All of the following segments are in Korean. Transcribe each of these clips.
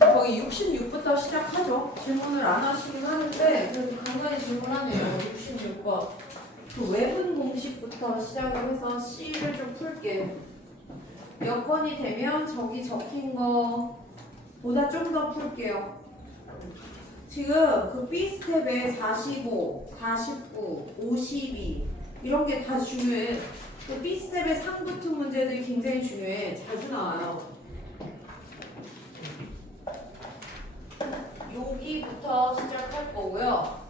거의 66부터 시작하죠. 질문을 안 하시긴 하는데 그래도 간간히 질문하네요. 66번. 그 외분 공식부터 시작을 해서 C를 좀 풀게. 몇 번이 되면 저기 적힌 거보다 좀 더 풀게요. 지금 그 B스텝에 45, 49, 52 이런 게 다 중요해. 그 B스텝의 상부투 문제들이 굉장히 중요해. 자주 나와요. 여기부터 시작할 거고요.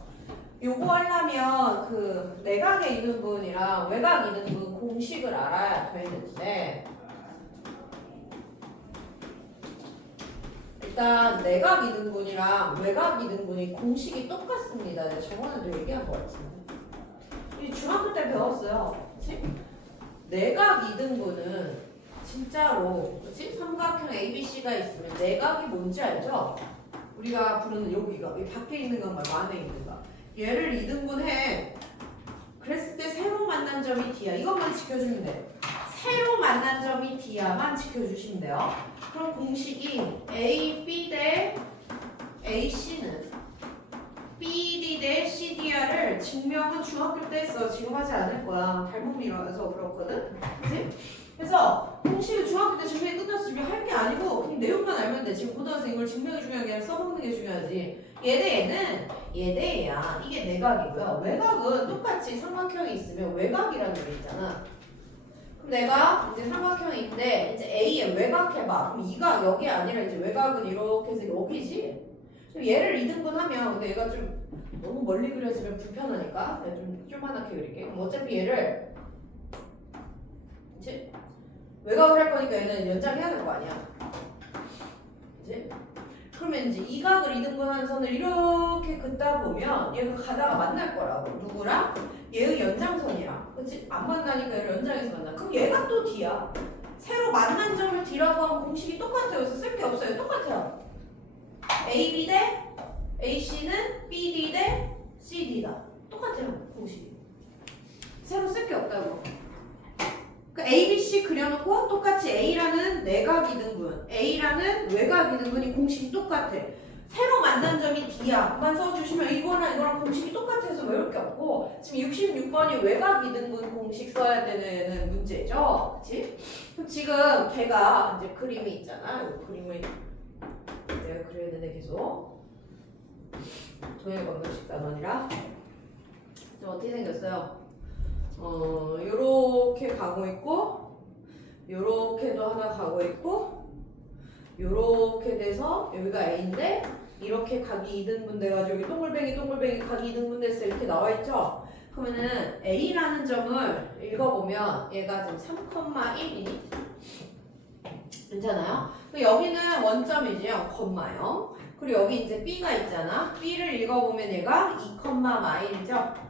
요거 하려면 그 내각의 이등분이랑 외각 이등분 공식을 알아야 되는데 일단 내각 이등분이랑 외각 이등분이 공식이 똑같습니다. 내가 저번에도 얘기한 것 같은데 이 중학교 때 배웠어요. 그치? 내각 이등분은 진짜로 그치? 삼각형 ABC가 있으면 내각이 뭔지 알죠? 우리가 부르는 여기가 이 밖에 있는 건 말고 안에 있는 거. 얘를 2등분해. 그랬을 때 새로 만난 점이 D야. 이것만 지켜주면 돼. 새로 만난 점이 D야만 지켜주시면 돼요. 그럼 공식이 AB 대 AC는 BD 대 CDR을 증명은 중학교 때 했어. 지금 하지 않을 거야. 잘못 밀어서 그렇거든. 그치? 그래서 공식을 중학교 때 증명이 끝났어. 지금 할 게 아니고 그냥 내용만 알면 돼. 지금 고등학생 이걸 증명이 중요한 게 아니라 써먹는 게 중요하지. 얘 대 얘는 얘 대 얘야. 이게 내각이고요. 외각은 똑같이 삼각형이 있으면 외각이라는 게 있잖아. 그럼 내가 이제 삼각형인데 이제 A에 외각 해봐. 그럼 이가 여기 아니라 이제 외각은 이렇게 해서 여기지. 그럼 얘를 2등분 하면 근데 얘가 좀 너무 멀리 그려지면 불편하니까 내가 좀 조그맣게 그릴게. 그럼 어차피 얘를 그치? 외곽을 할 거니까 얘는 연장해야 될 거 아니야. 그치? 그러면 이제 이 각을 2등분하는 선을 이렇게 긋다 보면 얘가 가다가 만날 거라고. 누구랑? 얘의 연장선이랑. 그치? 안 만나니까 얘를 연장해서 만나. 그럼 얘가 또 D야. 새로 만난 점을 D라고 하면 공식이 똑같아요. 그래서 쓸 게 없어요. 똑같아요. AB 대 AC는 BD 대 CD다. 똑같아요. 공식이. 새로 쓸 게 없다고. 그러니까 A, B, C 그려놓고 똑같이 A라는 내각 이등분, A라는 외각 이등분이 공식이 똑같아. 새로 만난 점이 D야만 써주시면 이거랑 이거랑 공식이 똑같아서 외울 게 없고 지금 66번이 외각 이등분 공식 써야 되는 문제죠. 그치? 그럼 지금 걔가 이제 그림이 있잖아. 이 그림을 내가 그려야 되네 계속. 동일 방정식 단원이라. 지금 어떻게 생겼어요? 요렇게 가고 있고 요렇게도 하나 가고 있고 요렇게 돼서 여기가 A인데 이렇게 각이 2등분 돼가지고 여기 동글뱅이 각이 2등분 됐어 이렇게 나와있죠? 그러면은 A라는 점을 읽어보면 얘가 지금 3,1이니 괜찮아요? 여기는 원점이지 0,0 그리고 여기 이제 B가 있잖아 B를 읽어보면 얘가 2,1이죠?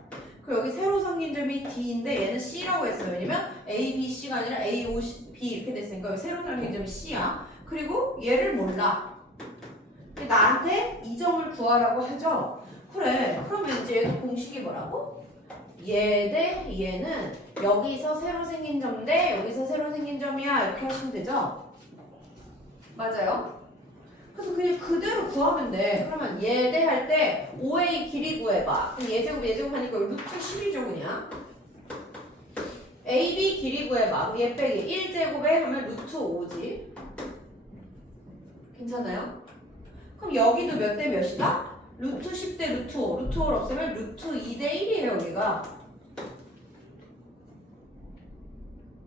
그리고 여기 새로 생긴 점이 D인데 얘는 C라고 했어요. 왜냐면 A, B, C가 아니라 A, O, B 이렇게 됐으니까 여기 새로 생긴 점이 C야. 그리고 얘를 몰라. 나한테 이 점을 구하라고 하죠. 그래. 그러면 이제 얘도 공식이 뭐라고? 얘 대 얘는 여기서 새로 생긴 점 대 여기서 새로 생긴 점이야. 이렇게 하시면 되죠? 맞아요? 그래서 그냥 그대로 구하면 돼. 그러면 얘 대 할 때 5a 길이 구해봐. 그럼 얘제곱 하니까 루트 10이죠 그냥. ab 길이 구해봐. 그럼 얘 빼기 1제곱에 하면 루트 5지. 괜찮아요? 그럼 여기도 몇 대 몇이다? 루트 10 대 루트 5. 루트 5를 없애면 루트 2 대 1이에요 여기가.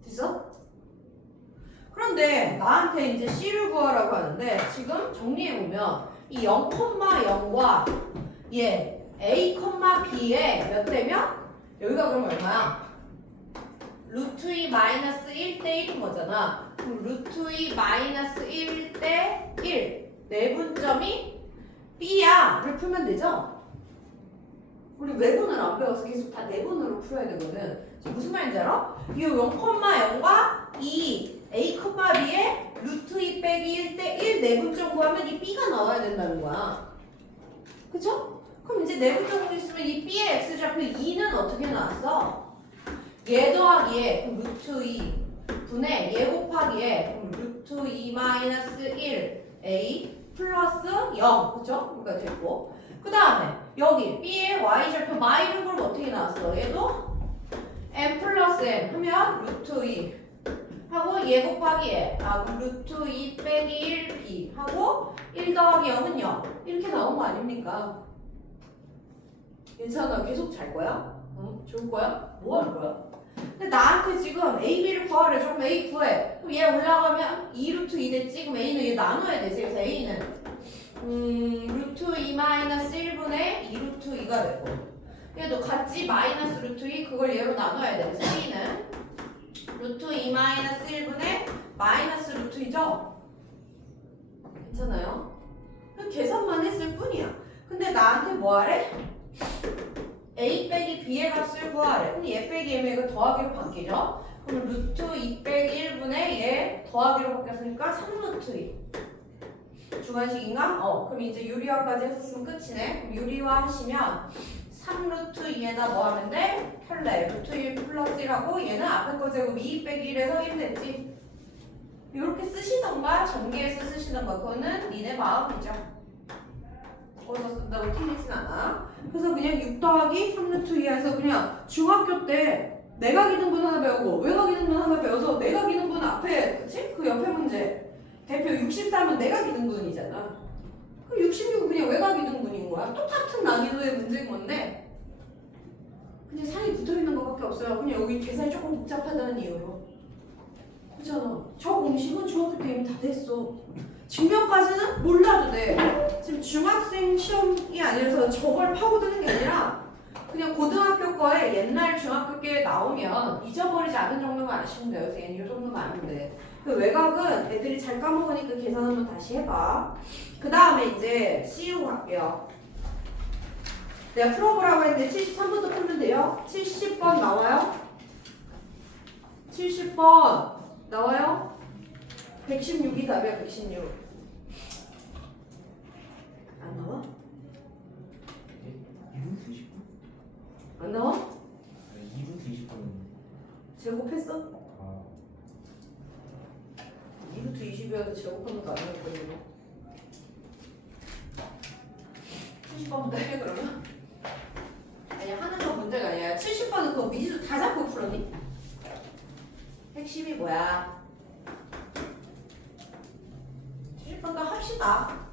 됐어? 그런데 나한테 이제 C를 구하라고 하는데 지금 정리해보면 이 0,0과 얘 A, B에 몇 대면? 여기가 그럼 얼마야? 루트 2 마이너스 1 대 1인 거잖아. 그럼 루트 2 마이너스 1 대 1 내분점이 B야 를 풀면 되죠? 우리 외분을 안 배워서 계속 다 내분으로 풀어야 되거든. 지금 무슨 말인지 알아? 이 0,0과 이 A, B에 루트 2 빼기 1 대 1 내분점 구하면 이 B가 나와야 된다는 거야. 그쵸? 그럼 이제 내분점이 있으면 이 B의 X좌표 2는 어떻게 나왔어? 얘 더하기 얘, 그럼 루트 2 분의 얘 곱하기 얘, 그럼 루트 루트 2 마이너스 1 a 플러스 0 그쵸? 그러니까 됐고 그 다음에 여기 b의 y절표 마이너스 그럼 어떻게 나왔어? 얘도 m 플러스 m 하면 루트 2 하고 얘 곱하기 에 그럼 루트 2 빼기 1 b 하고 1 더하기 0은 0 이렇게 나온 거 아닙니까? 괜찮아? 계속 잘 거야? 응? 좋을 거야? 뭐 할 거야? 근데 나한테 지금 A, B를 구하래. 그럼 A 구해. 그럼 얘 올라가면 2 루트 2 됐지? 그럼 A는 얘 나눠야 되지. 그래서 A는 루트 2 마이너스 1분의 2 루트 2가 되고 얘도 같이 마이너스 루트 2 그걸 얘로 나눠야 돼. 그래서 A는 루트 2 마이너스 1분의 마이너스 루트 2죠? 괜찮아요? 그냥 계산만 했을 뿐이야. 근데 나한테 뭐 하래? A 빼기 B의 값을 구하래. 그럼 얘 빼기 M의 그 더하기로 바뀌죠? 그럼 루트 2 빼기 1분의 얘 더하기로 바뀌었으니까 3루트 2. 주관식인가? 그럼 이제 유리화까지 했었으면 끝이네. 그럼 유리화 하시면 3루트 2에다 뭐 하면 돼? 켤레. 루트 1 플러스 1하고 얘는 앞에 거 제곱 2 빼기 1에서 1 됐지? 이렇게 쓰시던가 전개해서 쓰시던가 그거는 니네 마음이죠. 어디서 쓴다고 틀리진 않아. 그래서 그냥 6 더하기 3루트 2에서 그냥 중학교 때 내각 이등분 하나 배우고 외각 이등분 하나 배워서 내각 이등분 앞에 그치? 그 옆에 문제 대표 63은 내각 이등분이잖아. 그럼 66은 그냥 외각 이등분인 거야. 똑같은 난이도의 문제인 건데 그냥 상이 붙어있는 것밖에 없어요. 그냥 여기 계산이 조금 복잡하다는 이유로. 그렇잖아. 저 공식은 중학교 때 이미 다 됐어. 증명까지는 몰라도 돼. 지금 중학생 시험이 아니라서 저걸 파고드는 게 아니라 그냥 고등학교 거에 옛날 중학교 게 나오면 잊어버리지 않은 정도만 아시면 돼요. 그래서 이 정도만 아면 돼. 그 외곽은 애들이 잘 까먹으니까 계산 한번 다시 해봐. 그 다음에 이제 CU 갈게요. 내가 풀어보라고 했는데 73번도 풀면 돼요. 70번 나와요? 70번 나와요? 116이 답이야. 116. 안 나와? 2루트 20분? 안 나와? 2루트 20분. 제곱했어? 아, 2루트 20이어도 제곱하는 거 아니었거든요. 70번부터 해 그러면? 아니 하는 건 문제가 아니야. 70번은 그거 미지도 다 잡고 풀었니? 핵심이 뭐야? 70번도 합시다.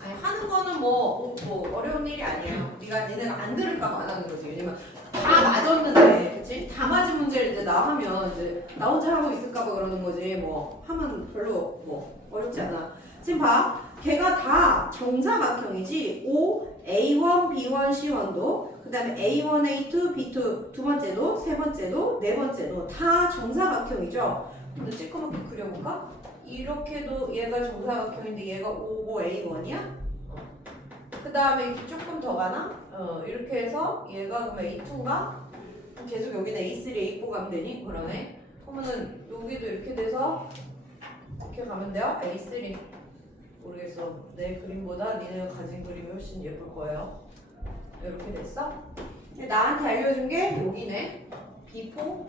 아니 하는 거는 뭐 어려운 일이 아니에요. 네가 얘네가 안 들을까봐 안 하는 거지. 왜냐면 다 맞았는데, 그치? 다 맞은 문제를 이제 나 하면 이제 나 혼자 하고 있을까봐 그러는 거지. 뭐 하면 별로 뭐 어렵지 않아. 지금 봐, 걔가 다 정사각형이지. O, A1, B1, C1도, 그 다음에 A1, A2, B2 두 번째도, 세 번째도, 네 번째도 다 정사각형이죠. 근데 찌끄맣게 그려볼까? 이렇게도 얘가 정사각형인데 얘가 O고 A1이야? 그 다음에 이렇게 조금 더 가나? 이렇게 해서 얘가 그럼 A2인가? 계속 여기는 A3, A4 가면 되니? 그러네. 그러면은 여기도 이렇게 돼서 이렇게 가면 돼요? A3 모르겠어. 내 그림보다 니네가 가진 그림이 훨씬 예쁠 거예요. 이렇게 됐어? 나한테 알려준 게 여기네. B4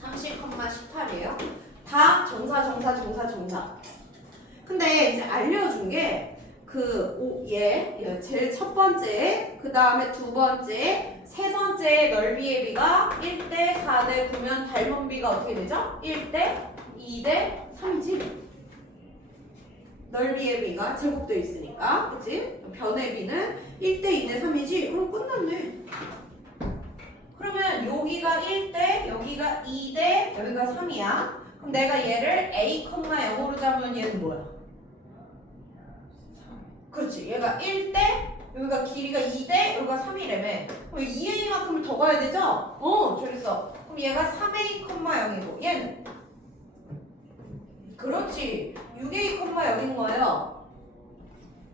30,18이에요. 다 정사. 근데 이제 알려준 게 얘 제일 첫 번째, 그 다음에 두 번째, 세 번째 넓이의 비가 1대 4대 9면 닮은 비가 어떻게 되죠? 1대 2대 3이지. 넓이의 비가 제곱되어 있으니까, 그치? 변의 비는 1대 2대 3이지. 그럼 끝났네. 그러면 여기가 1대, 여기가 2대, 여기가 3이야. 그럼 내가 얘를 A, 0으로 잡으면 얘는 뭐야? 그렇지. 얘가 1대, 여기가 길이가 2대, 여기가 3이라며. 그럼 2A만큼을 더 가야 되죠? 저기서. 그럼 얘가 3A, 0이고 얘는? 그렇지. 6A, 0인 거예요.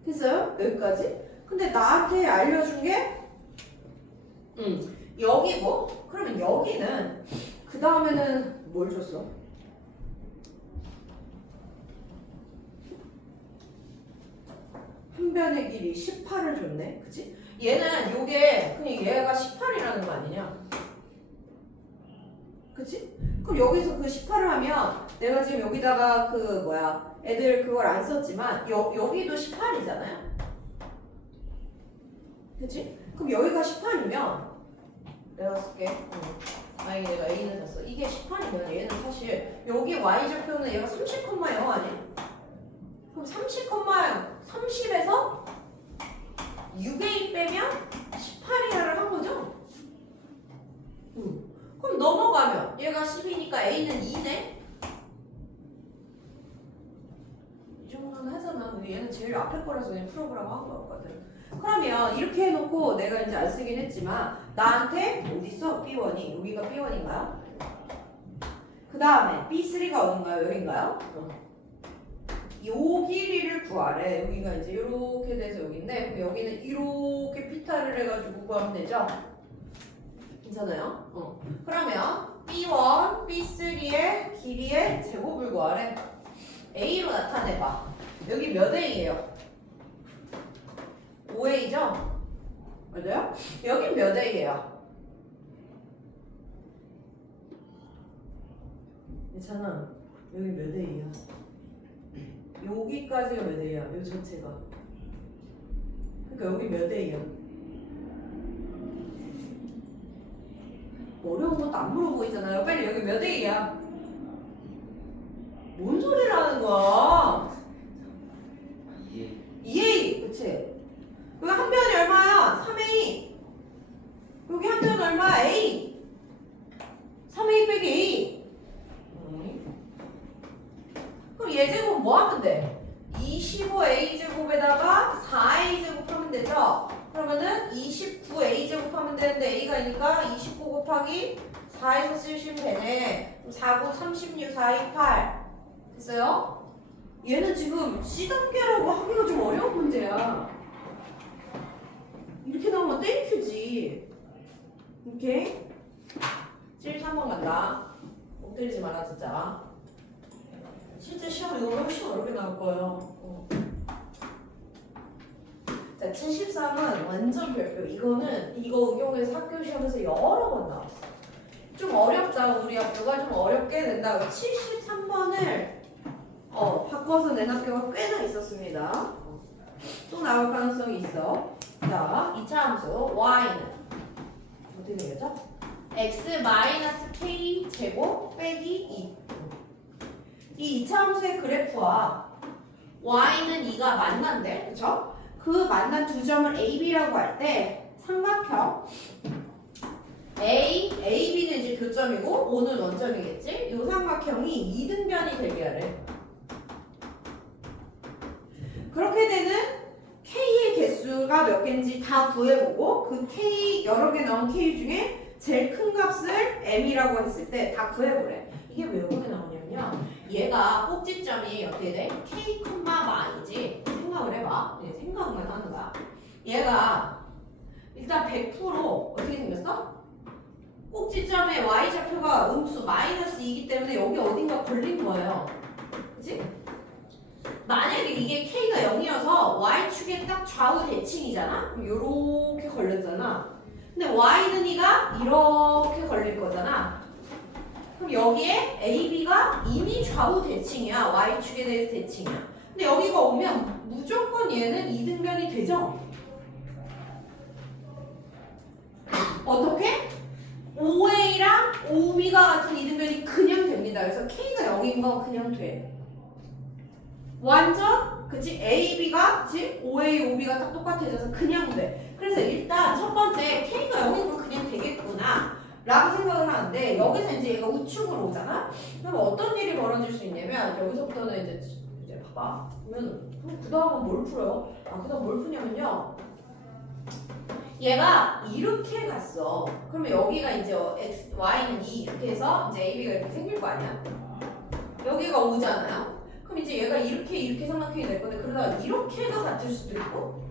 됐어요? 여기까지? 근데 나한테 알려준 게 여기고, 그러면 여기는 그 다음에는 뭘 줬어? 한 변의 길이 18을 줬네. 그치? 얘는 요게 그냥 얘가 18이라는 거 아니냐? 그치? 그럼 여기서 그 18을 하면 내가 지금 여기다가 그 뭐야 애들 그걸 안 썼지만 여기도 18이잖아요. 그치? 그럼 여기가 18이면 내가 쓸게. 아니 내가 A는 샀어. 이게 18이면 얘는 사실 여기 Y좌표는 얘가 30,0 아니야? 그럼 30에서 6A 빼면 18이야를 한 거죠? 그럼 넘어가면 얘가 10이니까 A는 2네? 이 정도는 하잖아. 근데 얘는 제일 앞에 거라서 그냥 풀어보라고 한 거였거든. 그러면 이렇게 해놓고 내가 이제 안 쓰긴 했지만 나한테 어딨어? B1이 여기가 B1인가요? 그 다음에 B3가 어딘가요? 여긴가요? 요 길이를 구하래. 여기가 이제 이렇게 돼서 여기인데 그럼 여기는 이렇게 피타를 해가지고 구하면 되죠? 괜찮아요? 그러면 B1, B3의 길이의 제곱을 구하래. A로 나타내봐. 여기 몇 A예요? 5A죠? 맞아요? 여긴 몇 A예요? 괜찮아. 여기 몇 A야? 여기까지가 몇 A야? 요 전체가. 그러니까 여기 몇 A야? 어려운 것도 안 물어보이잖아요. 빨리 여기 몇 A야? 뭔 소리를 하는 거야? 2A. 그치? 여기 한 변이 얼마야? 3A. 여기 한 변이 얼마야? A. 3A 빼기 A. 그럼 얘 제곱 뭐 하면 돼? 25A 제곱에다가 4A 제곱하면 되죠? 그러면은 29A 제곱하면 되는데 A가 있으니까 29 곱하기 4에서 쓰시면 되네. 그럼 4, 9, 36, 4, 2, 8 됐어요? 얘는 지금 C단계라고 하기가 좀 어려운 문제야. 이렇게 나오면 땡큐지. 오케이? 73번 간다. 엎드리지 마라 진짜. 실제 시험 이거 훨씬 어렵게 나올 거예요. 자, 73은 완전 별표. 이거는 이거 응용해서 학교 시험에서 여러 번 나왔어. 좀 어렵다. 우리 학교가 좀 어렵게 낸다. 73번을 바꿔서 낸 학교가 꽤나 있었습니다. 또 나올 가능성이 있어. 자, 2차 함수 y는 어떻게 되겠죠? x-k 제곱 빼기 2. 이 2차 함수의 그래프와 y는 2가 만난대. 그쵸? 그 만난 두 점을 a, b라고 할 때 삼각형 AB는 이제 교점이고 O는 원점이겠지? 이 삼각형이 이등변이 되게 하래. 그렇게 되는 K의 개수가 몇 개인지 다 구해보고 그 K 여러 개 나온 K 중에 제일 큰 값을 M이라고 했을 때 다 구해보래. 이게 왜 여기 나오냐면요. 얘가 꼭지점이 어떻게 돼? K, 만이지. 생각을 해봐. 생각만 하는 거야. 얘가 일단 100% 어떻게 생겼어? 꼭지점의 y좌표가 음수 -2이기 때문에 여기 어딘가 걸린 거예요. 그치? 만약에 이게 k가 0이어서 y축의 딱 좌우 대칭이잖아? 그럼 요렇게 걸렸잖아. 근데 y는 2가 이렇게 걸릴 거잖아. 그럼 여기에 AB가 이미 좌우 대칭이야. y축에 대해서 대칭이야. 근데 여기가 오면 무조건 얘는 이등변이 되죠? 어떻게? 5A랑 5B가 같은 이등변이 그냥 됩니다. 그래서 K가 0인 건 그냥 돼. 완전 그치? AB가 그치? 5A, 5B가 딱 똑같아져서 그냥 돼. 그래서 일단 첫 번째 K가 0인 건 그냥 되겠구나 라고 생각을 하는데 여기서 이제 얘가 우측으로 오잖아? 그럼 어떤 일이 벌어질 수 있냐면 여기서부터는 이제 봐봐. 그러면 그 다음은 뭘 풀어요? 그 다음 뭘 푸냐면요. 얘가 이렇게 갔어. 그러면 여기가 이제 x, y는 2 이렇게 해서 이제 AB가 이렇게 생길 거 아니야? 여기가 오잖아요. 그럼 이제 얘가 이렇게 삼각형이 될 건데 그러다가 이렇게가 같을 수도 있고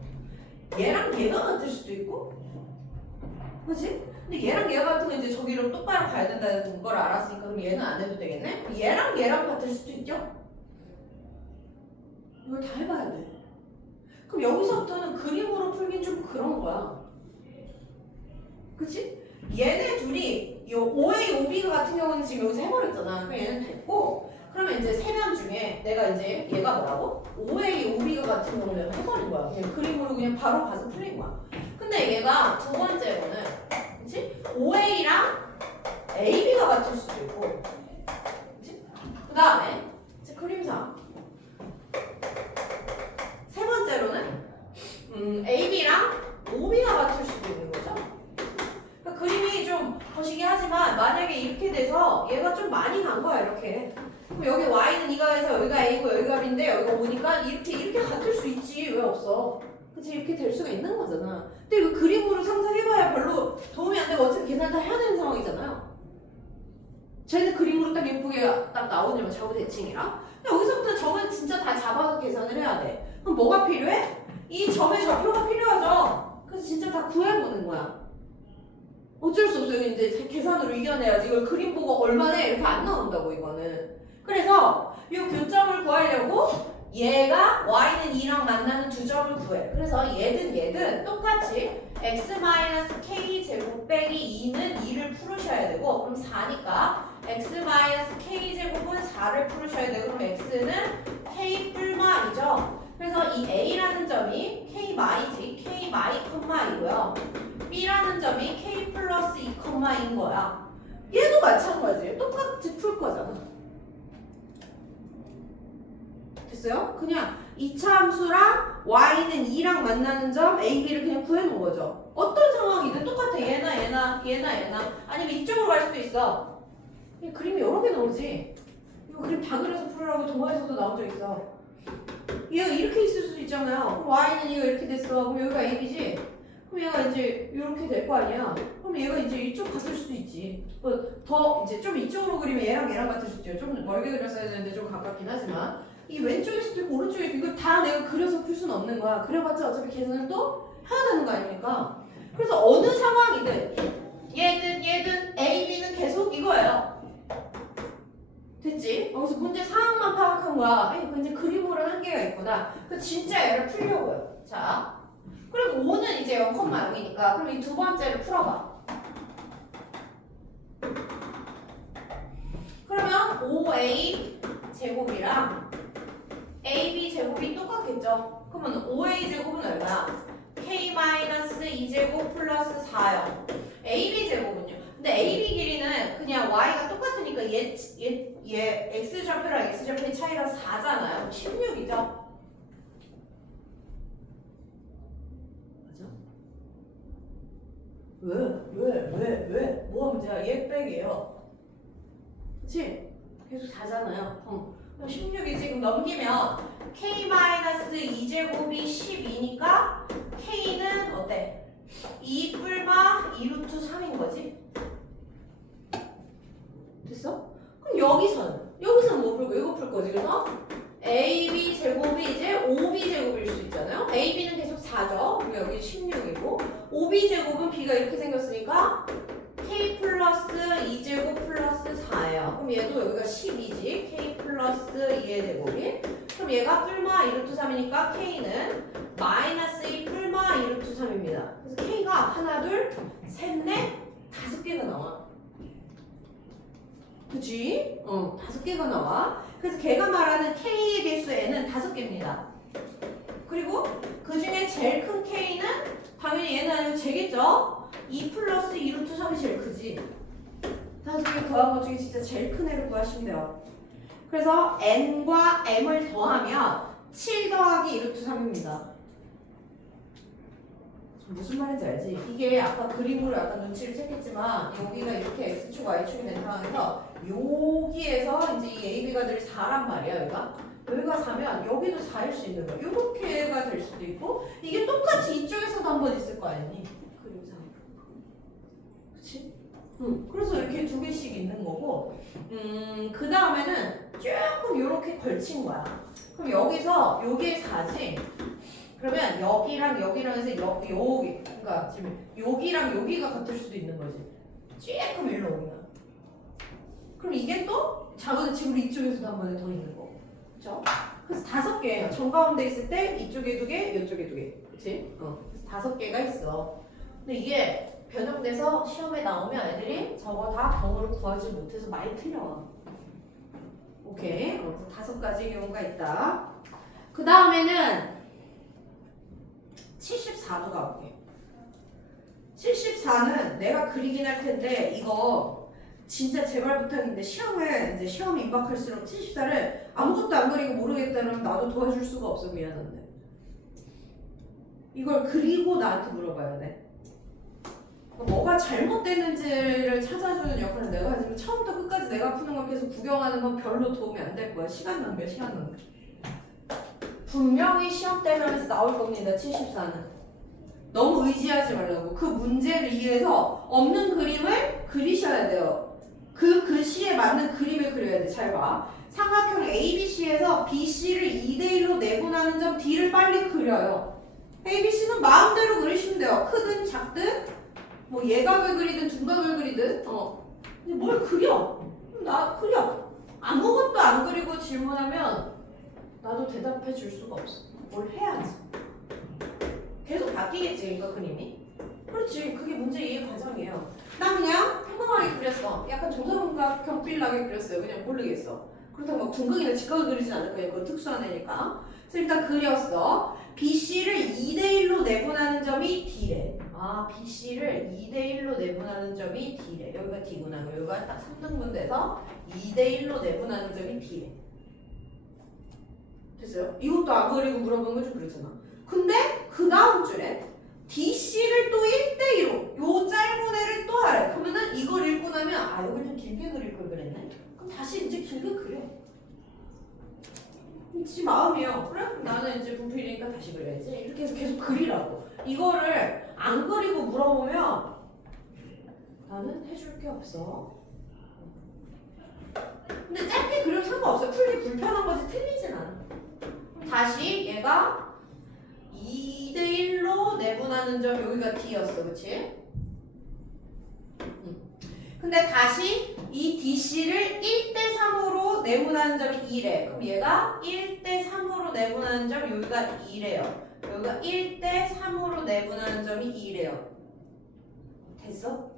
얘랑 얘가 같을 수도 있고 그렇지? 근데 얘랑 얘가 같으면 이제 저기로 똑바로 가야 된다는 걸 알았으니까 그럼 얘는 안 해도 되겠네? 얘랑 같을 수도 있죠? 이걸 다 해봐야 돼. 그럼 여기서부터는 그림으로 풀긴 좀 그런 거야. 그치? 얘네 둘이 요 5A, 5B가 같은 경우는 지금 여기서 해버렸잖아. 그럼 얘는 됐고 그러면 이제 세면 중에 내가 이제 얘가 뭐라고? 5A, 5B가 같은 경우는 내가 해버린 거야. 그냥 그림으로 그냥 바로 가서 풀린 거야. 근데 얘가 두 번째로는 그치? 5A랑 AB가 같을 수도 있고 그치? 그 다음에 그림상 세 번째로는 AB랑 OB가 같을 수도 있는 거죠. 그러니까 그림이 좀 거시기 하지만 만약에 이렇게 돼서 얘가 좀 많이 간 거야 이렇게. 그럼 여기 Y는 이가 해서 여기가 A고 여기가 B인데 여기가 O니까 이렇게 같을 수 있지. 왜 없어? 그치? 이렇게 될 수가 있는 거잖아. 근데 이거 그림으로 상상해봐야 별로 도움이 안 되고 어차피 계산 다 해야 되는 상황이잖아요. 쟤는 그림으로 딱 예쁘게 딱 나오냐면 좌우 대칭이랑. 근데 여기서부터 점은 진짜 다 잡아서 계산을 해야 돼. 그럼 뭐가 필요해? 이 점의 좌표가 필요하죠. 그래서 진짜 다 구해보는 거야. 어쩔 수 없어요. 이제 계산으로 이겨내야지. 이걸 그림 보고 얼마나 이렇게 안 나온다고 이거는. 그래서 이 교점을 구하려고 얘가 y는 2랑 만나는 두 점을 구해. 그래서 얘든 똑같이 x-k 제곱 빼기 2는 2를 풀으셔야 되고 그럼 4니까 x-k 제곱은 4를 풀으셔야 되고 그럼 x는 k 뿔마이죠. 그래서 이 a라는 점이 k 마이지 k 마이 컴마이고요. b라는 점이 k 플러스 2 컴마인 거야. 얘도 마찬가지예요. 똑같이 풀 거잖아. 됐어요? 그냥 이차 함수랑 y는 2랑 만나는 점 a, b를 그냥 구해놓은 거죠. 어떤 상황이든 똑같아. 얘나 아니면 이쪽으로 갈 수도 있어. 그림이 여러 개 나오지. 이거 그림 다 그려서 풀으라고 동화에서도 나온 적 있어. 얘가 이렇게 있을 수도 있잖아요. 그럼 y는 이거 이렇게 됐어. 그럼 여기가 a, b지? 그럼 얘가 이제 이렇게 될 거 아니야. 그럼 얘가 이제 이쪽 같을 수도 있지. 더 이제 좀 이쪽으로 그리면 얘랑 같을 수도 있죠. 좀 멀게 그렸어야 되는데 좀 가깝긴 하지만 이 왼쪽일 수도 있고 오른쪽일 수도 있고 이거 다 내가 그려서 풀 수는 없는 거야. 그려봤자 어차피 계산을 또 해야 되는 거 아닙니까? 그래서 어느 상황이든 얘든 A, B는 계속 이거예요. 됐지? 여기서 문제 상황만 파악한 거야. 이거 이제 그림으로는 한계가 있구나. 그래서 진짜 얘를 풀려고요. 자, 그리고 5는 이제 0,0이니까 그럼 이 두 번째를 풀어봐. 그러면 5A 제곱이랑 AB 제곱이 똑같겠죠? 그러면 5A 제곱은 얼마야? K-2제곱 플러스 4요. AB 제곱은요? 근데 AB 길이는 그냥 Y가 똑같으니까 얘 X좌표랑 X좌표의 차이가 4잖아요. 16이죠? 맞아? 왜? 뭐가 문제야? 얘 빼기예요. 그치? 계속 4잖아요. 16이 지금 넘기면 K-2제곱이 12니까 K는 어때? 2 뿔마 2루트 3인 거지? 됐어? 그럼 여기서는 뭐 풀고 이거 풀 거지. 그래서 AB 제곱이 이제 5B 제곱일 수 있잖아요. AB는 계속 4죠. 그럼 여기 16이고 5B 제곱은 B가 이렇게 생겼으니까 K 플러스 2제곱 플러스 4예요. 그럼 얘도 여기가 12지. K 플러스 2의 제곱이. 그럼 얘가 뿔마 2루트 3이니까 K는 마이너스 2 뿔마 2루트 3입니다. 그래서 K가 하나, 둘, 셋, 넷, 5개가 나와. 그치? 5개가 나와. 그래서 걔가 말하는 K의 개수 N은 5개입니다. 그리고 그 중에 제일 큰 K는 당연히 얘는 아니고 쟤겠죠? 2 플러스 2루트 3이 제일 크지. 5개 구한 것 중에 진짜 제일 큰 애를 구하시면 돼요. 그래서 n과 m을 더하면 7 더하기 2루트 3입니다. 무슨 말인지 알지? 이게 아까 그림으로 약간 눈치를 챘겠지만 여기가 이렇게 x축, y축이 된 상황에서 여기에서 이제 이 AB가 늘 4란 말이야. 여기가 4면 여기도 4일 수 있는 거야. 이렇게가 될 수도 있고 이게 똑같이 이쪽에서도 한 번 있을 거 아니니? 그림상. 그치? 그래서 이렇게 두 개씩 있는 거고 그 다음에는 조금 이렇게 걸친 거야. 그럼 여기서 여기에 4지? 그러면 여기랑 해서 여기 그러니까 지금 여기랑 여기가 같을 수도 있는 거지. 조금 일로 오면. 그럼 이게 또 작은 집으로 이쪽에서도 한 번에 더 있는 거. 그렇죠? 그래서 5개예요. 정가운데 있을 때 이쪽에 2개, 이쪽에 2개. 그렇지? 그래서 5개가 있어. 근데 이게 변형돼서 시험에 나오면 애들이 저거 다 번호를 구하지 못해서 많이 틀려. 오케이. 5가지 경우가 있다. 그 다음에는 74도 가볼게. 74는 내가 그리긴 할 텐데 이거 진짜 제발 부탁인데 시험에 임박할수록 74를 아무것도 안 그리고 모르겠다면 나도 도와줄 수가 없어. 미안한데 이걸 그리고 나한테 물어봐야 돼. 뭐가 잘못됐는지를 찾아주는 역할은 내가 하지만 처음부터 끝까지 내가 푸는 걸 계속 구경하는 건 별로 도움이 안 될 거야. 시간 낭비야, 시간 낭비. 분명히 시험 대면에서 나올 겁니다. 74는. 너무 의지하지 말라고. 그 문제를 이해해서 없는 그림을 그리셔야 돼요. 그 글씨에 맞는 그림을 그려야 돼. 잘 봐. 삼각형 ABC에서 BC를 2대1로 내분하는 점 D를 빨리 그려요. ABC는 마음대로 그리시면 돼요. 크든 작든 뭐 예각을 그리든 둔각을 그리든 근데 뭘 그려? 나 그려. 아무것도 안 그리고 질문하면 나도 대답해 줄 수가 없어. 뭘 해야지. 계속 바뀌겠지 이거 그림이. 그렇지. 그게 문제 이해 과정이에요. 나 그냥 평범하게 그렸어. 약간 정사각형 빌라게 그렸어요. 그냥 모르겠어. 그렇다고 막 둔각이나 직각을 그리진 않을 거예요. 그거 특수한 애니까. 그래서 일단 그렸어. BC를 2대1로 내분하는 점이 D래. 아, BC를 2대1로 내분하는 점이 D래. 여기가 D구나. 여기가 딱 3등분 돼서 2대1로 내분하는 점이 D래. 됐어요? 이것도 안 그리고 물어보는 건 좀 그렇잖아. 근데 그 다음 줄에 DC를 또 1대1로 요 짧은 애를 또 하래. 그러면은 이걸 읽고 나면 아, 여기 좀 길게 그릴 걸 그랬네. 그럼 다시 이제 길게 그려. 지 마음이요. 그래? 나는 이제 분필이니까 다시 그려야지. 이렇게 해서 계속 그리라고. 이거를 안 그리고 물어보면 나는 해줄 게 없어. 근데 짧게 그려도 상관없어요. 풀기 불편한 거지 틀리진 않아. 다시 얘가 2대1로 내분하는 점 여기가 D였어. 그치? 근데 다시 이 DC를 1대3으로 내분하는 점이 2래. 그럼 얘가 1대3으로 내분하는 점 여기가 2래요. 여기가 1대3으로 내분하는 점이 2래요. 됐어?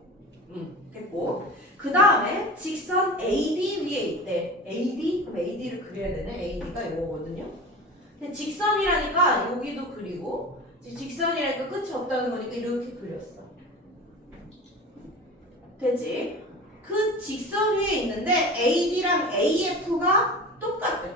됐고. 그 다음에 직선 AD 위에 있대. AD? 그럼 AD를 그려야 되네. AD가 이거거든요. 근데 직선이라니까 여기도 그리고 직선이라니까 끝이 없다는 거니까 이렇게 그렸어. 되지? 그 직선 위에 있는데 AD랑 AF가 똑같대.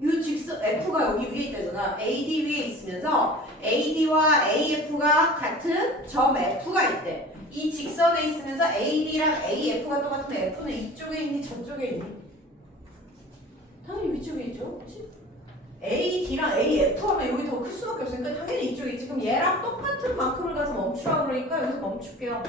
이 직선 F가 여기 위에 있다잖아. AD 위에 있으면서 AD와 AF가 같은 점 F가 있대. 이 직선에 있으면서 AD랑 AF가 똑같은데 F는 이쪽에 있니 저쪽에 있니? 당연히 위쪽에 있죠. 그치? AD랑 AF 하면 여기 더 클 수밖에 없으니까 당연히 이쪽에 있지. 그럼 얘랑 똑같은 만큼을 가서 멈추라고 그러니까 여기서 멈출게요.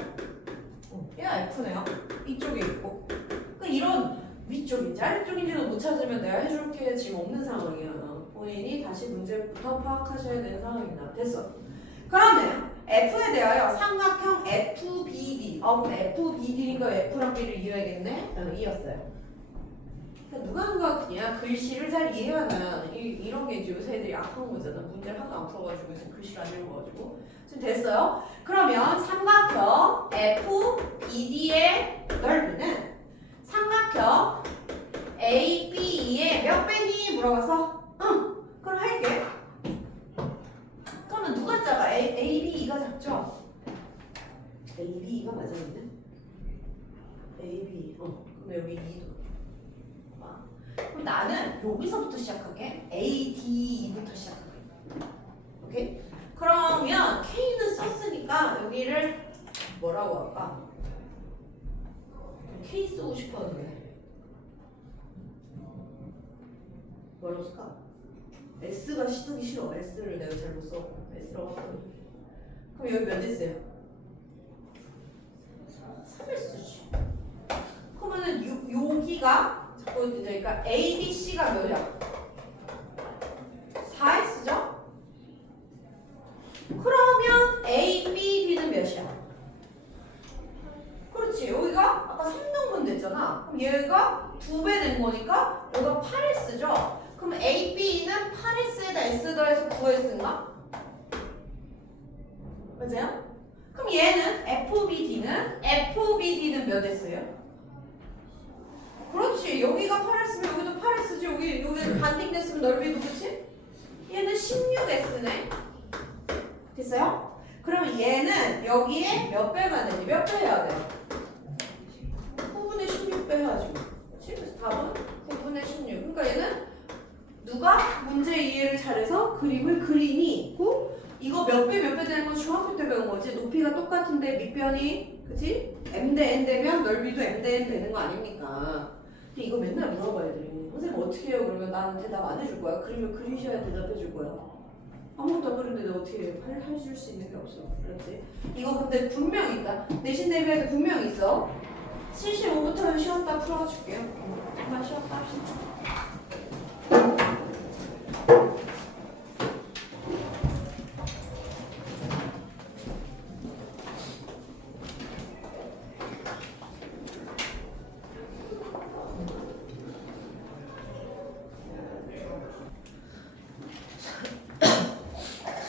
얘가 F네요. 이쪽에 있고. 그러니까 이런 위쪽인지 아래쪽인지도 못 찾으면 내가 해줄 게 지금 없는 상황이야. 본인이 다시 문제부터 파악하셔야 되는 상황입니다. 됐어. 그러면 F에 대하여 삼각형 FBD. 그럼 FBD니까 F랑 B를 이어야겠네? 이었어요. 누가 그냥 글씨를 잘 이해하면 이런 게 이제 요새 애들이 악한 거잖아. 문제를 하도 안 풀어가지고 지금 글씨를 안 읽어가지고 지금 됐어요. 그러면 삼각형 FBD의 넓이는 삼각형 AB의 몇 배니 물어봐서 그럼 할게. 그러면 누가 작아? AB가 작죠? AB가 맞았는데? AB 그럼 여기 2도. 그럼 나는 여기서부터 시작할게. AD부터 시작할게. 오케이? 그러면 K는 썼으니까 여기를 뭐라고 할까? K 쓰고 싶었는데 뭐라고 쓸까? S가 쓰기 싫어. S를 내가 잘못 썼고 S라고 하거든. 그럼 여기 몇 됐어요? 3을 쓰지. 그러면은 여기가 그러니까 ABC가 몇이야? 4S죠? 그러면 ABD는 몇이야? 그렇지. 여기가 아까 3등분 됐잖아. 그럼 얘가 2배 된 거니까 여기가 8S죠? 그럼 AB는 8S에다 S 더해서 9S인가? 맞아요? 그럼 얘는 FBD는 몇 S예요? 그렇지. 여기가 8S면 여기도 8S지. 여기 반띵됐으면 넓이도 그치? 얘는 16S네. 됐어요? 그럼 얘는 여기에 몇 배가 되니? 몇 배 해야 돼? 9분의 16배 해야지. 그치? 그래서 답은 9분의 16. 그러니까 얘는 누가 문제 이해를 잘해서 그림을 그리니 이거 몇 배 몇 배 되는 건 중학교 때 배운 거지. 높이가 똑같은데 밑변이 그치? m 대 n 되면 넓이도 m 대 n 되는 거 아닙니까? 근데 이거 맨날 물어봐야 돼. 선생님 어떻게 해요? 그러면 나는 대답 안 해줄 거야. 그림을 그리셔야 대답해 줄 거야. 아무것도 안 그리는데 내가 어떻게 해줄 수 있는 게 없어. 그렇지? 이거 근데 분명 있다. 내신 대비할 때 분명 있어. 75부터는 쉬었다 풀어줄게요. 정말 쉬었다 합시다.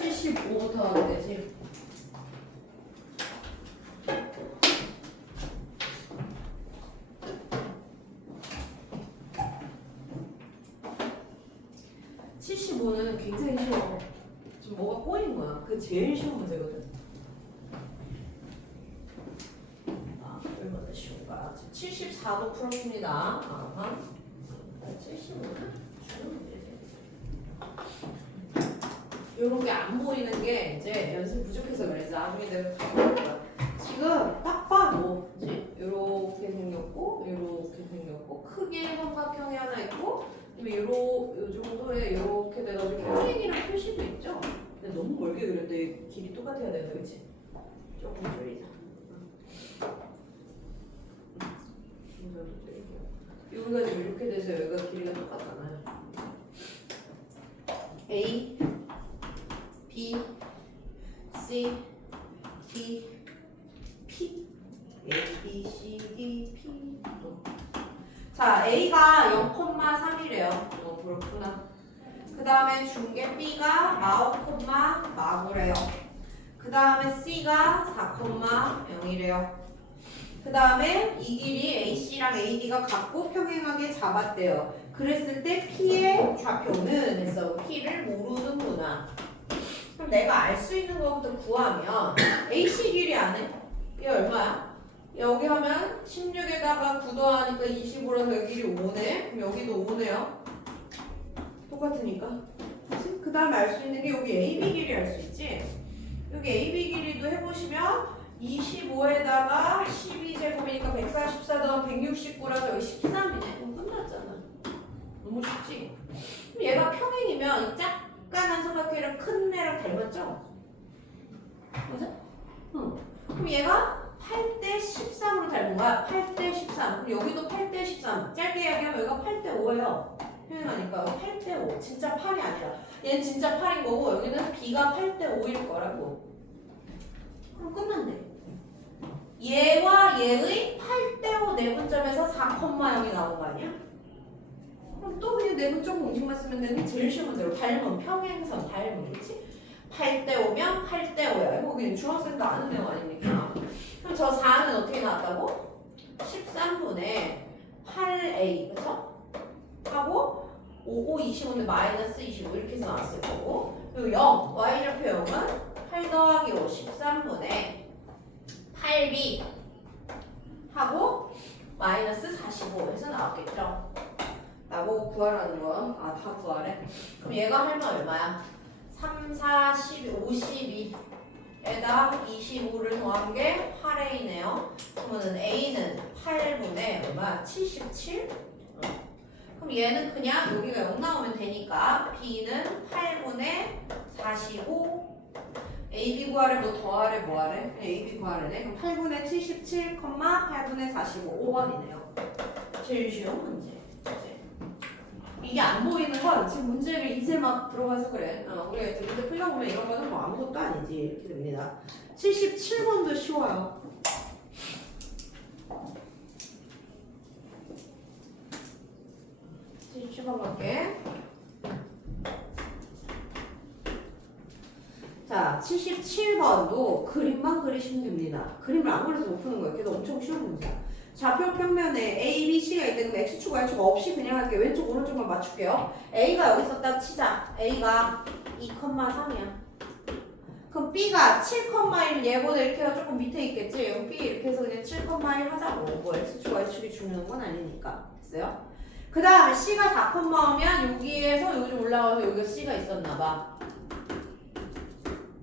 75부터 하면 되지. 는 굉장히 쉬워. 지금 뭐가 꼬인 거야. 그 제일 쉬운 문제거든. 얼마나 쉬운가. 74도 풀었습니다. 아하. 75는 쉬운 문제지. 요런 게 안 보이는 게 이제 연습 부족해서 그래. 나중에 내가 바꿀 거야. 지금 딱 봐도 그치? 요렇게 생겼고 요렇게 생겼고 크게 삼각형이 하나 있고 요 정도의 요렇게 돼가지고 평행이랑 표시도 있죠? 근데 너무 멀게 그렸는데 길이 똑같아야 되는데 그치? 조금 줄이자. 여기가 지금 이렇게 돼서 여기가 길이가 똑같잖아요. A, B, C, D, P A, B, C, D, P 자, A가 0,3이래요. 그렇구나. 그 다음에 중계 B가 49,4래요. 그 다음에 C가 4,0이래요. 그 다음에 이 길이 AC랑 AD가 같고 평행하게 잡았대요. 그랬을 때 P의 좌표는 했어. P를 모르는구나. 그럼 내가 알 수 있는 것부터 구하면 AC 길이 안 해? 이게 얼마야? 여기 하면 16에다가 9 더하니까 25라서 여기 길이 5네. 그럼 여기도 5네요. 똑같으니까. 그치? 그 다음에 알 수 있는 게 여기 AB 길이 알 수 있지? 여기 AB 길이도 해보시면 25에다가 12제곱이니까 144 더하면 169라서 여기 13이네. 그럼 끝났잖아. 너무 쉽지? 그럼 얘가 평행이면 이 작간한 삼각형이랑 큰 애랑 닮았죠? 맞아? 응. 그럼 얘가 8대 13으로 닮은 거야. 8대 13. 그럼 여기도 8대 13. 짧게 이야기하면 여기가 8대 5예요. 평행하니까 8대 5. 진짜 8이 아니라. 얘는 진짜 8인 거고 여기는 B가 8대 5일 거라고. 그럼 끝났네. 얘와 얘의 8대 5 내분점에서 4,0이 나온 거 아니야? 그럼 또 그냥 내분점 공식만 쓰면 되는 제일 쉬운 문제로 닮은 평행선 닮은 그치? 8대 5면 8대 5야. 이거 그냥 중학생도 아는 내용 아닙니까? 그럼 저 4는 어떻게 나왔다고? 13분의 8a 그쵸? 하고 5, 25인데 마이너스 25 이렇게 해서 나왔을 거고 그리고 0, y좌표 0은 8 더하기 5 13분의 8b 하고 마이너스 45 해서 나왔겠죠? 나보고 구하라는 거야. 아, 다 구하래? 그럼 얘가 할면 얼마야? 3, 4, 12 52에다 25를 더한 게 8a네요. 그러면 a는 8분의 얼마? 77? 그럼 얘는 그냥 여기가 0 나오면 되니까 b는 8분의 45 AB 구하래 뭐 더하래 뭐하래? AB 구하래네. 그럼 8분의 77, 8분의 45 5번이네요. 제일 쉬운 문제. 이게 안 보이는 건 지금 문제를 이제 막 들어가서 그래. 우리가 이제 문제 풀려보면 이런 거는 뭐 아무것도 아니지. 이렇게 됩니다. 77번도 쉬워요. 갈게. 자, 77번도 그림만 그리시면 됩니다. 그림을 안 그려서 못 푸는 거예요. 그래서 엄청 쉬운 문제야. 좌표 평면에 A, B, C가 있대. 그럼 X축, Y축 없이 그냥 할게요. 왼쪽, 오른쪽만 맞출게요. A가 여기 있었다 치자. A가 2,3이야. 그럼 B가 7,1 얘보다 이렇게 해서 조금 밑에 있겠지? 여기 B 이렇게 해서 그냥 7,1 하자고. 뭐 X축, Y축이 중요한 건 아니니까. 됐어요? 그 다음에 C가 4,5면 여기에서 여기 좀 올라가서 여기가 C가 있었나봐.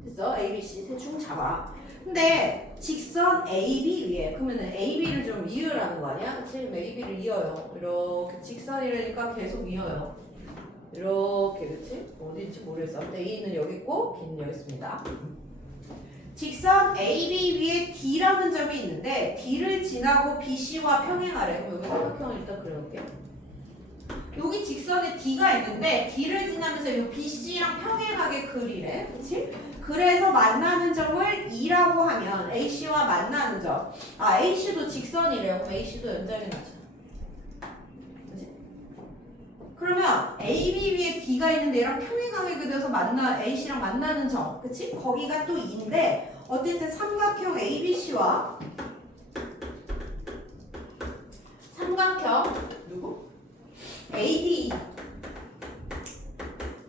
됐어? A, B, C 대충 잡아. 근데 직선 AB 위에 그러면은 AB를 좀 이으라는 거 아니야? 그치? 그럼 AB를 이어요. 이렇게 직선이라니까 계속 이어요. 이렇게 그치? 어디인지 모르겠어. 근데 A는 여기 있고 B는 여기 있습니다. 직선 AB 위에 D라는 점이 있는데 D를 지나고 BC와 평행하래. 그럼 여기 삼각형을 일단 그려놓을게요. 여기 직선에 D가 있는데 D를 지나면서 이 BC랑 평행하게 그리래. 그치? 그래서 만나는 점을 E라고 하면 AC와 만나는 점. 아, AC도 직선이래요. 그럼 AC도 연장이 나죠. 그치? 그러면 AB 위에 D가 있는데 얘랑 평행하게 그려서 AC랑 만나는 점. 그치? 거기가 또 E인데 어쨌든 삼각형 ABC와 삼각형 누구? AD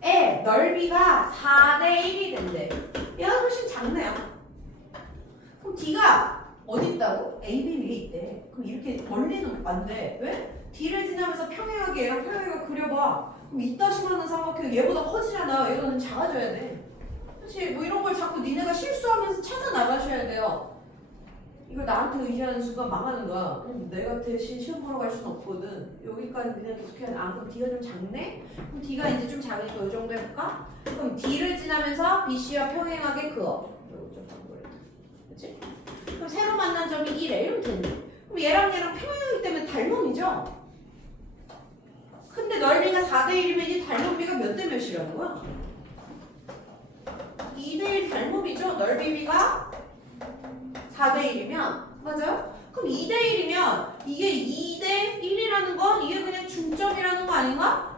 의 넓이가 4대1이 된대. 얘가 훨씬 작네요. 그럼 D가 어디 있다고? AB 위에 있대. 그럼 이렇게 멀리는 안 돼. 왜? D를 지나면서 평행하게 얘랑 평행하게 그려봐. 그럼 이따시만한 삼각형 얘보다 커지잖아. 얘가 좀 작아져야 돼. 그렇지? 뭐 이런 걸 자꾸 니네가 실수하면서 찾아 나가셔야 돼요. 이걸 나한테 의지하는 순간 망하는 거야. 내가 대신 시험 보러 갈 수는 없거든. 여기까지 그냥 계속해야 돼. 아, 그럼 D가 좀 작네? 그럼 D가 이제 좀 작으니까 이 정도 해볼까? 그럼 D를 지나면서 BC와 평행하게 그어. 그치? 그럼 새로 만난 점이 1에 이러면 됐네. 그럼 얘랑 평행하기 때문에 달놈이죠? 근데 넓이가 4대1이면 이 달놈비가 몇 대 몇이라는 거야? 2대1 달놈이죠? 넓이비가 4대1이면 맞아요? 그럼 2대1이면 이게 2대1이라는 건 이게 그냥 중점이라는 거 아닌가?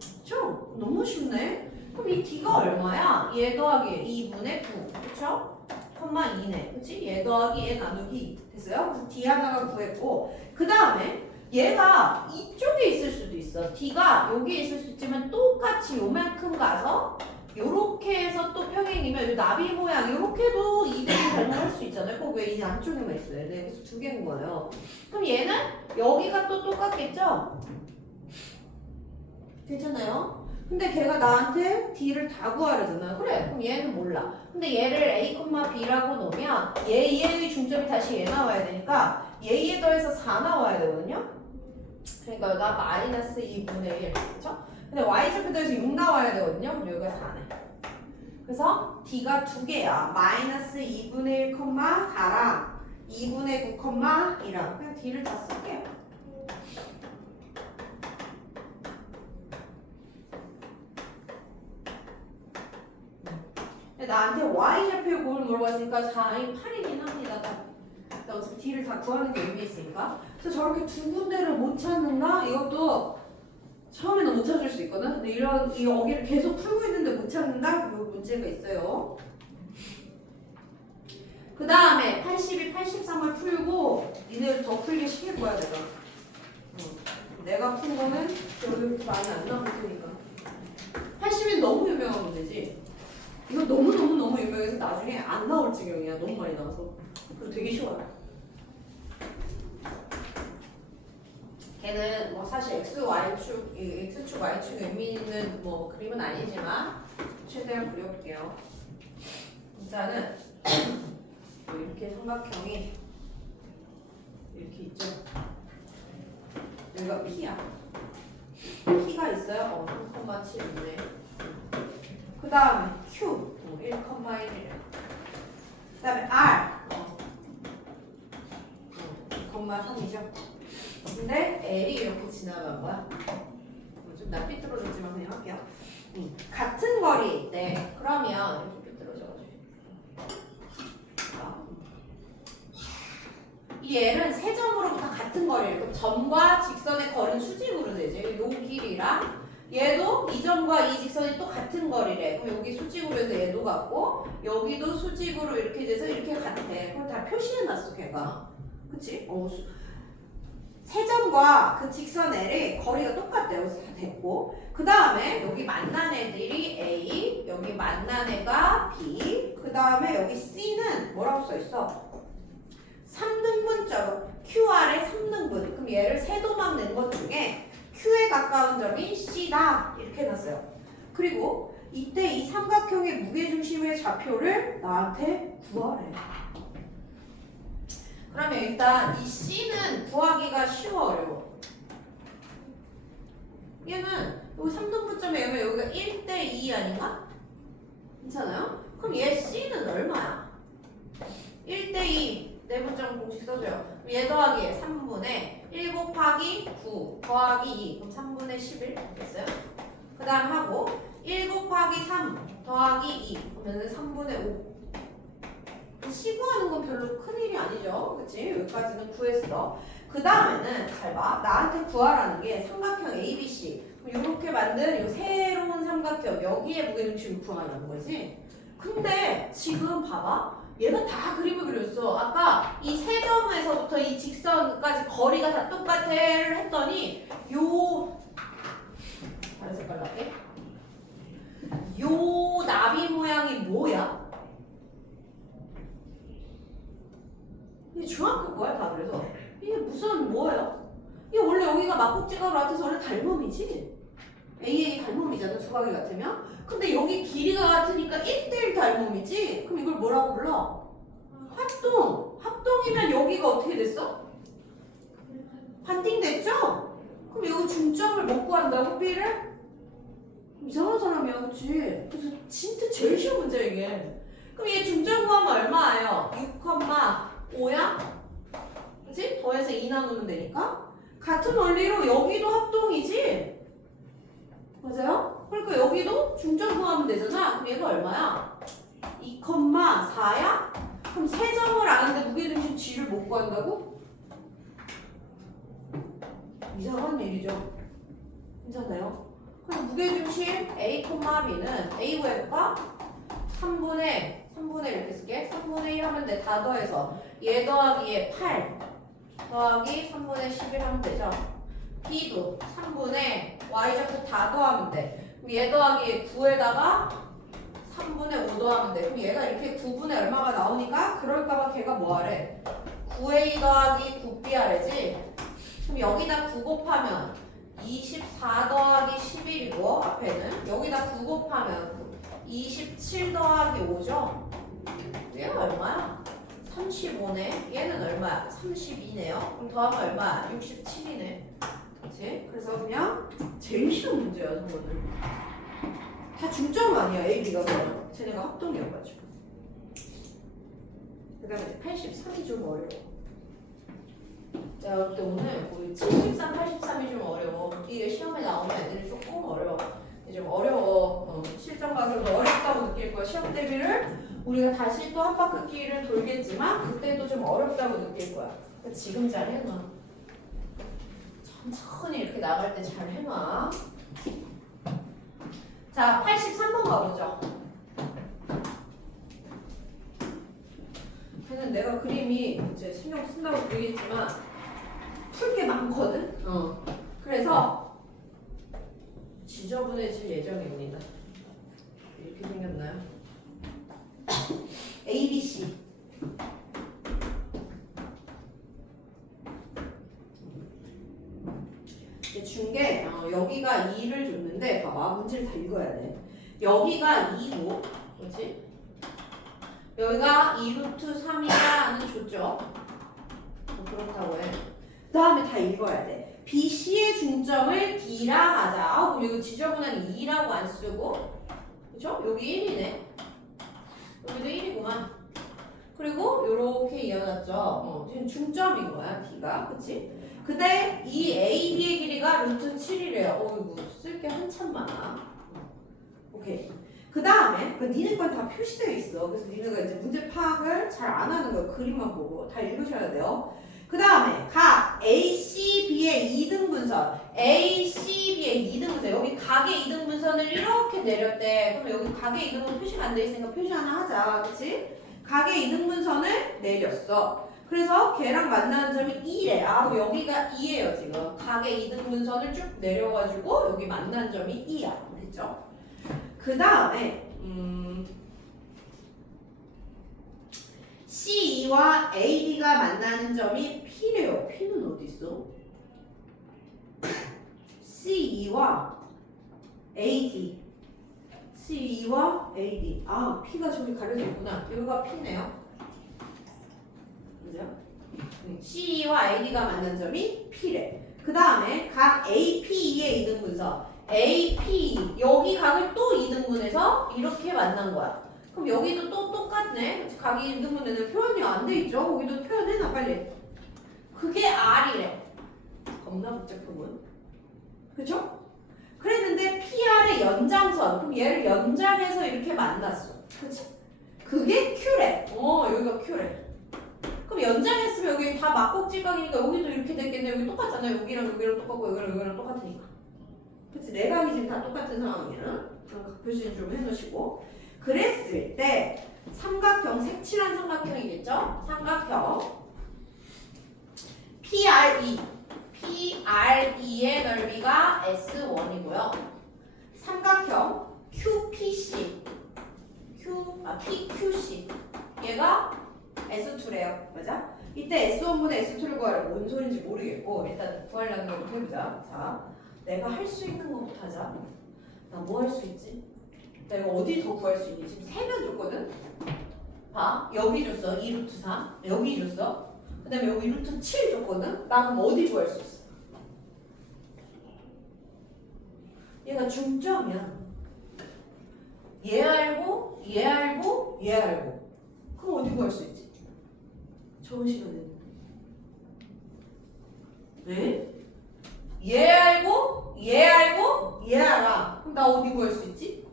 그쵸? 너무 쉽네. 그럼 이 D가 얼마야? 얘 더하기 2분의 9 그쵸? 콤마 2네 그치? 얘 더하기 얘 나누기 됐어요? 그래서 D 하나가 구했고 그 다음에 얘가 이쪽에 있을 수도 있어. D가 여기에 있을 수 있지만 똑같이 요만큼 가서 요렇게 해서 또 평행이면 요 나비 모양 요렇게도 2대1 발견할 수 있잖아요. 꼭 왜 이 안쪽에만 있어요? 네, 그래서 두 개인 거예요. 그럼 얘는 여기가 또 똑같겠죠? 괜찮아요? 근데 걔가 나한테 D를 다 구하려잖아요. 그래, 그럼 얘는 몰라. 근데 얘를 A, B라고 놓으면 얘의 중점이 다시 얘 나와야 되니까 얘에 더해서 4 나와야 되거든요? 그러니까 여기가 마이너스 2분의 1, 그쵸? 근데 y좌표 더해서 6 나와야 되거든요? 그럼 여기가 4네. 그래서 D가 두 개야. 마이너스 2분의 1, 4랑 2분의 9, 1이랑 그냥 D를 다 쓸게요. 나한테 y좌표의 곱을 물어봤으니까 4인 8이긴 합니다. 그래서 D를 다 구하는 게 의미 있으니까. 그래서 저렇게 두 군데를 못 찾는다? 이것도 처음에는 못 찾을 수 있거든. 근데 이 어기를 계속 풀고 있는데 못 찾는다? 그리고 문제가 있어요. 그 다음에 82, 83을 풀고 니네 더 풀게 시킬 거야 내가. 내가 푼 거는 여기 이렇게 많이 안 나올 테니까. 80이 너무 유명한 문제지. 이거 너무 유명해서 나중에 안 나올 지경이야. 너무 많이 나와서. 그리고 되게 쉬워요. 걔는 뭐 사실 X축, Y축 의미 있는 뭐 그림은 아니지만 최대한 그려볼게요. 일단은 이렇게 삼각형이 이렇게 있죠. 여기가 P야. P가 있어요. 3,7 있네. 그 다음에 Q 1,1이래. 그 다음에 R 2,3이죠. 근데 L이 이렇게 지나간 거야. 좀 나 삐뚤어졌지만 그냥 할게요. 같은 거리에 있대. 그러면 이렇게 삐뚤어져가지고 이 L은 세 점으로부터 같은 거리를 그럼 점과 직선의 거리는 수직으로 되지. 요 길이랑 얘도 이 점과 이 직선이 또 같은 거리래. 그럼 여기 수직으로 해서 얘도 같고 여기도 수직으로 이렇게 돼서 이렇게 같대. 그걸 다 표시해놨어 걔가. 그치? 세점과 그 직선 L의 거리가 똑같대요. 그래서 다 됐고. 그 다음에 여기 만난 애들이 A, 여기 만난 애가 B, 그 다음에 여기 C는 뭐라고 써있어? 3등분점, QR의 3등분. 그럼 얘를 세도막 낸 것 중에 Q에 가까운 점이 C다. 이렇게 해놨어요. 그리고 이때 이 삼각형의 무게중심의 좌표를 나한테 구하래. 그러면 일단 이 C는 구하기가 쉬워 어려워? 얘는 여기 3등분점에 여면 여기가 1대2 아닌가? 괜찮아요? 그럼 얘 C는 얼마야? 1대2 내분점 공식 써줘요. 그럼 얘 더하기 3분의 1 곱하기 9 더하기 2 그럼 3분의 11 됐어요? 그 다음 하고 1 곱하기 3 더하기 2 그러면 3분의 5 시구하는 건 별로 큰일이 아니죠. 그치? 여기까지는 구했어. 그 다음에는 잘 봐. 나한테 구하라는 게 삼각형 ABC. 이렇게 만든 이 새로운 삼각형 여기에 무게중심을 구하라는 거지. 근데 지금 봐봐. 얘가 다 그림을 그렸어. 아까 이 세 점에서부터 이 직선까지 거리가 다 똑같아를 했더니 다른 색깔로 할게. 요 나비 모양이 뭐야? 이게 중학교 거야 다. 그래서 이게 무슨 뭐예요? 이게 원래 여기가 막국지가로 같아서 원래 닮음이지. AA 닮음이잖아 조각이 같으면. 근데 여기 길이가 같으니까 1대1 닮음이지. 그럼 이걸 뭐라고 불러? 합동. 합동이면 여기가 어떻게 됐어? 반띵됐죠? 그럼 여기 중점을 못 구한다고 B를? 이상한 사람이야 그치? 그래서 진짜 제일 쉬운 문제야 이게. 그럼 얘 중점 구하면 얼마예요? 6,5야? 그치? 더해서 2 나누면 되니까 같은 원리로 여기도 합동이지? 맞아요? 그러니까 여기도 중점 구하면 되잖아. 그럼 얘가 얼마야? 2,4야? 그럼 세 점을 아는데 무게중심 G를 못 구한다고? 이상한 일이죠. 괜찮나요? 그럼 무게중심 A, B는 A 구해볼까? 3분의 이렇게 쓸게. 3분의 1 하면 돼. 다 더해서 얘 더하기 얘 8 더하기 3분의 11 하면 되죠. B도 3분의 Y좌표 다 더하면 돼. 그럼 얘 더하기 얘 9에다가 3분의 5 더하면 돼. 그럼 얘가 이렇게 9분의 얼마가 나오니까 그럴까봐 걔가 뭐하래? 9A 더하기 9B 하래지. 그럼 여기다 9 곱하면 24 더하기 11이고 앞에는 여기다 9 곱하면 27 더하기 5죠? 얘가 얼마야? 35네. 얘는 얼마야? 32네요. 그럼 더하면 얼마야? 67이네. 그치? 그래서 그냥 제일 쉬운 문제야, 저거는. 다 중점 아니야, A, B가 그냥. 쟤네가 합동이어가지고. 그 다음에 이제 83이 좀 어려워. 자, 근데 오늘 우리 73, 83이 좀 어려워. 이게 시험에 나오는 애들이 조금 어려워. 좀 어려워. 실전 가서도 어렵다고 느낄 거야. 시험 대비를 우리가 다시 또 한 바퀴를 돌겠지만 그때도 좀 어렵다고 느낄 거야. 그러니까 지금 잘 해놔. 천천히 이렇게 나갈 때 잘 해놔. 자, 83번 가보죠. 걔는 내가 그림이 이제 신경 쓴다고 그러겠지만 풀 게 많거든. 그래서 지저분해질 예정입니다. 이렇게 생겼나요? A, B, C. 준 게 여기가 2를 줬는데 봐봐 문제를 다 읽어야 돼. 여기가 2고 그렇지? 여기가 2루트 3이라는 줬죠. 그렇다고 해. 그 다음에 다 읽어야 돼. BC의 중점을 D라 하자. 그럼 이거 지저분한 2라고 안 쓰고 그쵸? 여기 1이네. 여기도 1이구만. 그리고 요렇게 이어놨죠. 지금 중점인 거야 D가. 그치? 근데 이 AB의 길이가 루트 7이래요. 어이구 쓸 게 한참 많아. 오케이. 그 다음에 니네 건 다 표시되어 있어. 그래서 니네가 이제 문제 파악을 잘 안 하는 거예요. 그림만 보고 다 읽으셔야 돼요. 그 다음에 각 ACB의 2등분선 ACB의 2등분선 여기 각의 2등분선을 이렇게 내렸대. 그럼 여기 각의 2등분 표시가 안 돼 있으니까 표시 하나 하자. 그치? 각의 2등분선을 내렸어. 그래서 걔랑 만나는 점이 2래. 아, 여기가 2예요, 지금. 각의 이등분선을 쭉 내려가지고 여기 만나는 점이 2야. 그죠? 그 다음에 C2와 AD가 만나는 점이 P래요. P는 어디 있어? C2와 AD. C2와 AD. 아, P가 저기 가려져 있구나. 여기가 P네요. 그죠? C2와 AD가 만난 점이 P래. 그 다음에 각 AP의 이등분선. AP 여기 각을 또 이등분해서 이렇게 만난 거야. 그럼 여기도 또 똑같네. 각이 이등분되는 표현이 안 돼 있죠? 거기도 표현해놔 빨리. 그게 R이래. 겁나 복잡하군. 그죠? 그랬는데 PR의 연장선. 그럼 얘를 연장해서 이렇게 만났어. 그치? 그게 Q래. 여기가 Q래. 그럼 연장했으면 여기 다 막꼭지각이니까 여기도 이렇게 됐겠네. 여기 똑같잖아요. 여기랑 여기랑 똑같고 여기랑 똑같으니까. 그치? 네 각이 지금 다 똑같은 상황이야. 그럼 표시 좀 해놓으시고. 그랬을 때 삼각형, 색칠한 삼각형이겠죠? 삼각형 PRE의 넓이가 S1이고요. 삼각형 QPC, PQC 얘가 S2래요. 맞아? 이때 S1분의 S2를 구하려고 뭔 소린지 모르겠고 일단 구하려는 것부터 해보자. 자, 내가 할 수 있는 것부터 하자. 나 뭐 할 수 있지? 나 이거 어디 더 구할 수 있니? 지금 3면 줬거든? 봐, 여기 줬어. 2루트 4. 여기 줬어. 그 다음에 여기 루트 7 줬거든? 나 그럼 어디 구할 수 있어? 얘가 중점이야. 얘 알고, 얘 알고, 얘 알고. 그럼 어디 구할 수 있지? 좋은 시간에. 네? 얘 알고, 얘 알고, 얘 알아. 그럼 나 어디 구할 수 있지?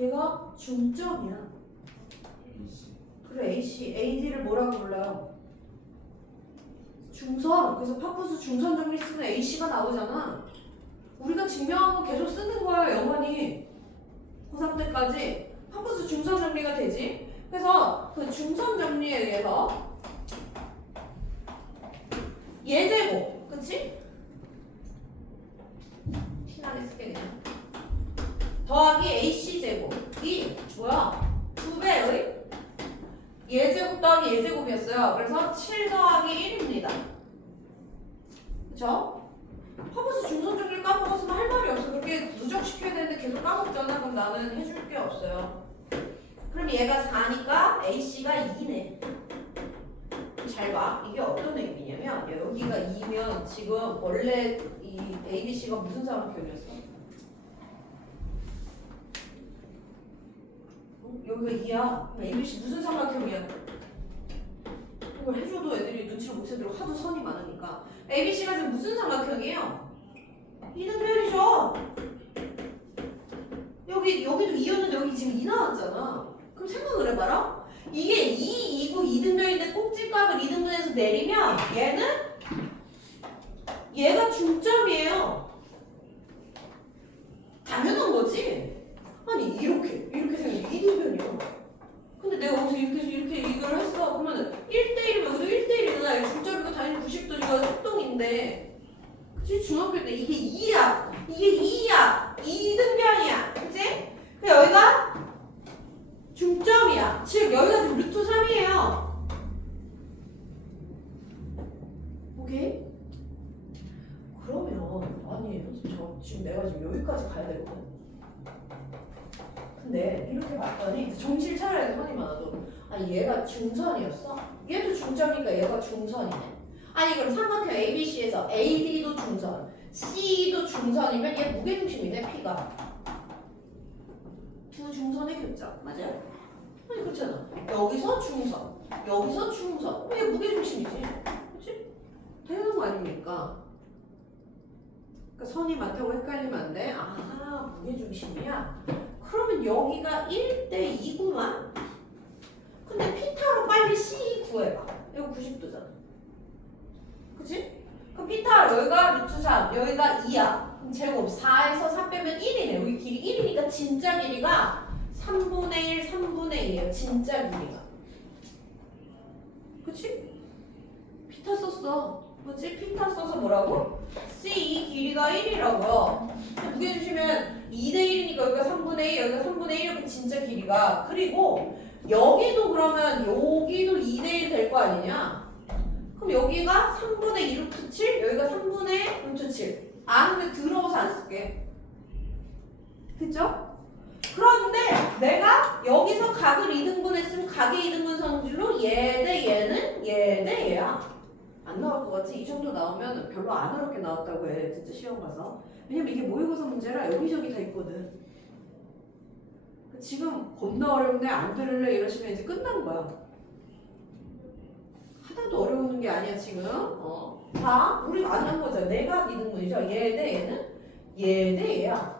얘가 중점이야. 그래, AD를 뭐라고 불러요? 중선. 그래서 파푸스 중선 정리 쓰면 AC가 나오잖아. 우리가 증명한 거 계속 쓰는 거야, 영원히. 고3 때까지 파푸스 중선 정리가 되지. 그래서 그 중선 정리에 의해서 예제곱, 그치? 티나게 쓸게 그냥. 더하기 AC제곱이 뭐야? 2배의 예제곱 더하기 예제곱이었어요. 그래서 7 더하기 1입니다. 그쵸? 파푸스 중선 정리 까먹었으면 할 말이 없어. 그렇게 누적시켜야 되는데 계속 까먹잖아. 그럼 나는 해줄 게 없어요. 그럼 얘가 4니까 AC가 2네. 잘 봐. 이게 어떤 의미냐면 여기가 2면 지금 원래 이 ABC가 무슨 삼각형이었어? 여기가 2야. 그럼 ABC 무슨 삼각형이야? 이걸 해줘도 애들이 눈치를 못 채도록 하도 선이 많으니까. ABC가 지금 무슨 삼각형이에요? 이등변이죠. 여기도 2였는데 여기 지금 2 나왔잖아. 그럼 생각을 해봐라. 이게 2, 2고 2등변인데 꼭지값을 2등분해서 내리면 얘가 중점이에요. 당연한 거지. 아니 이렇게 생겨 2등변이야. 근데 내가 여기서 이렇게 이걸 했어. 그러면 1대1이면 여기도 1대1이잖아. 중점이고 당연히 90도 이거 합동인데. 그치? 중학교 때 이게 2야. 이게 2야. 2등변이야. 그치? 근데 여기가 중점이야. 즉 여기가 지금 루트 3이에요. 오케이? 그러면 아니 지금 내가 지금 여기까지 가야 되거든. 근데 이렇게 봤더니 정신 차려야 돼. 선이 많아도 아니 얘가 중선이었어? 얘도 중점이니까 얘가 중선이네. 아니 그럼 삼각형 ABC에서 AD도 중선 C도 중선이면 얘 무게중심이네. P가 두 중선의 교점 맞아요? 아니 그렇잖아. 여기서 중선 여기서 중선 얘 무게중심이지. 그치? 당연한 거 아닙니까? 그러니까 선이 많다고 헷갈리면 안 돼. 아 무게중심이야. 그러면 여기가 1대 2구만? 근데 피타로 빨리 C 구해봐. 이거 90도잖아. 그치? 그럼 피타 여기가 루트 3, 여기가 2야. 그럼 제곱 4에서 3 빼면 1이네. 여기 길이 1이니까 진짜 길이가 3분의 1, 3분의 2예요. 진짜 길이가. 그치? 피타 썼어. 그치? 피타 써서 뭐라고? C 이 길이가 1이라고요. 무게주시면 2대 1이니까 여기가 3분의 1, 여기가 3분의 1 이렇게 진짜 길이가. 그리고 여기도 그러면 여기도 2대 1 될 거 아니냐? 그럼 여기가 3분의 2 루트 7, 여기가 3분의 루트 7. 아는데 더러워서 안 쓸게. 그죠? 그런데 내가 여기서 각을 이등분했으면 각의 이등분 성질로 얘 대 얘는 얘 대 얘야. 안 나올 것 같지? 이 정도 나오면 별로 안 어렵게 나왔다고 해. 진짜 시험 가서. 왜냐면 이게 모의고사 문제라 여기저기 다 있거든. 지금 겁나 어려운데 안 들을래 이러시면 이제 끝난 거야. 하나도 어려운 게 아니야 지금. 자, 우리가 아는 거죠. 내가 이등분이죠. 얘 대 얘는 얘 대 얘야.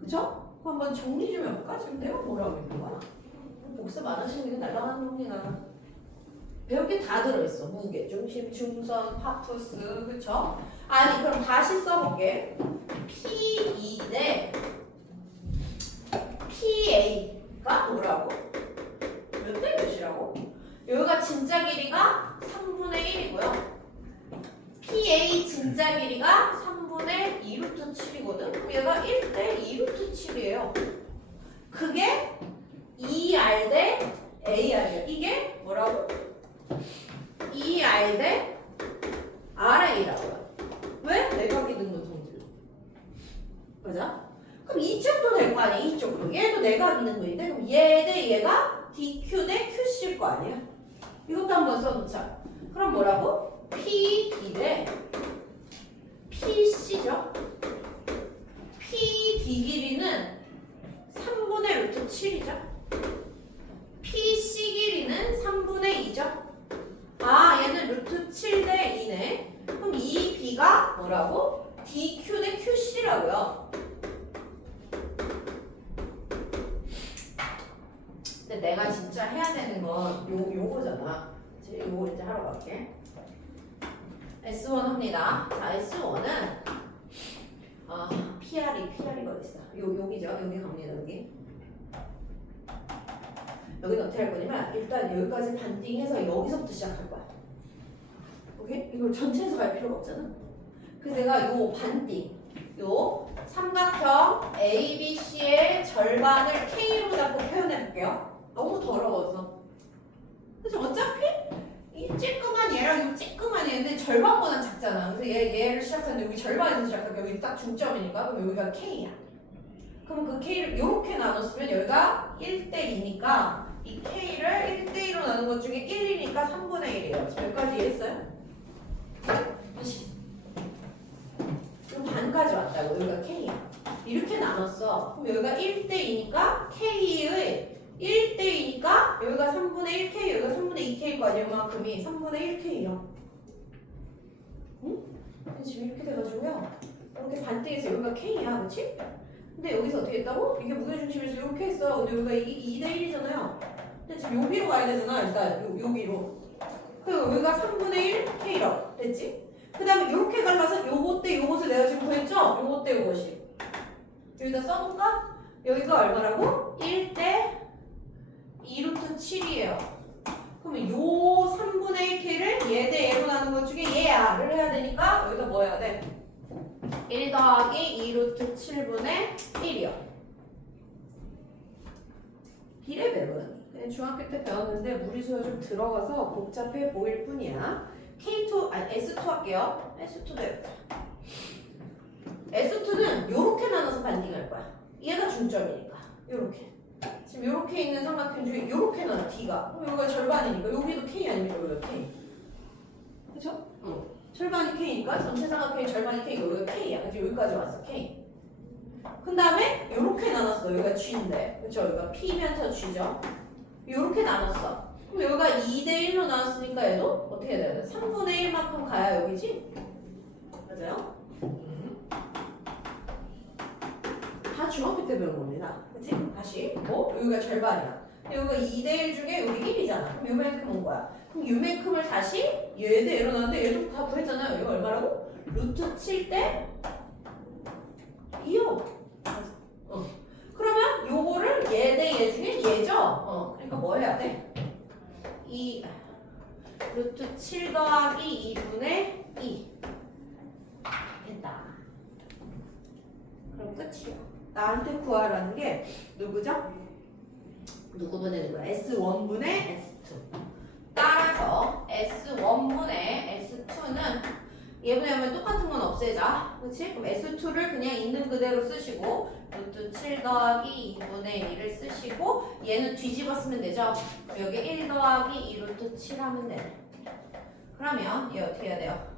그쵸? 한번 정리 좀 해볼까? 지금 내가 뭐라고 했는 거야? 복습 안 하시는 게 날라가는 겁니다. 배울 게 다 들어있어. 무게, 중심, 중선, 파푸스, 그쵸? 아니 그럼 다시 써볼게. P2 대 PA가 뭐라고? 몇 대 몇이라고? 여기가 진짜 길이가 3분의 1이고요. PA 진짜 길이가 3분의 2 루트 7이거든? 그럼 얘가 1대 2 루트 7이에요. 그게 2R 대 AR이야. 이게 뭐라고? 2R 대 RA라고요. 왜? 내각 이등분 성질. 맞아? 그럼 이쪽도 될 거 아니야? 이쪽도. 얘도 내각 이등분인데 그럼 얘 대 얘가 DQ 대 QC일 거 아니야? 이것도 한번 써놓자. 그럼 뭐라고? PD 대 PC죠? PD 길이는 3분의 루트 7이죠? PC 길이는 3분의 2죠? 아, 얘는 루트 7 대 2네. 그럼 이 B가 뭐라고? DQ 대 QC라고요. 근데 내가 진짜 해야 되는 건 요거잖아. 이제 요거 이제 하러 갈게. S1 합니다. 자, S1은 PR이가 어딨어? 여기죠. 여기 갑니다. 여기는 어떻게 할 거냐면 일단 여기까지 반띵해서 여기서부터 시작할 거야. 오케이? 이걸 전체에서 갈 필요가 없잖아. 그래서 내가 요 반띵, 요 삼각형 ABC의 절반을 K로 잡고 표현해 볼게요. 너무 더러워서. 그래서 어차피 이 쬐끄만 얘랑 이 쬐끄만 얘인데 절반보다 작잖아. 그래서 얘를 시작하는데 여기 절반에서 시작할게. 여기 딱 중점이니까. 그럼 여기가 K야. 그럼 그 K를 이렇게 나눴으면 여기가 1대2니까 이 K를 1대2로 나눈 것 중에 1이니까 3분의 1이에요. 지금 여기까지 이해했어요? 다시. 그럼 반까지 왔다고. 여기가 K야. 이렇게 나눴어. 그럼 여기가 1대2니까 K의 1대2니까 여기가 3분의 1K, 여기가 3분의 2K일 거 아니야? 이만큼이 3분의 1K야. 응? 지금 이렇게 돼가지고요. 이렇게 반대해서 여기가 K야. 그치? 근데 여기서 어떻게 했다고? 이게 무게중심에서 이렇게 했어. 근데 여기가 2대 1이잖아요. 근데 지금 여기로 가야 되잖아. 일단 여기로. 그리고 여기가 3분의 1 K로 됐지? 그 다음에 이렇게 갈라서 요것 대 요것을 내가 지금 구했죠? 요것 대 요것이. 여기다 써볼까? 여기가 얼마라고? 1대 2루트 7이에요. 그러면 요 3분의 1K를 얘 대 얘로 나눈 것 중에 얘야를 해야 되니까 여기다 뭐 해야 돼? 1 더하기 2루트 7분의 1이요. 비례배분. 그냥 중학교 때 배웠는데 무리수가 좀 들어가서 복잡해 보일 뿐이야. K2, 아니 S2 할게요. S2도 해보자. S2는 요렇게 나눠서 반띵할 거야. 얘가 중점이니까. 요렇게. 지금 요렇게 있는 삼각형 중에 요렇게 나눠 D가. 그럼 여기가 절반이니까 여기도 K 아닙니까? 여기가 K. 그쵸? 절반이 K니까 전체 삼각형의 절반이 K, 여기가 K야. 그치? 여기까지 왔어, K. 그 다음에 요렇게 나눴어. 여기가 G인데. 그쵸? 여기가 P면서 G죠? 요렇게 나눴어. 그럼 여기가 2대 1로 나눴으니까 얘도 어떻게 해야 돼? 3분의 1만큼 가야 여기지? 맞아요? 다 중학교 때 배운 겁니다. 그치? 다시. 여기가 절반이야. 여기가 2대 1 중에 여기 1이잖아. 그럼 요만큼 온 거야. 그럼 요만큼을 다시 얘 대 얘로 나눴는데 얘도 다 구했잖아요. 이거 얼마라고? 루트 7대 2요. 그러면 요거를 얘 대 얘 7 더하기 2분의 2 됐다. 그럼 끝이야. 나한테 구하라는 게 누구죠? 누구 보내는 거야? S1분의 S2. 따라서 S1분의 S2는 얘분하면 똑같은 건 없애자. 그렇지? 그럼 S2를 그냥 있는 그대로 쓰시고 루트 7 더하기 2분의 1을 쓰시고 얘는 뒤집어 쓰면 되죠? 여기 1 더하기 2 루트 7 하면 돼. 그러면 얘 어떻게 해야 돼요?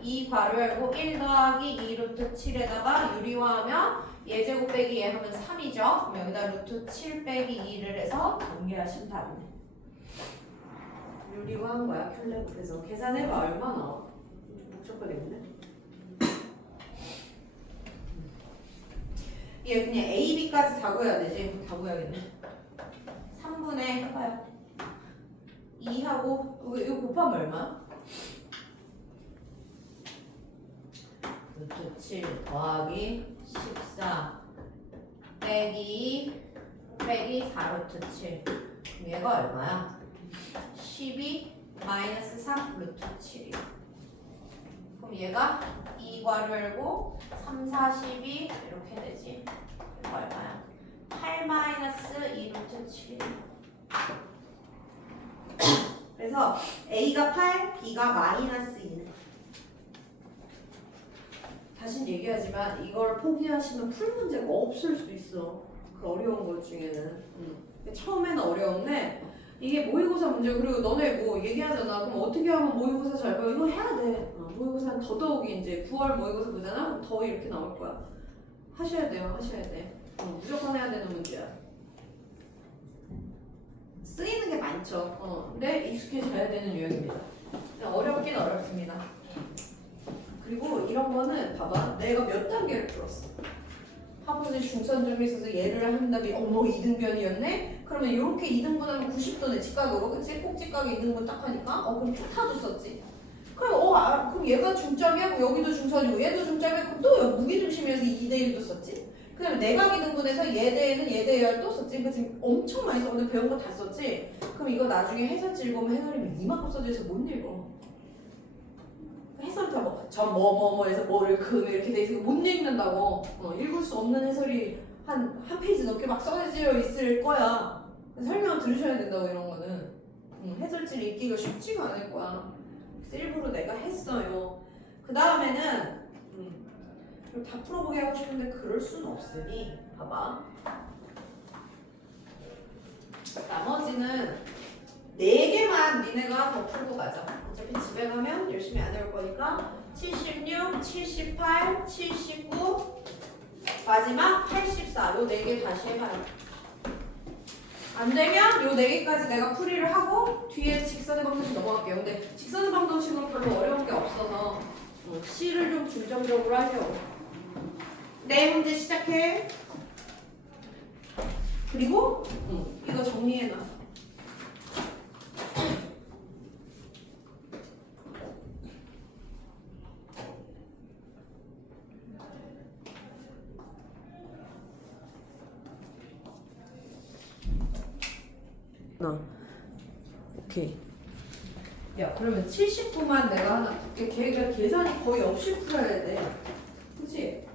2 괄호 열고 1 더하기 2 루트 7에다가 유리화하면 얘 제곱 빼기 얘 하면 3이죠? 그럼 여기다 루트 7 빼기 2를 해서 연결하시면 답이네. 유리화한 거야 큐레북에서. 계산해봐 얼마 나와? 복잡하겠네. 얘 그냥 A, B까지 다 구해야 되지? 다 구해야겠네. 3분의 해봐요. 2하고 이거 곱하면 얼마? 루트 7 더하기 14 빼기 4 루트 7. 그럼 얘가 얼마야? 12 마이너스 3 루트 7이야. 그럼 얘가 2 괄호 열고 3, 4, 12 이렇게 되지. 이거 얼마야? 8 마이너스 2 루트 7. 그래서 A가 8, B가 마이너스 2네. 다시 얘기하지만 이걸 포기하시면 풀 문제가 없을 수 있어. 그 어려운 것 중에는. 처음에는 어려운데 이게 모의고사 문제. 그리고 너네 뭐 얘기하잖아. 그럼 어떻게 하면 모의고사 잘 봐? 이거 해야 돼. 모의고사는 더더욱이 이제 9월 모의고사 보잖아. 그럼 더 이렇게 나올 거야. 하셔야 돼요. 하셔야 돼. 무조건 해야 되는 문제야. 쓰이는 게 많죠. 근데 익숙해져야 되는 유형입니다. 어렵긴 어렵습니다. 그리고 이런 거는 봐봐. 내가 몇 단계를 풀었어. 하버드 중선점에 있어서 얘를 한 다음에 어머 2등변이었네? 그러면 이렇게 2등분하면 90도네 직각으로. 그치? 꼭직각에 2등분 딱 하니까 그럼 펴타도 썼지. 그럼 그럼 얘가 중점이야? 그럼 여기도 중선이고 얘도 중점이야? 그럼 또 무게중심이어서 2대1도 썼지. 그 다음에 내각 2등분해서 얘 대에는 얘 대에 또 썼지. 그러니까 지금 엄청 많이 써. 오늘 배운 거 다 썼지? 그럼 이거 나중에 해설지 읽으면 해설이면 이만큼 써져서 못 읽어. 해설이 다 해서 뭐를 이렇게 돼 있으니까 못 읽는다고. 읽을 수 없는 해설이 한 페이지 넘게 막 써져 있을 거야. 설명 들으셔야 된다고 이런 거는. 해설지를 읽기가 쉽지가 않을 거야. 그래서 일부러 내가 했어요. 그 다음에는 다 풀어보게 하고 싶은데 그럴 수는 없으니 봐봐. 나머지는 4개만 니네가 더 풀고 가자. 어차피 집에 가면 열심히 안 해올 거니까 76, 78, 79 마지막 84 요 4개 다시 해봐요. 안 되면 요 4개까지 내가 풀이를 하고 뒤에 직선의 방정식 넘어갈게요. 근데 직선의 방정식은 별로 어려운 게 없어서 C를 좀 중점적으로 하려고. 네 문제 시작해. 그리고 이거 정리해놔. 오케이. 야 그러면 79만 내가 하나 걔가 계산이 거의 없이 풀어야 돼. 그치?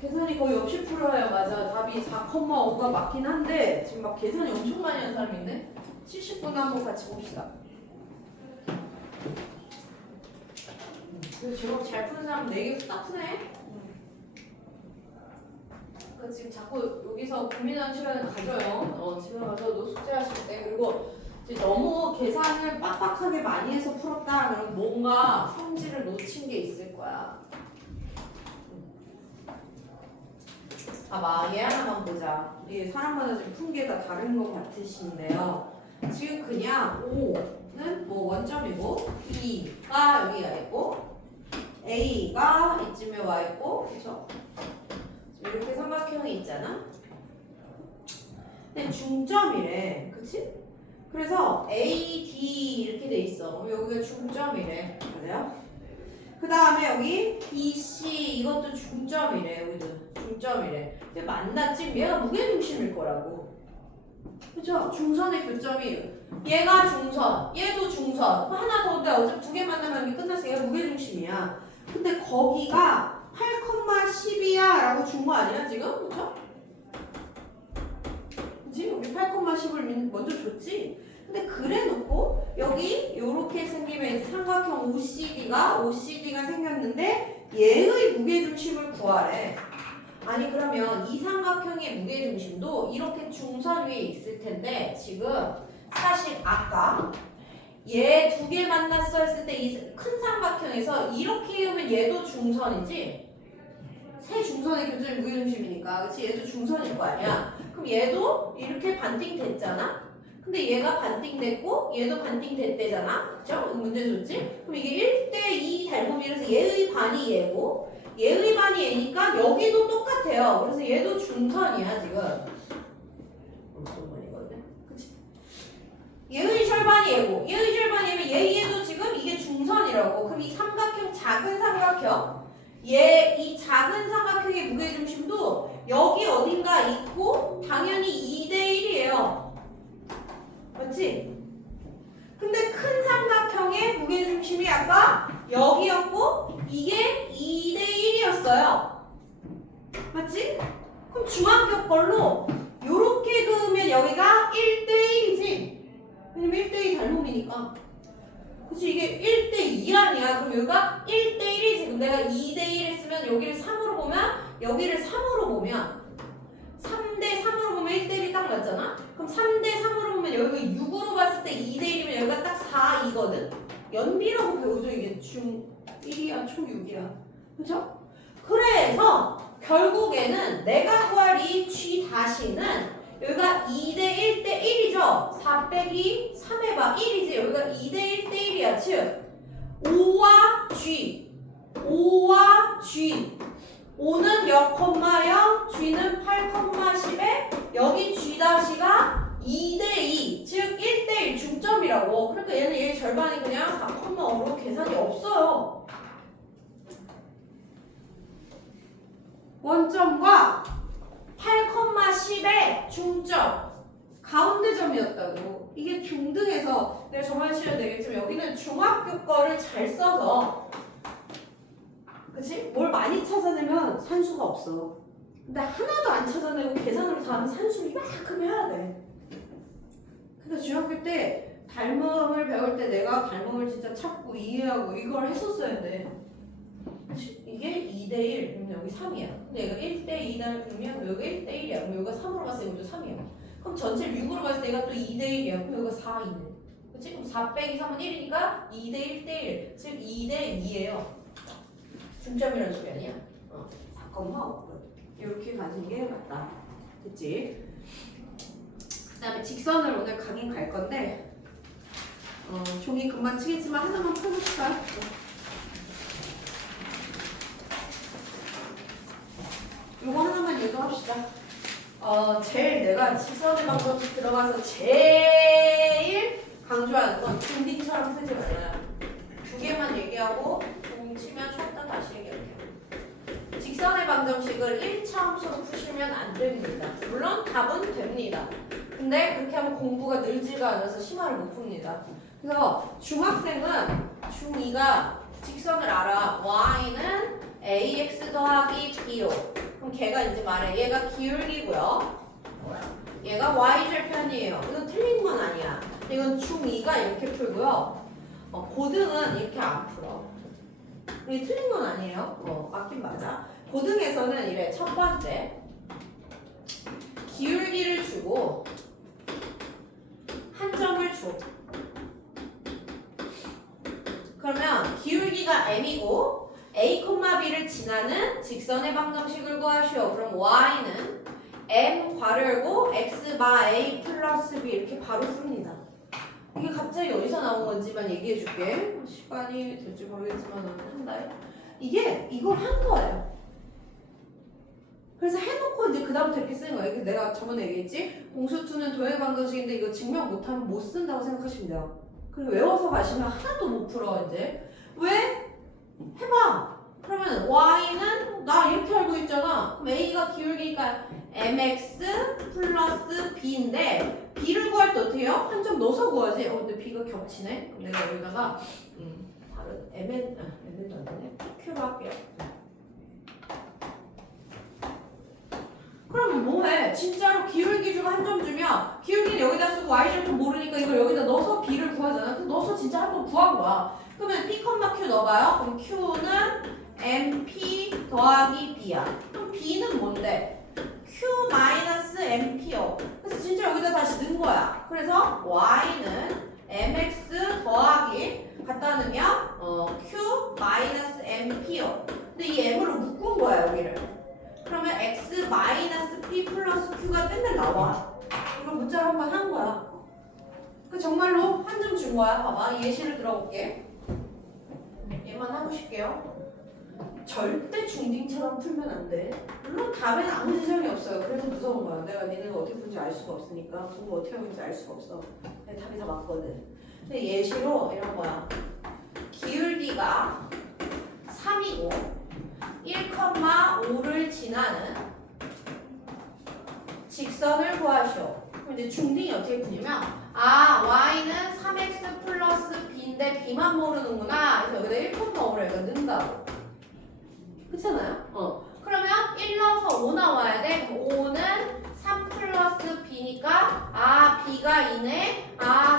계산이 거의 없이 풀어야 맞아. 답이 4,5가 맞긴 한데 지금 막 계산이 엄청 많이 하는 사람이 있네. 79는 한번 같이 봅시다. 그래서 제법 잘 푸는 사람 4개에서 딱 푸네. 그러니까 지금 자꾸 여기서 고민하는 시간을 가져요. 집에 가서 너 숙제하실 때. 그리고 이제 너무 계산을 빡빡하게 많이 해서 풀었다 그러면 뭔가 성질을 놓친 게 있을 거야. 봐봐, 얘 하나만 보자. 이게 사람마다 지금 푼 게 다 다른 것 같으신데요. 지금 그냥 5는 뭐 원점이고 B가 여기가 있고 A가 이쯤에 와 있고 그쵸? 이렇게 삼각형이 있잖아. 근데 중점이래. 그치? 그래서 A, D 이렇게 돼 있어. 그럼 여기가 중점이래. 맞아요? 그 다음에 여기 B, C 이것도 중점이래. 여기도 중점이래. 근데 만났지? 얘가 무게중심일 거라고. 그쵸? 중선의 교점이 얘가 중선, 얘도 중선. 하나 더인데 어차피 두 개 만나면 이게 끝났으니까 무게중심이야. 근데 거기가 8,10이야 라고 준 거 아니야 지금? 그쵸? 그치? 여기 8,10을 먼저 줬지? 근데 그래 놓고 여기 요렇게 생기면 이제 삼각형 OCD가 생겼는데 얘의 무게중심을 구하래. 아니 그러면 이 삼각형의 무게중심도 이렇게 중선 위에 있을 텐데 지금 사실 아까 얘 두 개 만났어 했을 때 이 큰 삼각형에서 이렇게 이으면 얘도 중선이지? 세 중선의 교점이 무게중심이니까 그치? 얘도 중선일 거 아니야? 그럼 얘도 이렇게 반띵 됐잖아? 근데 얘가 반띵 됐고 얘도 반띵 됐대잖아? 그쵸? 문제 줬지? 그럼 이게 1대2 닮음이라서 얘의 반이 얘고 얘의 반이 얘니까 여기도 똑같아요. 그래서 얘도 중선이야 지금. 중선이거든. 그치? 얘의 절반이 얘고 얘의 절반이 얘면 얘도 지금 이게 중선이라고. 그럼 이 삼각형 작은 삼각형 이 작은 삼각형의 무게중심도 여기 어딘가 있고 당연히 2대1이에요. 맞지? 근데 큰 삼각형의 무게중심이 아까 여기였고 이게 2대1이었어요. 맞지? 그럼 중학교 걸로 요렇게 그으면 여기가 1대1이지? 왜냐면 1대2 닮음이니까. 그치? 이게 1대2 아니야. 그럼 여기가 1대1이지. 그럼 내가 2대1 했으면 여기를 3으로 보면 여기를 3으로 보면 3대3으로 보면 1대1이 딱 맞잖아? 그럼 3대3으로 보면 여기가 6으로 봤을 때 2대1이면 여기가 딱 4, 2거든? 연비라고 배우죠. 이게 중1이야, 초6이야. 그쵸? 그래서 결국에는 내가 구할 이 G 다시는 여기가 2대 1대 1이죠? 4 빼기 3 해봐. 1이지? 여기가 2대 1대 1이야. 즉 5와 G 5는 몇 콤마 0, G는 8,10에 여기 G 다시가 2대2, 즉 1대1 중점이라고. 그러니까 얘는 얘 절반이 그냥 4,5로 계산이 없어요. 원점과 8,10의 중점 가운데 점이었다고. 이게 중등에서 내가 저번에 실은 되겠지만 여기는 중학교 거를 잘 써서 그치? 뭘 많이 찾아내면 산수가 없어. 근데 하나도 안 찾아내고 계산으로 다 하면 산수를 이만큼 해야 돼. 그러니까 중학교 때 닮음을 배울 때 내가 닮음을 진짜 찾고 이해하고 이걸 했었어야 돼. 그치? 이게 2대1 그러면 여기 3이야. 근데 얘가 1대2다 그러면 여기가 1대1이야. 그럼 여기가 3으로 봤을 때 이것도 3이야. 그럼 전체를 6으로 봤을 때 얘가 또 2대1이야. 그럼 여기가 4, 2네. 그치? 그럼 4 빼기 3은 1이니까 2대 1대1. 즉 2대 2예요. 중점이라는 소리 아니야? 4,5. 이렇게 가지는 게 맞다. 됐지? 그 다음에 직선을 오늘 강의 갈 건데 종이 금방 치겠지만 하나만 펴볼까? 요거 하나만 얘기합시다. 제일 내가 직선의 방법이 들어가서 제일 강조하는 건 중딩처럼 쓰지 말아요. 두 개만 얘기하고 종 치면 쉬었다 다시 얘기할게요. 직선의 방정식을 1차함수로 푸시면 안 됩니다. 물론 답은 됩니다. 근데 그렇게 하면 공부가 늘지가 않아서 심화를 못 풉니다. 그래서 중학생은 중2가 직선을 알아. y는 ax 더하기 b요. 그럼 걔가 이제 말해. 얘가 기울기고요. 얘가 y절편이에요. 이건 틀린 건 아니야. 이건 중2가 이렇게 풀고요. 고등은 이렇게 안 풀어. 이게 틀린 건 아니에요. 맞긴 맞아. 고등에서는 이래. 첫 번째 기울기를 주고 한 점을 줘. 그러면 기울기가 m이고 a, b를 지나는 직선의 방정식을 구하시오. 그럼 y는 m 괄호열고 x 바 a 플러스 b 이렇게 바로 씁니다. 이게 갑자기 어디서 나온 건지만 얘기해 줄게. 시간이 될지 모르겠지만 한다. 이게 이걸 한 거예요. 그래서 해놓고 이제 그다음부터 이렇게 쓰는 거예요. 내가 저번에 얘기했지? 공수2는 도형의 방정식인데 이거 증명 못하면 못 쓴다고 생각하시면 돼요. 그리고 외워서 가시면 하나도 못 풀어 이제. 왜? 해봐. 그러면 y는 나 이렇게 알고 있잖아. 그럼 a가 기울기니까 mx 플러스 b인데 b를 구할 때 어떻게 해요? 한 점 넣어서 구하지. 근데 b가 겹치네. 그럼 내가 여기다가 다른 mn도 안 되네. q로 할게요. 그러면 뭐해? 진짜로 기울기 중 한 점 주면 기울기는 여기다 쓰고 y절편 모르니까 이걸 여기다 넣어서 b를 구하잖아. 그래서 넣어서 진짜 한 번 구한 거야. 그러면 p, q 넣어봐요. 그럼 q는 mp 더하기 b야. 그럼 b는 뭔데? q 마이너스 mp요. 그래서 진짜 여기다 다시 넣은 거야. 그래서 y는 mx 더하기 갖다 넣으면 q 마이너스 mp요. 근데 이 m으로 묶은 거야 여기를. 그러면 x 마이너스 p 플러스 q가 맨날 나와. 이거 문자로 한번 한 거야. 그 정말로 한 점 준 거야. 봐봐. 예시를 들어볼게. 얘만 하고 싶게요. 절대 중딩처럼 풀면 안 돼. 물론 답에는 아무 지장이 없어요. 그래서 무서운 거야. 내가 니네가 어떻게 푸는지 알 수가 없으니까 공부 어떻게 하고 있는지 알 수가 없어. 내 답이 다 맞거든. 근데 예시로 이런 거야. 기울기가 3이고 1,5를 지나는 직선을 구하시오. 그럼 이제 중딩이 어떻게 푸냐면 y는 3x 플러스 b인데 b만 모르는구나. 그래서 여기다 1,5를 약간 넣는다고. 그렇잖아요? 그러면 1 넣어서 5 나와야 돼. 그럼 5는 3 플러스 b니까 b가 2네.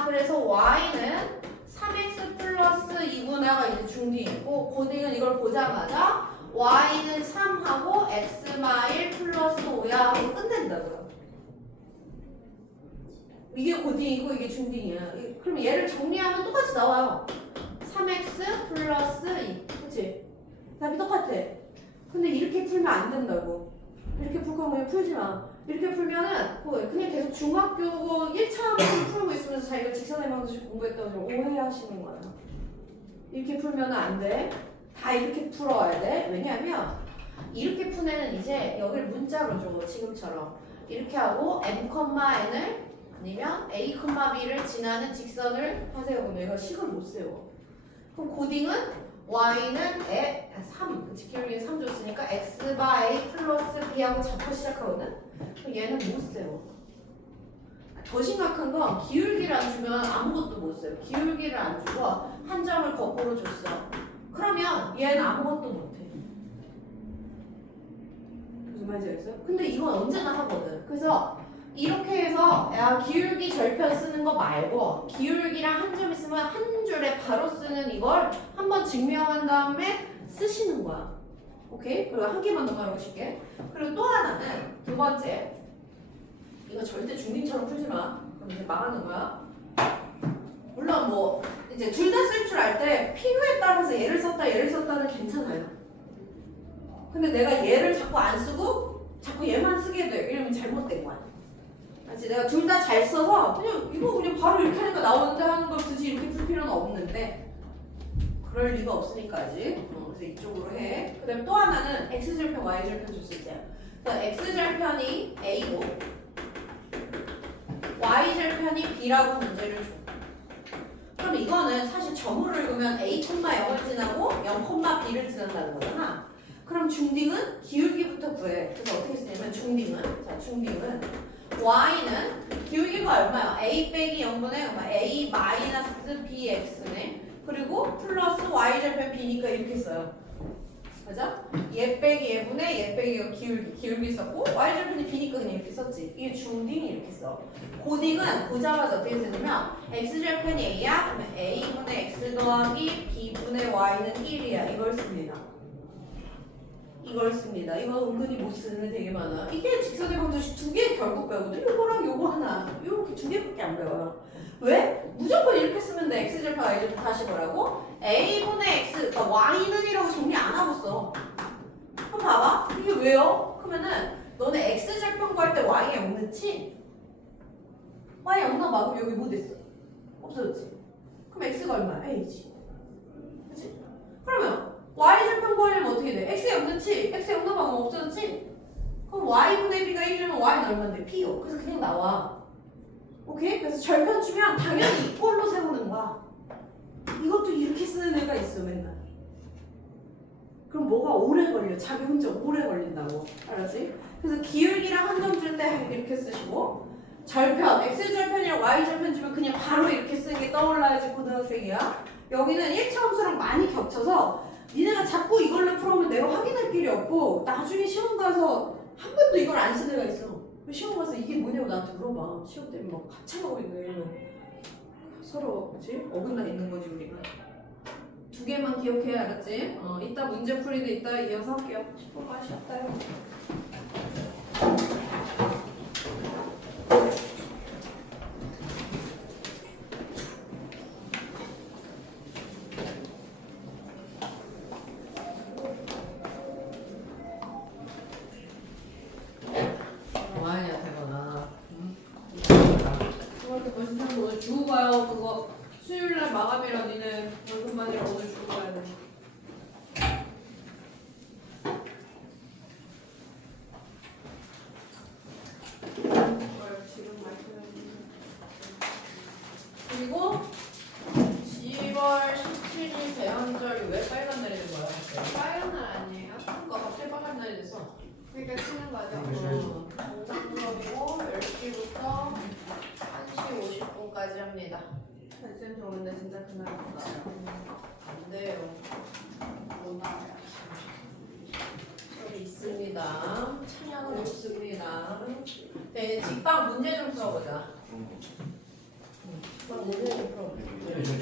그래서 y는 3x 플러스 2구나가 이제 중딩이고 고딩은 이걸 보자마자 y는 3하고 x마 1 플러스 5야 하고 끝낸다고요. 이게 고딩이고 이게 중딩이야. 그럼 얘를 정리하면 똑같이 나와요. 3x 플러스 2. 그치? 답이 똑같아. 근데 이렇게 풀면 안 된다고. 이렇게 풀 거면 그냥 풀지 마. 이렇게 풀면은 그냥 계속 중학교 1차만 풀고 있으면서 자기가 직선의 방정식 공부했다고 지금 오해하시는 거야. 이렇게 풀면 안 돼. 다 이렇게 풀어야 돼. 왜냐하면 이렇게 푼 애는 이제 여기를 문자로 줘. 지금처럼. 이렇게 하고 m,n을 아니면 a, b를 지나는 직선을 하세요. 그러면 얘가 식을 못 세워. 그럼 고딩은 y는 3, 그치? 기울기는 3 줬으니까 x 바 a 플러스 b하고 잡고 시작하거든? 그럼 얘는 못 세워. 더 심각한 건 기울기를 안 주면 아무것도 못 세워. 기울기를 안 주고 한 점을 거꾸로 줬어. 그러면 얘는 아무것도 못해. 무슨 말인지 알겠어요? 근데 이건 언제나 하거든. 그래서 이렇게 해서 기울기 절편 쓰는 거 말고 기울기랑 한 점 있으면 한 줄에 바로 쓰는 이걸 한번 증명한 다음에 쓰시는 거야. 오케이? 그리고 한 개만 더 말해보실게. 그리고 또 하나는 두 번째. 이거 절대 중딩처럼 풀지 마. 그럼 이제 망하는 거야. 물론 뭐 이제 둘 다 쓸 줄 알 때 필요에 따라서 얘를 썼다는 괜찮아요. 근데 내가 얘를 자꾸 안 쓰고 자꾸 얘만 쓰게 돼. 이러면 잘못된 거야. 알지? 내가 둘 다 잘 써서 그냥 이거 그냥 바로 이렇게 하니까 나오는데 하는 걸 굳이 이렇게 풀 필요는 없는데 그럴 리가 없으니까지. 그래서 이쪽으로 해. 그다음 또 하나는 x절편, y절편 줬을 때야. 그러니까 x절편이 a고 y절편이 b라고 문제를 줘. 그럼 이거는 사실 점으로 읽으면 a, 0을 지나고 0, b를 지난다는 거잖아. 그럼 중딩은 기울기부터 구해. 그래서 어떻게 쓰냐면 중딩은 y는 기울기가 얼마야? a 빼기 0분의 a 마이너스 bx네. 그리고 플러스 y절편 b니까 이렇게 써요. 맞아? 얘 빼기 얘분의 얘 빼기 기울기 썼고 y절편이 b니까 그냥 이렇게 썼지. 이게 중딩이 이렇게 써. 고딩은 보자마자 어떻게 쓰냐면 x절편이 a야? 그러면 a분의 x 더하기 b분의 y는 1이야. 이걸 씁니다. 이거 은근히 못 쓰는 애 되게 많아. 이게 직선의 방정식 2개 결국 배우거든. 요거랑 요거 하나. 요렇게 2개밖에 안 배워요. 왜? 무조건 이렇게 쓰면 돼. x절편, y절편 다시 보라고. a분의 x, 그러니까 y는 이라고 정리 안 하고 써. 한번 봐봐. 이게 왜요? 그러면은 너네 x절편 구할 때 y에 0 넣지? y에 0 넣어봐. 그럼 여기 뭐 됐어? 없어졌지? 그럼 x가 얼마야? a지. 그치? 그러면 y절편 구하려면 어떻게 돼? x에 0 넣지? x에 0 넣어봐. 그럼 없어졌지? 그럼 y분의 b가 1이면 y는 얼마인데? p요. 그래서 그냥 나와. 오케이? 그래서 절편 주면 당연히 이꼴로 세우는 거야. 이것도 이렇게 쓰는 애가 있어 맨날. 그럼 뭐가 오래 걸려. 자기 혼자 오래 걸린다고. 알았지? 그래서 기울기랑 한 점 줄 때 이렇게 쓰시고 절편, X절편이랑 Y절편 주면 그냥 바로 이렇게 쓰는 게 떠올라야지 고등학생이야. 여기는 1차 함수랑 많이 겹쳐서 니네가 자꾸 이걸로 풀으면 내가 확인할 길이 없고 나중에 시험 가서 한 번도 이걸 안 쓴 애가 있어. 시험 가서 이게 뭐냐고 나한테 물어봐. 시험 때문에 막 가차가고 있네. 서로 그치? 어긋나 있는 거지 우리가. 두 개만 기억해 알았지? 이따 문제 풀이도 이따 이어서 할게요. 10분만 쉬었다요. 와인이야 되거나. 수학교 벌써 오늘 주고 가요. 그거 수요일날 마감이라 니네 월급만이라 오늘 주고 가야 돼. 그리고 10월 17일 대한절이 왜 빨간 날이 된 거야? 빨간 날 아니에요? 그러니까 갑자기 빨간 날이 됐어. 그러니까 치는 거죠. 정상수업이고 10시부터 1시 50분까지 합니다. 쌤 좋은데 진짜 그날 못 나와요. 안 돼요. 못 나와요. 수업이 있습니다. 찬양은 없습니다. 네, 직방 문제 좀 풀어보자. 직방 문제 좀 풀어보자.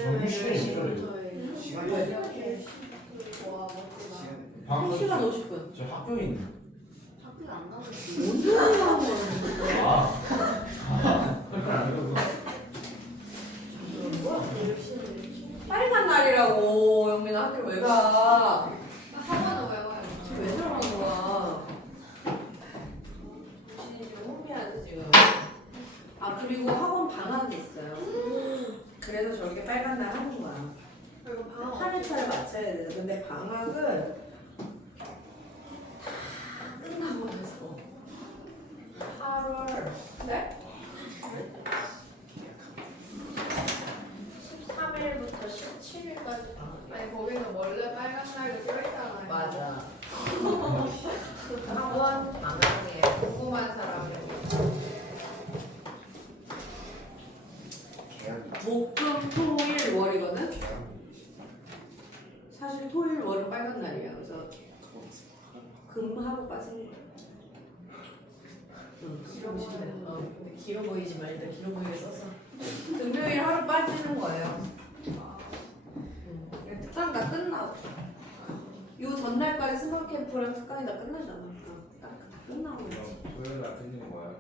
점심시간이 시간이 시간이 와 먹구나. 1시간 50분. 저 학교에 있는 학교 안 가고 언제 나가는 거야? 그러니까 안 되고 빨간 날이라고 영민아 학교 왜 가? 학원은 왜 와요? 지금 왜 저러는 거야? 진이 좀 혼미하지 지금. 아 그리고 학원 방학이 있어요. 그래서 저렇게 빨간 날 하는 거야. 그리고 방학 8회차를 맞춰야 돼. 근데 방학은 다 끝나고 나서 8월 네? 13일부터 17일까지 아니 거기는 원래 빨간 날도 껴있잖아요. 맞아. 학원 방학이에요. 궁금한 사람이. 목금 토일 월이거든. 사실 토일 월은 빨간 날이야. 그래서 금하고 빠지는 거야. 길어 보이네. 근데 길어 보이지 말자. 길어 보이게 썼어. 금요일 하루 빠지는 거예요. 특강 다 끝나고. 요 전날까지 스몰 캠프랑 특강이 다 끝나잖아. 다 끝나고. 토요일 날 끝내는 거야?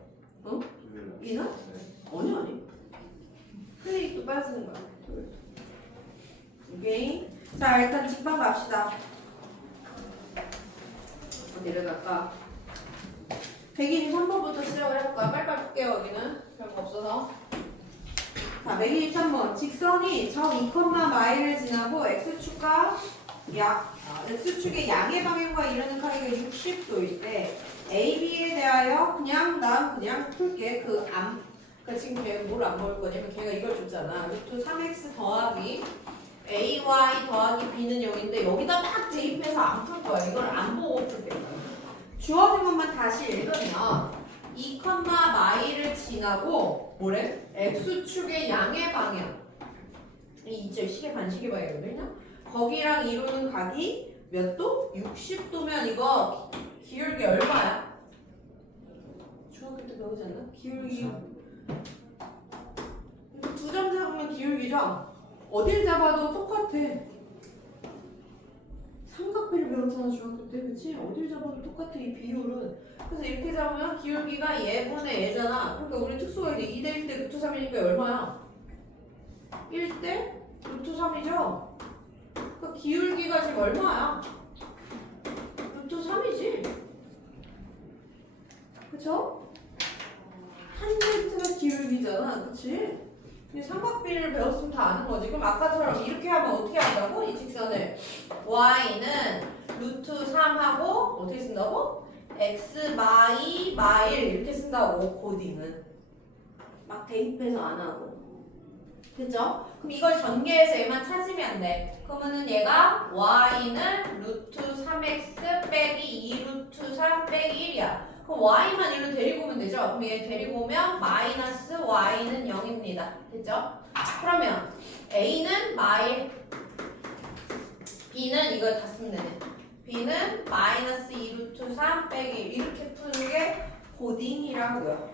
응? 토요일 날. 이날? 네. 아니. 클릭도 빠지는 거야. 오케이. 자, 일단 직방 갑시다. 내려갈까? 123번부터 시작을 해볼까? 빨리빨리 볼게요, 여기는. 별거 없어서. 자, 123번. 직선이 적 2,마일을 지나고 X축과 X축의 양의 방향과 이르는 카이가 60도일 때 AB에 대하여 그냥 풀게. 지금 걔가 뭘 안 먹을 거냐면 걔가 이걸 줬잖아. 루트 3x 더하기 AY 더하기 B는 0인데 여기다 딱 대입해서 안 풀 거야. 이걸 안 보고 풀게. 주어진 것만 다시 읽으면 2,마일을 지나고 뭐래? X축의 양의 방향 이 2절 시계 반시계 방향이거든요. 거기랑 이루는 각이 몇 도? 60도면 이거 기울기 얼마야? 중학교 때 배우지 않나? 기울기 두 점 잡으면 기울기죠? 어딜 잡아도 똑같아. 삼각비를 배웠잖아 중학교 때, 그치? 어딜 잡아도 똑같아 이 비율은. 그래서 이렇게 잡으면 기울기가 얘분의 얘잖아. 그러니까 우리 특수가 이제 2대 1대 루트 3이니까 얼마야? 1대 루트 3이죠? 그 기울기가 지금 얼마야? 루트 3이지? 그쵸? 탄젠트가 기울기잖아, 그치? 이 삼각비를 배웠으면 다 아는 거지. 그럼 아까처럼 이렇게 하면 어떻게 한다고? 이 직선을 y는 루트 3하고 어떻게 쓴다고? x 마일 이렇게 쓴다고. 코딩은 막 대입해서 안 하고. 그죠? 그럼 이걸 전개해서 얘만 찾으면 돼. 그러면은 얘가 y는 루트 3x 빼기 2 루트 3 빼기 1이야. 그럼 y만 일로 데리고 오면 되죠? 그럼 얘 데리고 오면 마이너스 y는 0입니다. 됐죠? 그러면 a는 마일, b는 이걸 다 쓰면 되네. b는 마이너스 2루트 3 빼기 1 이렇게 푸는 게 고딩이라고요.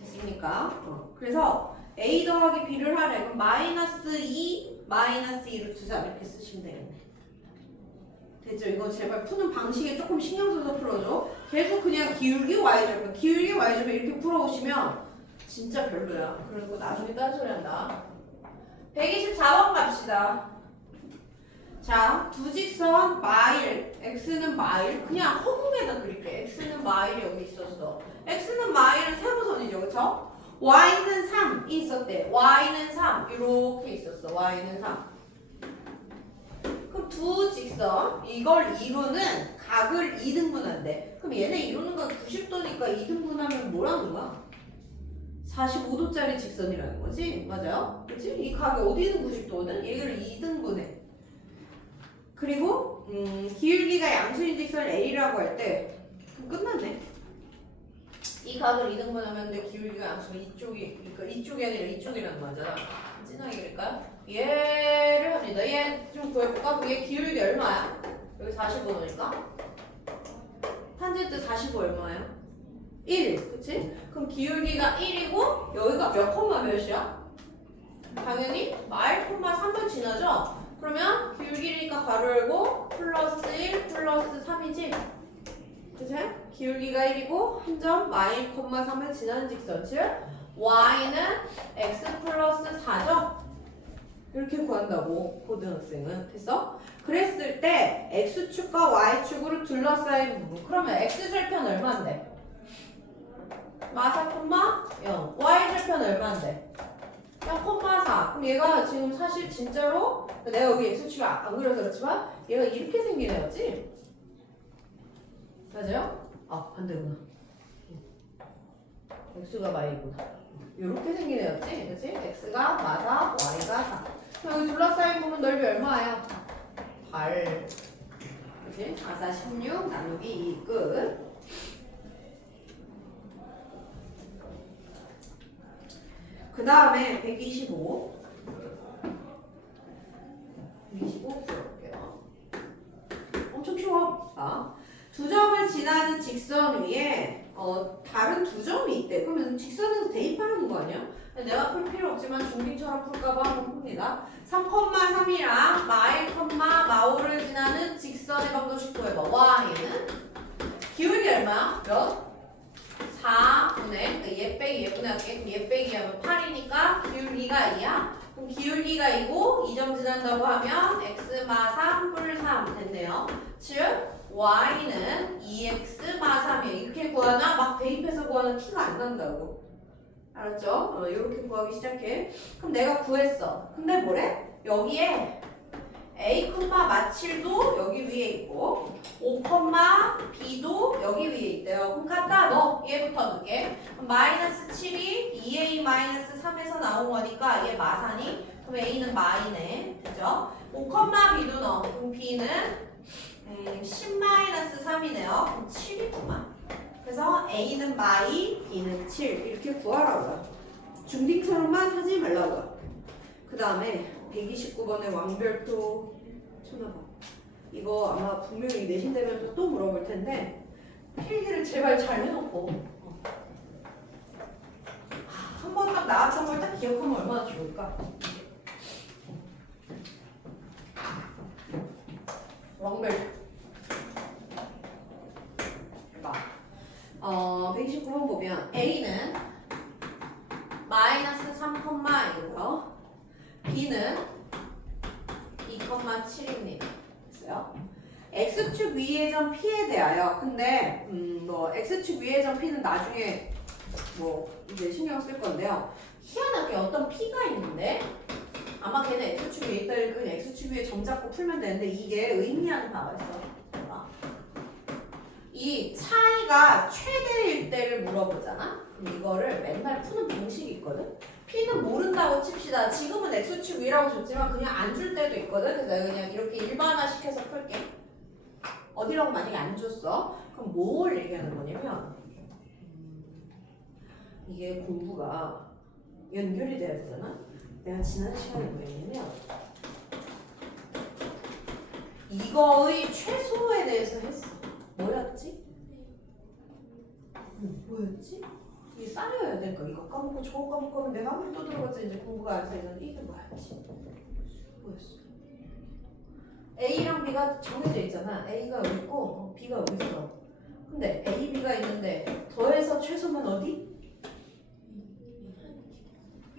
됐습니까? 그래서 a 더하기 b를 하래. 그럼 마이너스 2 마이너스 2루트 3 이렇게 쓰시면 되겠네. 됐죠? 이거 제발 푸는 방식에 조금 신경 써서 풀어줘. 계속 그냥 기울기 y절편 기울기 y절편 이렇게 풀어오시면 진짜 별로야. 그리고 나중에 딴소리 한다. 124번 갑시다. 자, 두 직선 마일, x는 마일, 그냥 허공에다 그릴게. x는 마일이 여기 있었어. x는 마일은 세로선이죠, 그쵸? y는 3이 있었대. y는 3 이렇게 있었어. y는 3. 그럼 두 직선 이걸 이루는 각을 2등분한대. 그럼 얘네 이루는 건 90도니까 2등분하면 뭐라는 거야? 45도짜리 직선이라는 거지? 맞아요? 그치? 이 각이 어디는 90도거든? 얘를 2등분해. 그리고 기울기가 양수인 직선 A라고 할 때 그럼 끝났네. 이 각을 2등분하면 내 기울기가 양수가 이쪽이, 그러니까 이쪽이 아니라 이쪽이라는 거잖아. 진하게 그릴까요? 얘를 합니다. 얘 좀 구해볼까? 그게 기울기 얼마야? 여기 45도니까 탄젠트 45 얼마예요? 1, 그치? 그럼 기울기가 1이고 여기가 몇 콤마 몇이야? 당연히 마일 콤마 3을 지나죠? 그러면 기울기니까 가로 열고 플러스 1 플러스 3이지? 그치? 기울기가 1이고 한 점 마일 콤마 3을 지나는 직선 즉 y는 x 플러스 4죠? 이렇게 구한다고 고등학생은. 됐어? 그랬을 때 x축과 y축으로 둘러싸인 부분 그러면 x절편 얼마인데? 마사 콤마 0 y절편 얼마인데? 0,4. 그럼 얘가 지금 사실 진짜로 내가 여기 x축이 안 그려서 그렇지만 얘가 이렇게 생긴 애였지? 맞아요? 아, 안 되구나. x가 y구나. 이렇게 생긴 애였지? 그치? x가 마사, y가 4. 그럼 여기 둘러싸인 부분 넓이 얼마예요? 8. 그치? 마사 16 나누기 2 끝. 그 다음에 125 풀어볼게요. 엄청 쉬워. 두 점을 지나는 직선 위에 다른 두 점이 있대. 그러면 직선에서 대입하는 거 아니야? 내가 풀 필요 없지만 중딩처럼 풀까봐 한번 풉니다. 3,3이랑 마일, 마오를 지나는 직선의 방정식 구해봐. y는 기울기 얼마야? 몇? 4분의 얘 빼기 얘분의 할게. 그럼 얘 빼기 하면 8이니까 기울기가 2야. 그럼 기울기가 2고 2점 지난다고 하면 x마 3 뿔 3 됐네요. 즉 y는 2x 마 3이야. 이렇게 구하나 막 대입해서 구하나 티가 안 난다고. 알았죠? 이렇게 구하기 시작해. 그럼 내가 구했어. 근데 뭐래? 여기에 a, 마7도 여기 위에 있고 5, b도 여기 위에 있대요. 그럼 갖다 넣어. 얘부터 넣을게. 그럼 마이너스 7이 2a 마이너스 3에서 나온 거니까 얘 마사니? 그럼 a는 마이네. 그죠? 5, b도 넣어. 그럼 b는 10 마이너스 3이네요. 그럼 7이구만. 그래서 a는 마이, b는 7 이렇게 구하라고요. 중딩처럼만 하지 말라고요. 그 다음에 129번의 왕별표 쳐놔봐. 이거 아마 분명히 내신 되면서 또 물어볼 텐데 필기를 제발 잘 해놓고 한 번 딱 나왔던 걸 딱 기억하면 얼마나 좋을까? 왕별표 129번 보면 A는 마이너스 3,1이고요. B는 2,7입니다. 됐어요? X축 위의 점 P에 대하여 근데 X축 위의 점 P는 나중에 이제 신경 쓸 건데요. 희한하게 어떤 P가 있는데 아마 걔는 X축 위에 있다니 그냥 X축 위에 점 잡고 풀면 되는데 이게 의미하는 바가 있어. 이 차이가 최대일 때를 물어보잖아? 그럼 이거를 맨날 푸는 방식이 있거든? P는 모른다고 칩시다. 지금은 X축 위라고 줬지만 그냥 안 줄 때도 있거든? 그래서 내가 그냥 이렇게 일반화 시켜서 풀게. 어디라고 만약에 안 줬어? 그럼 뭘 얘기하는 거냐면 이게 공부가 연결이 돼야 되잖아. 내가 지난 시간에 뭐 했냐면 이거의 최소에 대해서 했어. 뭐였지? 뭐였지? 이게 쌓여야 될까? 이거 까먹고 저거 까먹고 하면 내가 아무리 또 들어봤자 이제 공부가 안 되는 이게 뭐였지? 뭐였어? A랑 B가 정해져 있잖아. A가 여기 있고 B가 여기 있어. 근데 A, B가 있는데 더해서 최소만 어디?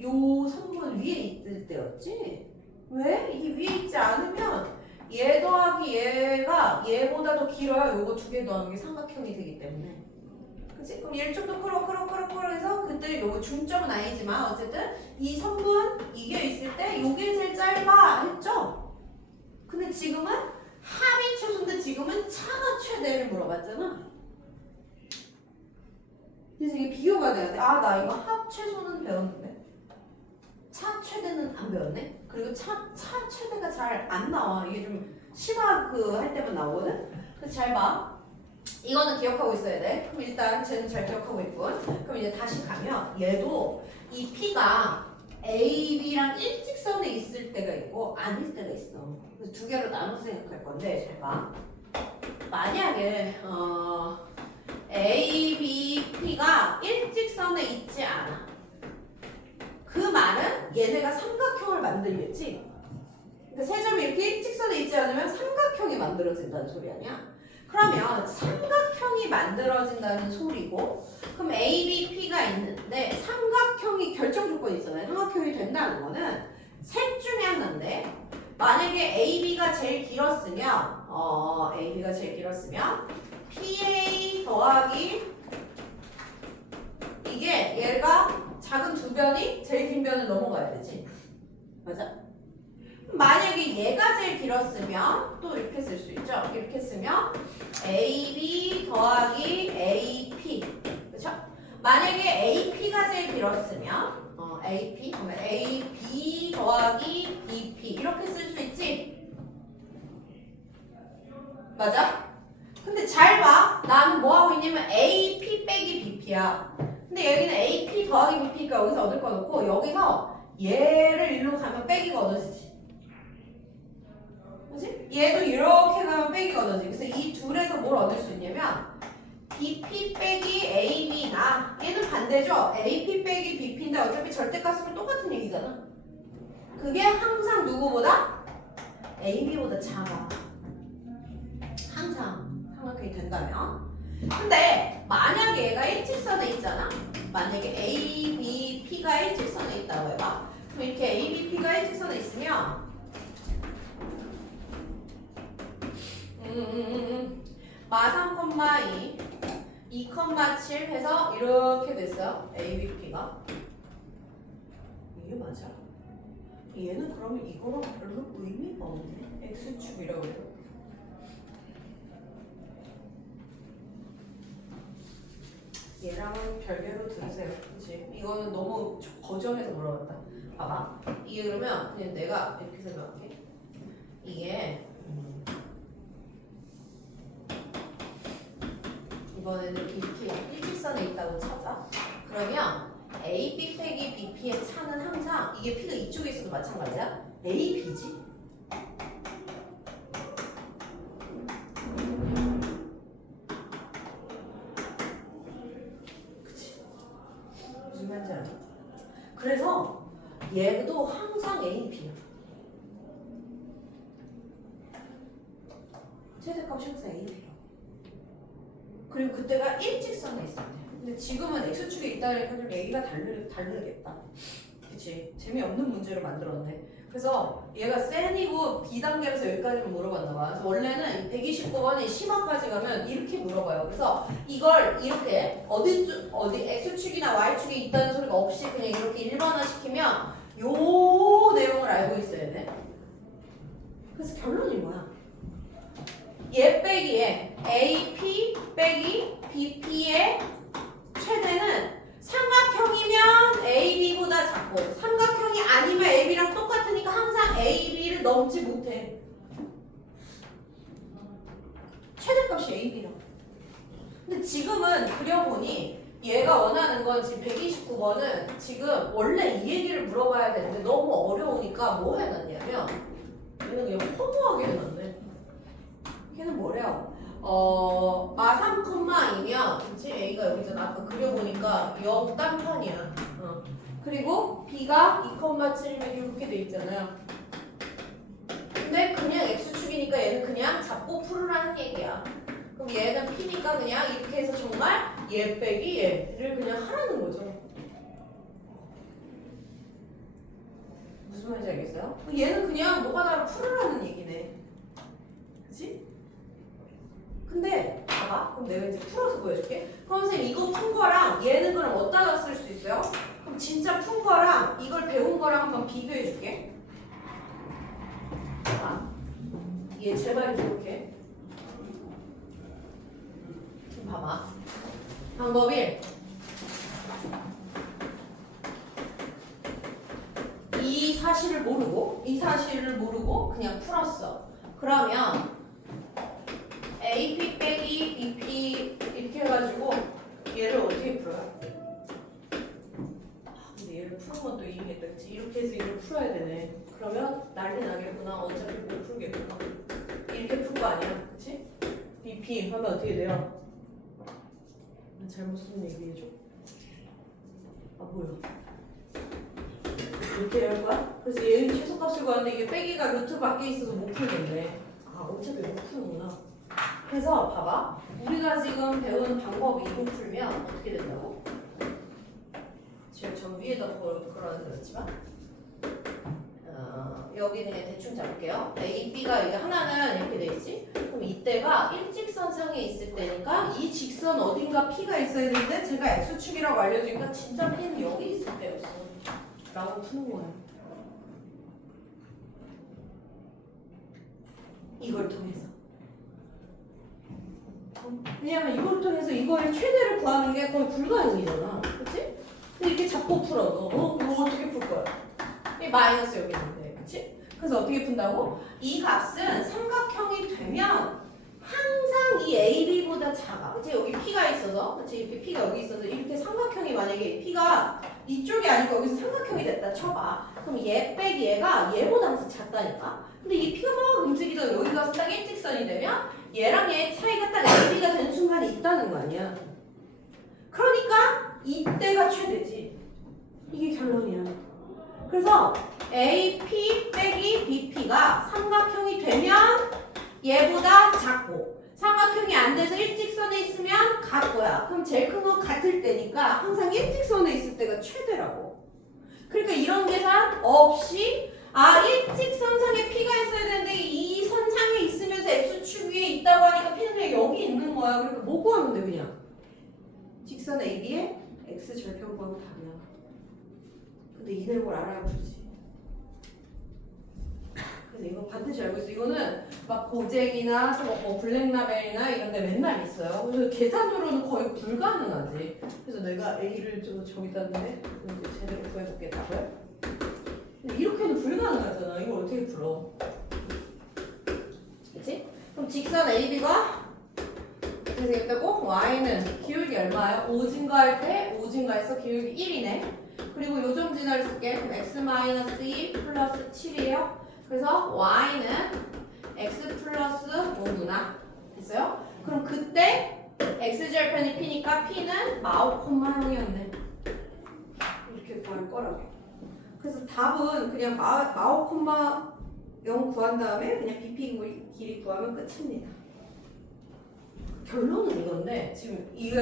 요 성분 위에 있을 때였지? 왜? 이게 위에 있지 않으면 얘 더하기 얘가 얘보다 더 길어야 요거 두 개 더하는 게 삼각형이 되기 때문에. 그치? 그럼 얘를 좀 더 끌어 해서 그때 요거 중점은 아니지만 어쨌든 이 성분 이게 있을 때 요게 제일 짧아 했죠? 근데 지금은 합이 최소인데 지금은 차가 최대를 물어봤잖아. 그래서 이게 비교가 돼야 돼. 아, 나 이거 합 최소는 배웠는데 차 최대는 안 배웠네. 그리고 차 최대가 잘 안 나와. 이게 좀 심화 그 할 때만 나오거든. 그래서 잘 봐. 이거는 기억하고 있어야 돼. 그럼 일단 쟤는 잘 기억하고 있군. 그럼 이제 다시 가면 얘도 이 P가 A, B랑 일직선에 있을 때가 있고 아닐 때가 있어. 그래서 두 개로 나눠서 생각할 건데 잘 봐. 만약에 A, B, P가 일직선에 있지 않아. 그 말은 얘네가 삼각형을 만들겠지. 그러니까 세 점이 이렇게 일직선에 있지 않으면 삼각형이 만들어진다는 소리 아니야? 그러면 삼각형이 만들어진다는 소리고, 그럼 A, B, P가 있는데 삼각형이 결정 조건이 있잖아요. 삼각형이 된다는 거는 셋 중에 하나인데, 만약에 A, B가 제일 길었으면 A, B가 제일 길었으면 PA 더하기 이게 얘가 작은 두 변이 제일 긴 변을 넘어가야 되지. 맞아? 만약에 얘가 제일 길었으면 또 이렇게 쓸 수 있죠. 이렇게 쓰면 AB 더하기 AP. 그렇죠? 만약에 AP가 제일 길었으면 AP 그러면 AB 더하기 BP 이렇게 쓸 수 있지. 맞아? 근데 잘 봐. 나는 뭐 하고 있냐면 AP 빼기 BP야. 근데 여기는 AP 더하기 BP니까 여기서 얻을 거 넣고 여기서 얘를 일로 가면 빼기가 얻어지지. 그치? 얘도 이렇게 가면 빼기가 얻어지. 그래서 이 둘에서 뭘 얻을 수 있냐면 BP 빼기 AB나 얘는 반대죠. AP 빼기 BP인데 어차피 절대값으로 똑같은 얘기잖아. 그게 항상 누구보다? AB보다 작아. 항상 삼각형이 된다면. 근데 만약에 얘가 일직선에 있잖아. 만약에 A, B, P가 일직선에 있다고 해봐. 그럼 이렇게 A, B, P가 일직선에 있으면 마 3,2 2,7 해서 이렇게 됐어요. ABP가. 이게 맞아? 얘는 그러면 이거랑 별로 의미가 없네. X축이라고 해도. 얘랑은 별개로 들으세요. 그치? 이거는 너무 거점에서 물어봤다. 봐봐. 이게 그러면 그냥 내가 이렇게 생각할게. 이게 이번에는 BP가 일직선에 있다고 찾아. 그러면 AB 빼기 BP의 차는 항상 이게 P가 이쪽에 있어도 마찬가지야. AB지. 그치? 무슨 말인지 알아? 그래서 얘도 항상 AB야. 최대값이 항상 AB야. 그리고 그때가 일직선에 있을 때. 근데 지금은 X축에 있다니까 좀 얘기가 다르겠다. 그치? 재미없는 문제를 만들었네. 그래서 얘가 센이고 B단계에서 여기까지만 물어봤나 봐. 그래서 원래는 129번이 심화까지 가면 이렇게 물어봐요. 그래서 이걸 이렇게 어디 X축이나 Y축이 있다는 소리가 없이 그냥 이렇게 일반화시키면 요 내용을 알고 있어야 돼. 그래서 결론이 뭐야? 얘 빼기에 AP 빼기 BP의 최대는 삼각형이면 AB보다 작고 삼각형이 아니면 AB랑 똑같으니까 항상 AB를 넘지 못해. 최대값이 AB라고. 지금은 그려보니 얘가 원하는 건 지금 129번은 지금 원래 이 얘기를 물어봐야 되는데 너무 어려우니까 뭐 해놨냐면 얘는 그냥 허무하게 해놨네. 걔는 뭐래요? 3,2면 그치? A가 여기 있잖아. 아까 그려보니까 0 딴판이야. 그리고 B가 2,7이면 이렇게 돼 있잖아요. 근데 그냥 X축이니까 얘는 그냥 잡고 풀으라는 얘기야. 그럼 얘는 P니까 그냥 이렇게 해서 정말 얘 빼기 얘를 그냥 하라는 거죠. 무슨 말인지 알겠어요? 얘는 그냥 뭐가 나를 풀으라는 얘기네. 그치? 근데 봐봐. 그럼 내가 이제 풀어서 보여줄게. 그럼 선생님 이거 푼 거랑 얘는 그럼 어디다가 쓸 수 있어요? 그럼 진짜 푼 거랑 이걸 배운 거랑 한번 비교해 줄게. 자, 얘 제발 기억해. 좀 봐봐. 방법 1. 이 사실을 모르고 그냥 풀었어. 그러면 AP 빼기 BP 이렇게 해가지고 얘를 어떻게 풀어요? 근데 얘를 푸는 것도 이해했다, 그치? 이렇게 해서 얘를 풀어야 되네. 그러면 난리 나겠구나. 어차피 못 풀겠구나. 이렇게 풀 거 아니야, 그치? BP 하면 어떻게 돼요? 나 잘못 쓴 얘기해줘. 아 뭐야? 이렇게 할 거야? 그래서 얘는 최소값을 구하는데 이게 빼기가 루트 밖에 있어서 못 풀겠네. 아 어차피 못 푸는구나. 그래서 봐봐. 우리가 지금 배운 방법이 이거 풀면 어떻게 된다고? 제가 저 위에다 걸어서 그렇지만 여기 그냥 대충 잡을게요. A, B가 이게 하나는 이렇게 돼 있지? 그럼 이때가 일직선상에 있을 때니까 이 직선 어딘가 P가 있어야 되는데 제가 X축이라고 알려주니까 진짜 P는 여기 있을 때였어 라고 푸는 거야. 이걸 통해서. 왜냐면 이걸 통해서 이거의 최대를 구하는 게 거의 불가능이잖아. 그치? 근데 이렇게 잡고 풀어. 뭐 어떻게 풀 거야? 이 마이너스 여기 있는데. 그치? 그래서 어떻게 푼다고? 이 값은 삼각형이 되면 항상 이 AB보다 작아. 그치? 여기 P가 있어서, 그치? 이렇게 P가 여기 있어서 이렇게 삼각형이 만약에 P가 이쪽이 아니고 여기서 삼각형이 됐다 쳐봐. 그럼 얘 빼기 얘가 얘보다 항상 작다니까? 근데 이 P가 막 움직이다가 여기 가서 딱 일직선이 되면 얘랑 얘의 차이가 딱 AB가 되는 순간이 있다는 거 아니야. 그러니까 이때가 최대지. 이게 결론이야. 그래서 AP 빼기 BP가 삼각형이 되면 얘보다 작고 삼각형이 안 돼서 일직선에 있으면 같고야. 그럼 제일 큰 건 같을 때니까 항상 일직선에 있을 때가 최대라고. 그러니까 이런 계산 없이 일직선상에 P가 있어야 되는데 이 선상에 있으면서 X축 위에 있다고 하니까 P는 그냥 여기 있는 거야. 그러니까 뭐 구하면 돼 그냥? 직선 AB에 X 절편 구하면 답이야. 근데 이 내용을 알아야 풀지. 그래서 이거 반드시 알고 있어. 이거는 막 고잭이나 뭐 블랙라벨이나 이런 데 맨날 있어요. 그래서 계산적으로는 거의 불가능하지. 그래서 내가 A를 좀 저기다 놨는데 이제 제대로 구해볼겠다고요? 근데 이렇게는 불가능하잖아. 이걸 어떻게 풀어? 그치? 그럼 직선 AB가 어떻게 생겼다고? Y는 기울기 얼마예요? 5 증가할 때 5 증가해서 기울기 1이네. 그리고 요점 진화를 쓸게. 그럼 x-2 플러스 7이에요. 그래서 y는 x 플러스 5구나. 됐어요? 그럼 그때 x절편이 p니까 p는 마오 콤마 0이었네. 이렇게 구할 거라고. 그래서 답은 그냥 마오 콤마 0 구한 다음에 그냥 bp 길이 구하면 끝입니다. 결론은 이건데 지금 이거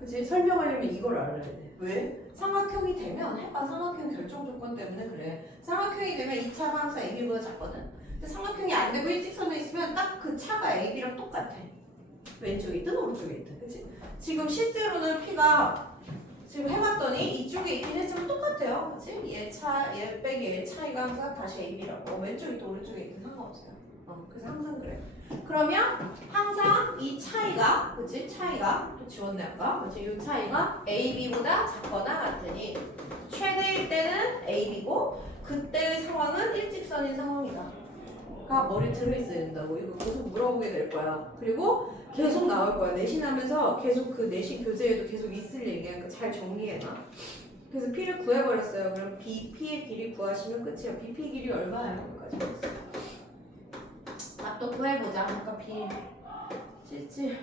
그치? 설명하려면 이걸 알아야 돼. 왜? 삼각형이 되면 삼각형 결정 조건 때문에 그래. 삼각형이 되면 이 차가 항상 AB보다 작거든. 근데 삼각형이 안 되고 일직선에 있으면 딱 그 차가 AB랑 똑같아. 왼쪽에 있든 오른쪽에 있든. 그치? 지금 실제로는 P가 지금 해봤더니 이쪽에 있긴 했지만 똑같아요. 그치? 얘 빼기 얘 차이가 항상 다시 AB라고. 왼쪽에 있든 오른쪽에 있든 상관없어요. 그래서 항상 그래. 그러면 항상 이 차이가, 그치? 차이가, 또 지웠네 아까. 그치? 이 차이가 AB보다 작거나 같으니 최대일 때는 AB고 그때의 상황은 일직선인 상황이다. 거가 머리에 들어있어야 된다고. 이거 계속 물어보게 될 거야. 그리고 계속 나올 거야. 내신하면서 계속 그 내신 교재에도 계속 있을 얘기야. 잘 정리해놔. 그래서 P를 구해버렸어요. 그럼 BP의 길이 구하시면 끝이에요. BP 길이 얼마예요? 여기까지 왔어요. 또 구해보자. 아까 B 77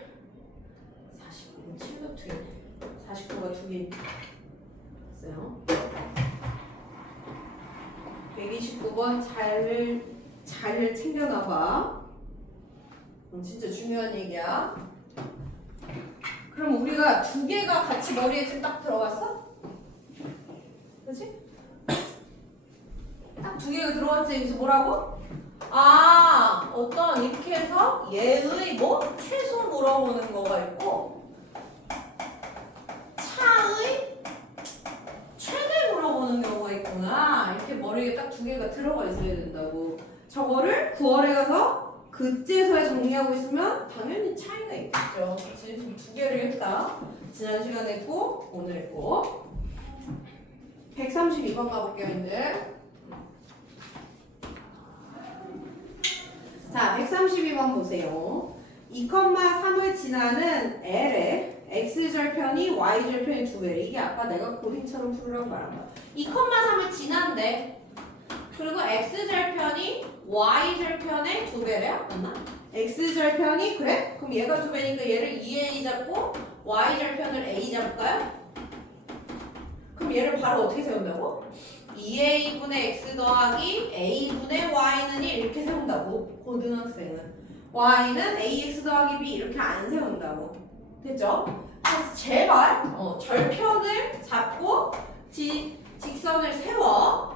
49는 7도 2개네. 49가 2개 있어요. 129번 잘 챙겨놔봐. 진짜 중요한 얘기야. 그럼 우리가 두 개가 같이 머리에 지금 딱 들어갔어? 그렇지? 딱 두 개가 들어갔지. 여기서 뭐라고? 아, 어떤 이렇게 해서 얘의 뭐? 최소 물어보는 거가 있고 차의 최대 물어보는 경우가 있구나. 이렇게 머리에 딱 두 개가 들어가 있어야 된다고. 저거를 9월에 가서 그제서야 정리하고 있으면 당연히 차이가 있겠죠. 지금 두 개를 했다. 지난 시간에 했고 오늘 했고. 132번 가볼게요 이제. 자, 132번 보세요. 2,3을 지나는 L의 X절편이 Y절편이 두 배. 이게 아까 내가 고딩처럼 풀으라고 말한 거야. 2,3을 지난대. 그리고 X절편이 Y절편의 두 배래요? 맞나? X절편이 그래? 그럼 얘가 두 배니까 얘를 2A 잡고 Y절편을 A 잡을까요? 그럼 얘를 바로 어떻게 세운다고? 2A분의 X 더하기 A분의 Y는 1 이렇게 세운다고. 고등학생은 Y는 AX 더하기 B 이렇게 안 세운다고. 됐죠? 그래서 제발 절편을 잡고 직선을 세워.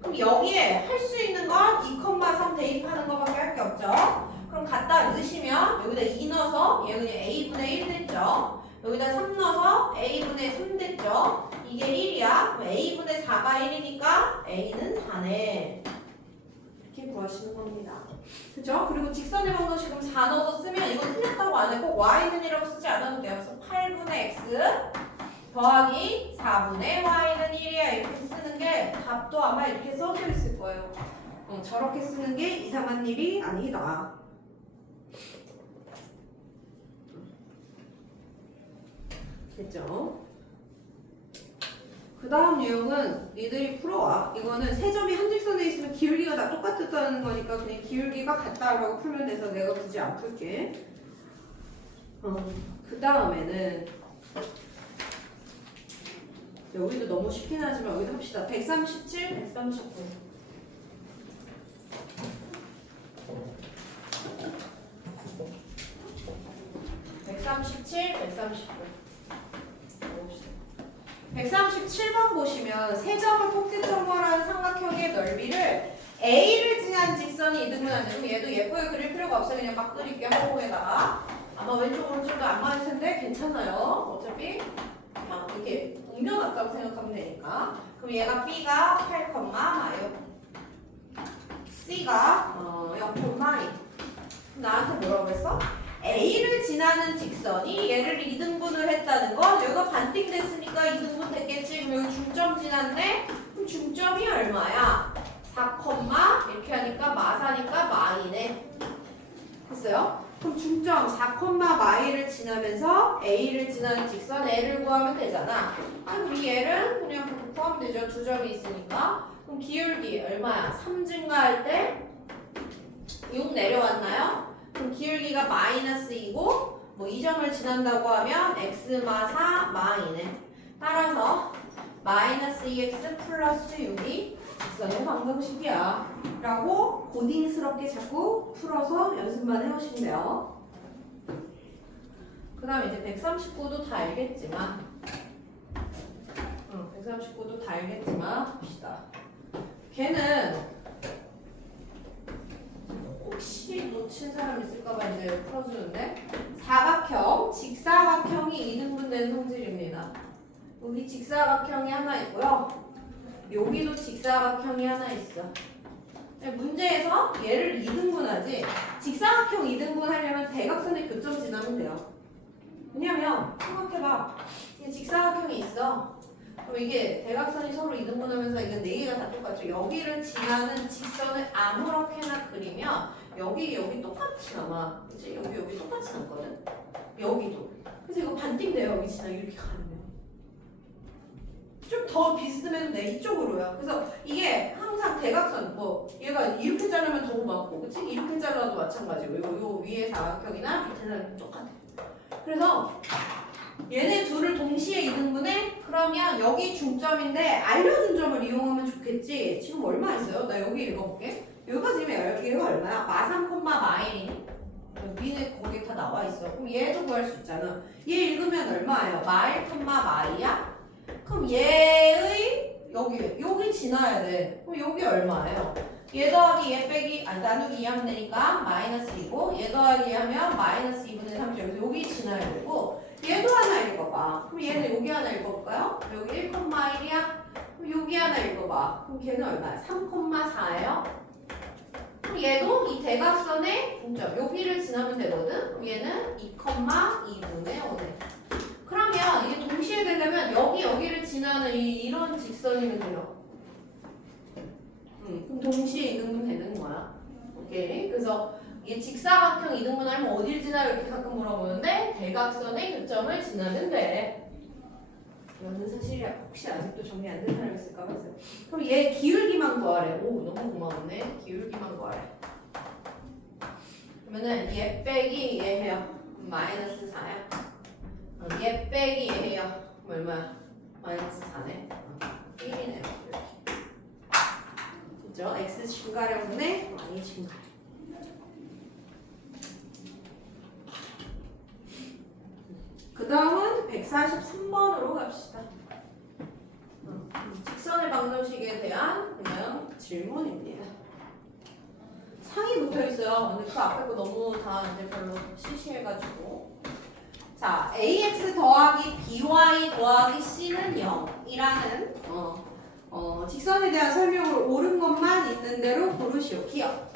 그럼 여기에 할 수 있는 건 2,3 대입하는 것밖에 할 게 없죠. 그럼 갖다 넣으시면 여기다 2 넣어서 얘 그냥 A분의 1 됐죠. 여기다 3 넣어서 A분의 3 됐죠. 이게 1이야. 그럼 A분의 4가 1이니까 A는 4네. 이렇게 구하시는 겁니다. 그죠? 그리고 직선의 방정식은 4 넣어서 쓰면 이건 틀렸다고 안 했고 Y는 1이라고 쓰지 않아도 돼요. 그래서 8분의 X 더하기 4분의 Y는 1이야. 이렇게 쓰는 게 답도 아마 이렇게 써져 있을 거예요. 저렇게 쓰는 게 이상한 일이 아니다. 됐죠? 그 다음 유형은 니들이 풀어와. 이거는 세 점이 한 직선에 있으면 기울기가 다 똑같았다는 거니까 그냥 기울기가 같다라고 풀면 돼서 내가 굳이 안 풀게. 그 다음에는 여기도 너무 쉽긴 하지만 여기도 합시다. 137, 139. 137, 139. 137번 보시면 세 점을 꼭지점으로한 삼각형의 넓이를 A를 지난 직선이 이등분하는데 그럼 얘도 예쁘게 그릴 필요가 없어요. 그냥 막 그릴게 항공에다가. 아마 왼쪽 오른쪽도 안 맞을 텐데 괜찮아요. 어차피 막 이렇게 옮겨놨다고 생각하면 되니까. 그럼 얘가 B가 8, C가 0,2. 나한테 뭐라고 했어? A를 지나는 직선이 얘를 2등분을 했다는 건 여기가 반띵 됐으니까 2등분 됐겠지. 그럼 여기 중점 지났네? 그럼 중점이 얼마야? 4, 이렇게 하니까 마사니까 마이네. 됐어요? 그럼 중점 4, 마이를 지나면서 A를 지나는 직선 L을 구하면 되잖아. 그럼 이 L은 그냥 구하면 되죠. 두 점이 있으니까. 그럼 기울기 얼마야? 3 증가할 때 6 내려왔나요? 그럼 기울기가 마이너스 2고 뭐 이 점을 지난다고 하면 x마사 마이네. 따라서 마이너스 2x 플러스 6이 직선의 방정식이야 라고 고딩스럽게 자꾸 풀어서 연습만 해오시면 돼요. 그 다음에 이제 139도 다 알겠지만 139도 다 알겠지만 봅시다. 걔는 혹시 놓친 사람 있을까봐 이제 풀어주는데 사각형, 직사각형이 이등분된 성질입니다. 여기 직사각형이 하나 있고요. 여기도 직사각형이 하나 있어. 문제에서 얘를 2등분하지 직사각형 2등분 하려면 대각선의 교점 지나면 돼요. 왜냐면 생각해봐. 이 직사각형이 있어. 그럼 이게 대각선이 서로 이등분하면서 이건 4개가 다 똑같죠. 여기를 지나는 직선을 아무렇게나 그리면 여기 똑같이 남아. 그치? 여기 똑같이 남거든. 여기도. 그래서 이거 반띵돼요. 여기 지나 이렇게 가면. 좀 더 비스듬해도 돼. 이쪽으로요. 그래서 이게 항상 대각선 뭐 얘가 이렇게 자르면 더 맞고, 그치? 이렇게 잘라도 마찬가지고, 요 위에 사각형이나 밑에 사각형 똑같아. 그래서 얘네 둘을 동시에 이등분해? 그러면 여기 중점인데 알려준 점을 이용하면 좋겠지. 지금 얼마 있어요? 나 여기 읽어볼게. 여기가 지금 얘가 얼마야? 마3, 마일이니? 미네 거기 다 나와 있어. 그럼 얘도 구할 수 있잖아. 얘 읽으면 얼마예요? 마일, 마이야? 그럼 얘의 여기 지나야 돼. 그럼 여기 얼마예요? 얘 더하기 얘 빼기 나누기 2 하면 되니까 마이너스 2고, 얘 더하기 하면 마이너스 2분의 3. 그래서 여기 지나야 되고, 얘도 하나 읽어봐. 그럼 얘는 여기 하나 읽어볼까요? 여기 1,1이야? 그럼 여기 하나 읽어봐. 그럼 걔는 얼마야? 3,4예요? 그럼 얘도 이 대각선의 중점 여기를 지나면 되거든? 그럼 얘는 2,2분의 5네. 그러면 이게 동시에 되려면 여기를 지나는 이런 직선이면 돼요. 그럼 동시에 이등분 되는 거야. 오케이. 그래서 이게 직사각형 이등분하면 어딜 지나 이렇게 가끔 물어보는데 대각선의 교점을 지나면 돼. 이거는 사실 혹시 아직도 정리 안 된 사람 있을까 봐서요. 그럼 얘 기울기만 구하래. 오, 너무 고마웠네. 기울기만 구하래. 그러면은 얘 빼기 얘 해요. 마이너스 4야. 얘 빼기 얘 해요. 그럼 얼마야? 마이너스 4네. 1이네요. 이렇게. 그죠? x 증가량분의 y 증가량. 그 다음은 143번으로 갑시다. 직선의 방정식에 대한 그냥 질문입니다. 상이 붙어 있어요. 근데 그 앞에 거 너무 다 이제 별로 시시해가지고. 자, ax 더하기 by 더하기 c는 0이라는 직선에 대한 설명으로 옳은 것만 있는 대로 고르시오. 기억.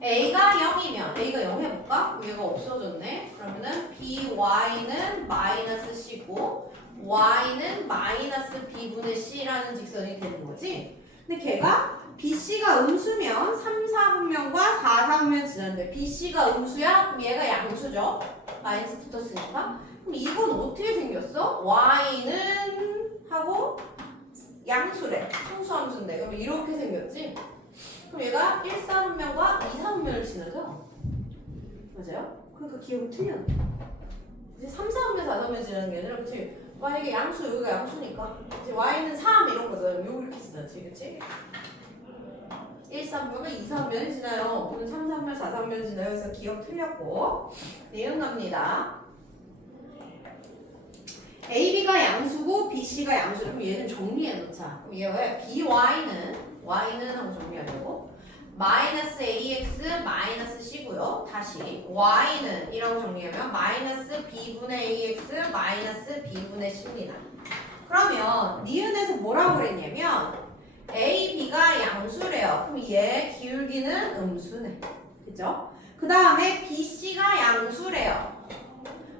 a가 0이면 a가 0 해볼까? 얘가 없어졌네. 그러면은 by는 마이너스 c고 y는 마이너스 b분의 c라는 직선이 되는 거지. 근데 걔가 bc가 음수면 3, 4분면과 4, 4분면 지났는데 bc가 음수야? 그럼 얘가 양수죠. 마이너스 붙었으니까. 그럼 이건 어떻게 생겼어? y는 하고 양수래. 상수함수인데. 그럼 이렇게 생겼지? 그럼 얘가 1, 4분면과 2, 4분면을 지나죠? 맞아요? 그러니까 기억이 틀려. 이제 3, 4분면, 4, 4분면 지나는 게 아니라, 그치? 만약에 양수, 여기가 양수니까. 이제 y는 3 이런 거잖아. 요거 이렇게 지나지, 그치? 1, 3분면, 2, 3분면이 지나요. 오늘 3, 3면, 4, 3면 지나요. 그래서 기억 틀렸고. 내용 갑니다. AB가 양수고 BC가 양수. 그럼 얘는 정리해 놓자. 그럼 얘 왜? Y는 하고 정리하려고. 마이너스 AX 마이너스 C고요. 다시 Y는 이라고 정리하면 마이너스 B분의 AX 마이너스 B분의 C입니다. 그러면 니은에서 뭐라고 그랬냐면 AB가 양수래요. 그럼 얘 기울기는 음수네. 그죠? 그 다음에 BC가 양수래요.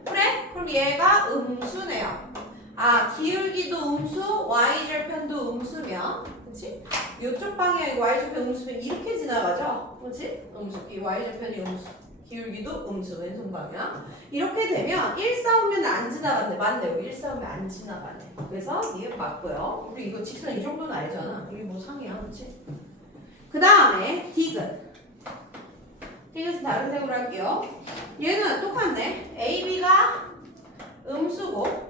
그래? 그럼 얘가 음수네요. 아, 기울기도 음수, y절편도 음수면, 그치? 이쪽 방향이 y절편 음수면 이렇게 지나가죠? 그치? 음수, 이 y절편이 음수, 기울기도 음수, 왼손 방향. 이렇게 되면 1, 4오면 안 지나간대. 맞네, 여기 1, 4오면 안 지나가네. 그래서 이게 맞고요. 우리 이거 직선 이 정도는 알잖아. 이게 뭐 상이야, 그치? 그 다음에 디귿. 디귿은 다른 색으로 할게요. 얘는 똑같네. AB가 음수고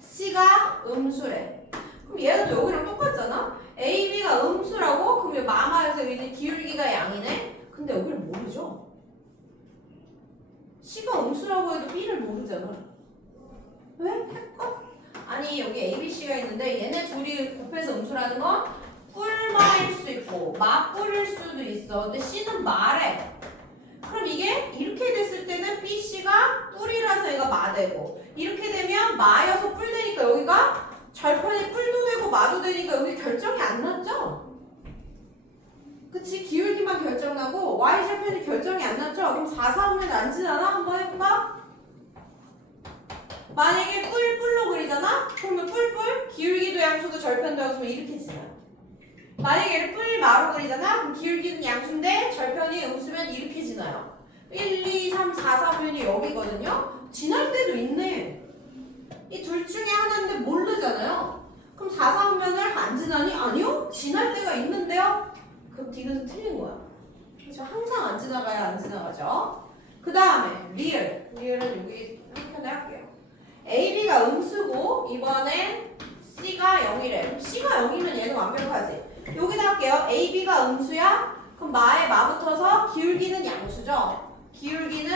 C가 음수래. 그럼 얘는 여기랑 똑같잖아. AB가 음수라고? 그럼 마마에서 여기는 기울기가 양이네. 근데 여기를 모르죠. C가 음수라고 해도 B를 모르잖아. 왜? 헷갈려? 아니 여기 ABC가 있는데 얘네 둘이 곱해서 음수라는 건 뿔마일 수 있고 마뿔일 수도 있어. 근데 C는 마래. 그럼 이게 이렇게 됐을 때는 BC가 뿔이라서 얘가 마되고 이렇게 되면 마여서 뿔 되니까 여기가 절편이 뿔도 되고 마도 되니까 여기 결정이 안 났죠? 그치? 기울기만 결정나고 Y절편이 결정이 안 났죠? 그럼 4, 4오면 안 지나나? 한번 해볼까? 만약에 뿔뿔로 그리잖아? 그러면 뿔뿔 기울기도 양수고 절편도 양수면 이렇게 지나요. 만약에 얘를 뿔마로 그리잖아? 그럼 기울기는 양수인데 절편이 음수면 이렇게 지나요. 1, 2, 3, 4, 4면이 여기거든요? 지날 때도 있네. 이 둘 중에 하나인데 모르잖아요. 그럼 4, 4면을 안 지나니? 아니요? 지날 때가 있는데요? 그럼 디귿은 틀린 거야. 그렇죠? 항상 안 지나가야 안 지나가죠. 그 다음에 리을. 리을은 여기 한편에 할게요. AB가 음수고 이번엔 C가 0이래. 그럼 C가 0이면 얘는 완벽하지. 여기다 할게요. AB가 음수야? 그럼 마에 마 붙어서 기울기는 양수죠. 기울기는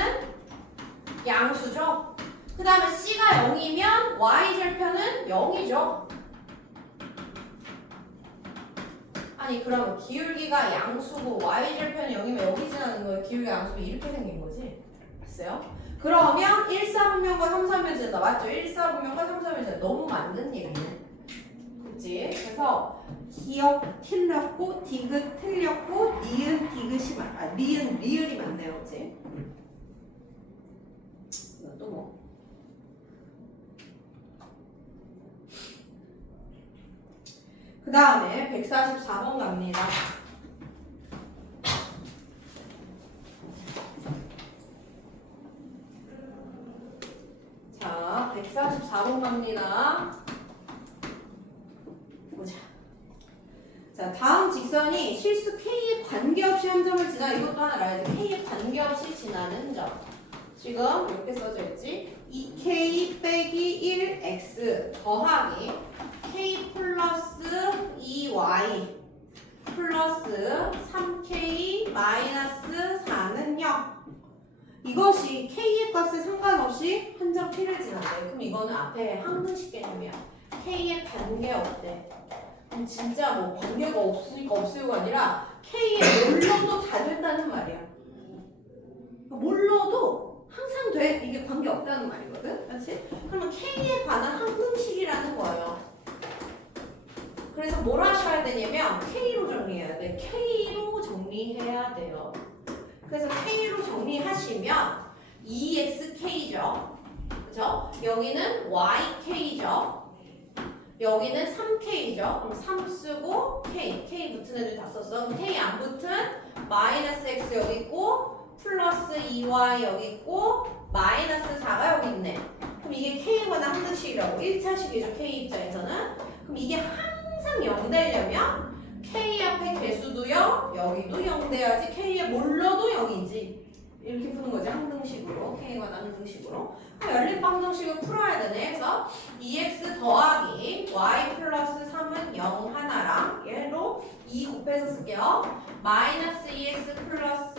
양수죠. 그 다음에 C가 0이면 Y절편은 0이죠. 아니 그러면 기울기가 양수고 Y절편이 0이면 여기 지나는 거예요. 기울기가 양수면 이렇게 생긴 거지. 됐어요? 그러면 1, 4분면과 3, 4면 지난다. 맞죠? 1, 4분면과 3, 4면 지난다. 너무 맞는 얘기네. 그치? 그래서 기억 틀렸고 디귿 틀렸고 니은 디귿이 리은 리을이 맞네요. 그치? 또 뭐? 그 다음에 144번 갑니다. 자, 144번 갑니다. 보자. 자, 다음 직선이 실수 K에 관계없이 한 점을 지나. 이것도 하나 알아야지. K에 관계없이 지나는 점. 지금 이렇게 써져 있지. 2K 빼기 1X 더하기 K 플러스 2Y 플러스 3K 마이너스 4는 0. 이것이 K의 값에 상관없이 한 점 P를 지난대. 그럼 이거는 앞에 항등식 개념이야. K에 관계 없대. 그럼 진짜 뭐 관계가 없으니까 없어요가 아니라 K에 몰라도 다 된다는 말이야. 몰라도 항상 돼. 이게 관계 없다는 말이거든. 그렇지? 그러면 K에 관한 항등식이라는 거예요. 그래서 뭘 하셔야 되냐면 K로 정리해야 돼. K로 정리해야 돼요. 그래서 K로 정리하시면 2xK죠. 그죠? 여기는 YK죠. 여기는 3K죠. 그럼 3 쓰고 K. K 붙은 애들 다 썼어. 그럼 K 안 붙은 마이너스 X 여기 있고 플러스 2Y 여기 있고 마이너스 4가 여기 있네. 그럼 이게 K에 관한 항등식이라고. 1차식이죠. K 입장에서는. 그럼 이게 항상 0 되려면 K 앞에 개수도 0, 여기도 0 돼야지. K에 몰라도 0이지. 이렇게 푸는 거지. 항등식으로. K에 관한 항등식으로. 그럼 연립방정식을 풀어야 되네. 그래서 2x 더하기 y 플러스 3은 0 하나랑 얘로 2 곱해서 쓸게요. 마이너스 2x 플러스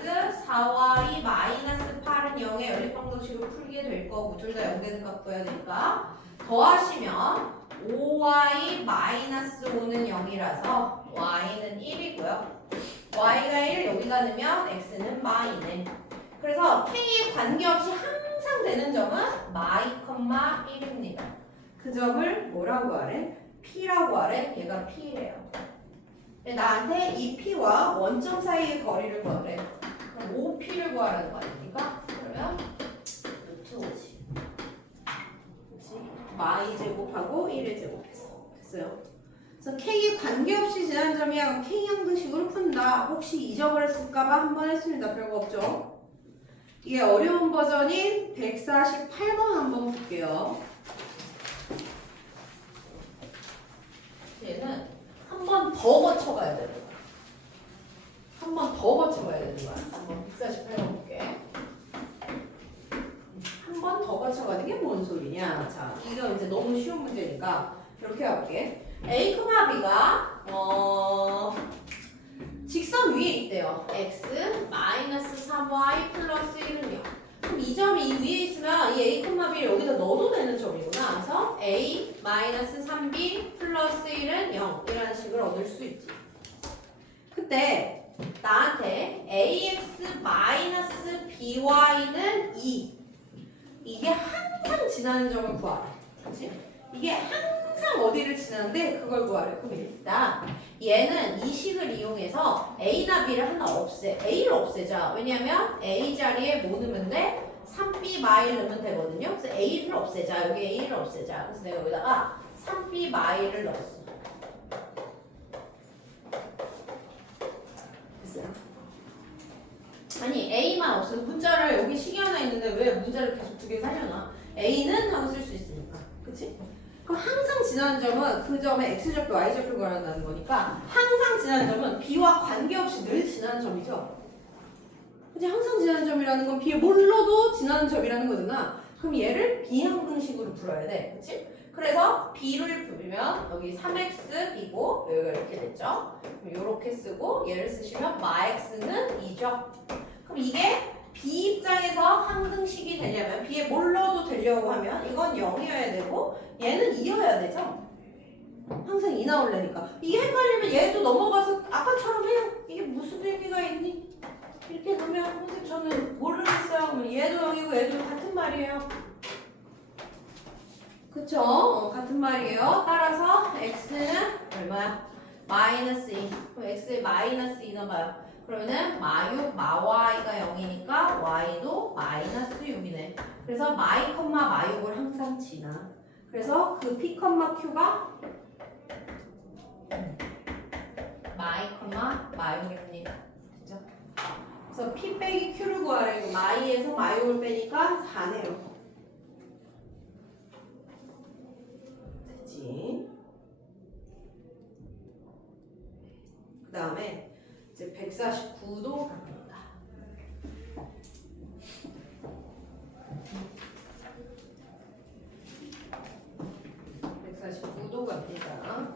4y 마이너스 8은 0의 연립방정식을 풀게 될 거고 둘 다 0 되는 값 구해야 되니까 더하시면 5y 마이너스 5는 0이라서 y는 1이고요. y가 1 여기다 넣으면 x는 마이네. 그래서 k에 관계없이 항상 되는 점은 마이, 1입니다. 그 점을 뭐라고 하래? p라고 하래? 얘가 p래요. 나한테 이 p와 원점 사이의 거리를 구하래. 그럼 5p를 구하라는 거 아닙니까? 그러면 루트 5지. 마이 제곱하고 1을 제곱했어. 됐어요? 그래서 K에 관계없이 지난 점이야. K 항등식으로 푼다. 혹시 잊어버렸을까봐 한번 했습니다. 별거 없죠? 이게 어려운 버전인 148번 한번 볼게요. 얘는 한 번 더 거쳐가야 되는 거야. 한 번 더 거쳐가야 되는 거야. 한번 148번 볼게. 한 번 더 거쳐가는 게 뭔 소리냐? 자, 이거 이제 너무 쉬운 문제니까 이렇게 해볼게. A, B가 직선 위에 있대요. x 마이너스 3y 플러스 1은 0. 그럼 이 점이 이 위에 있으면 이 A, B를 여기다 넣어도 되는 점이구나. 그래서 A 마이너스 3b 플러스 1은 0 이라는 식을 얻을 수 있지. 그때 나한테 ax 마이너스 by는 2. 이게 항상 지나는 점을 구하래. 그렇지? 이게 항상 어디를 지나는데 그걸 구하래. 그럼 일단 얘는 이 식을 이용해서 a나 b를 하나 없애. a를 없애자. 왜냐면 a 자리에 뭐 넣으면 돼? 3b 마일 넣으면 되거든요. 그래서 a를 없애자. 여기 a를 없애자. 그래서 내가 여기다가 3b 마일을 넣었어. 됐어요? 아니 a만 없어도 문자를 여기 식이 하나 있는데 왜 문자를 계속 두 개 살려놔? a는 하고 쓸 수 있으니까. 그치? 그럼 항상 지나는 점은 그 점에 x절표, y절표 걸어낸다는 거니까 항상 지나는 점은 b와 관계없이 늘 지나는 점이죠. 그치? 항상 지나는 점이라는 건 b에 몰라도 지나는 점이라는 거잖아. 그럼 얘를 비항등식으로 풀어야 돼. 그치? 그래서 b를 부르면 여기 3x이고 여기가 이렇게 됐죠. 그럼 이렇게 쓰고 얘를 쓰시면 마x는 2죠. 그럼 이게 b 입장에서 항등식이 되려면 b에 뭘 넣어도 되려고 하면 이건 0이어야 되고 얘는 2여야 되죠. 항상 2 나오려니까. 이게 헷갈리면 얘도 넘어가서 아까처럼 해요. 이게 무슨 의미가 있니? 이렇게 놓으면 선생님 저는 모르겠어요. 그러면 얘도 0이고 얘도 같은 말이에요. 그쵸? 같은 말이에요. 따라서 x는 얼마야? 마이너스 2. 그럼 x에 마이너스 2 넣어봐요. 그러면은 마6, 마 y가 0이니까 y도 마이너스 6이네. 그래서 마이, 마6을 항상 지나. 그래서 그 p, q가 마이, 마6입니다. 그죠? 그래서 p 빼기 q를 구하래. 마이에서 마6을 빼니까 4네요. 됐지? 그 다음에 이제 149도 갑니다. 149도 갑니다.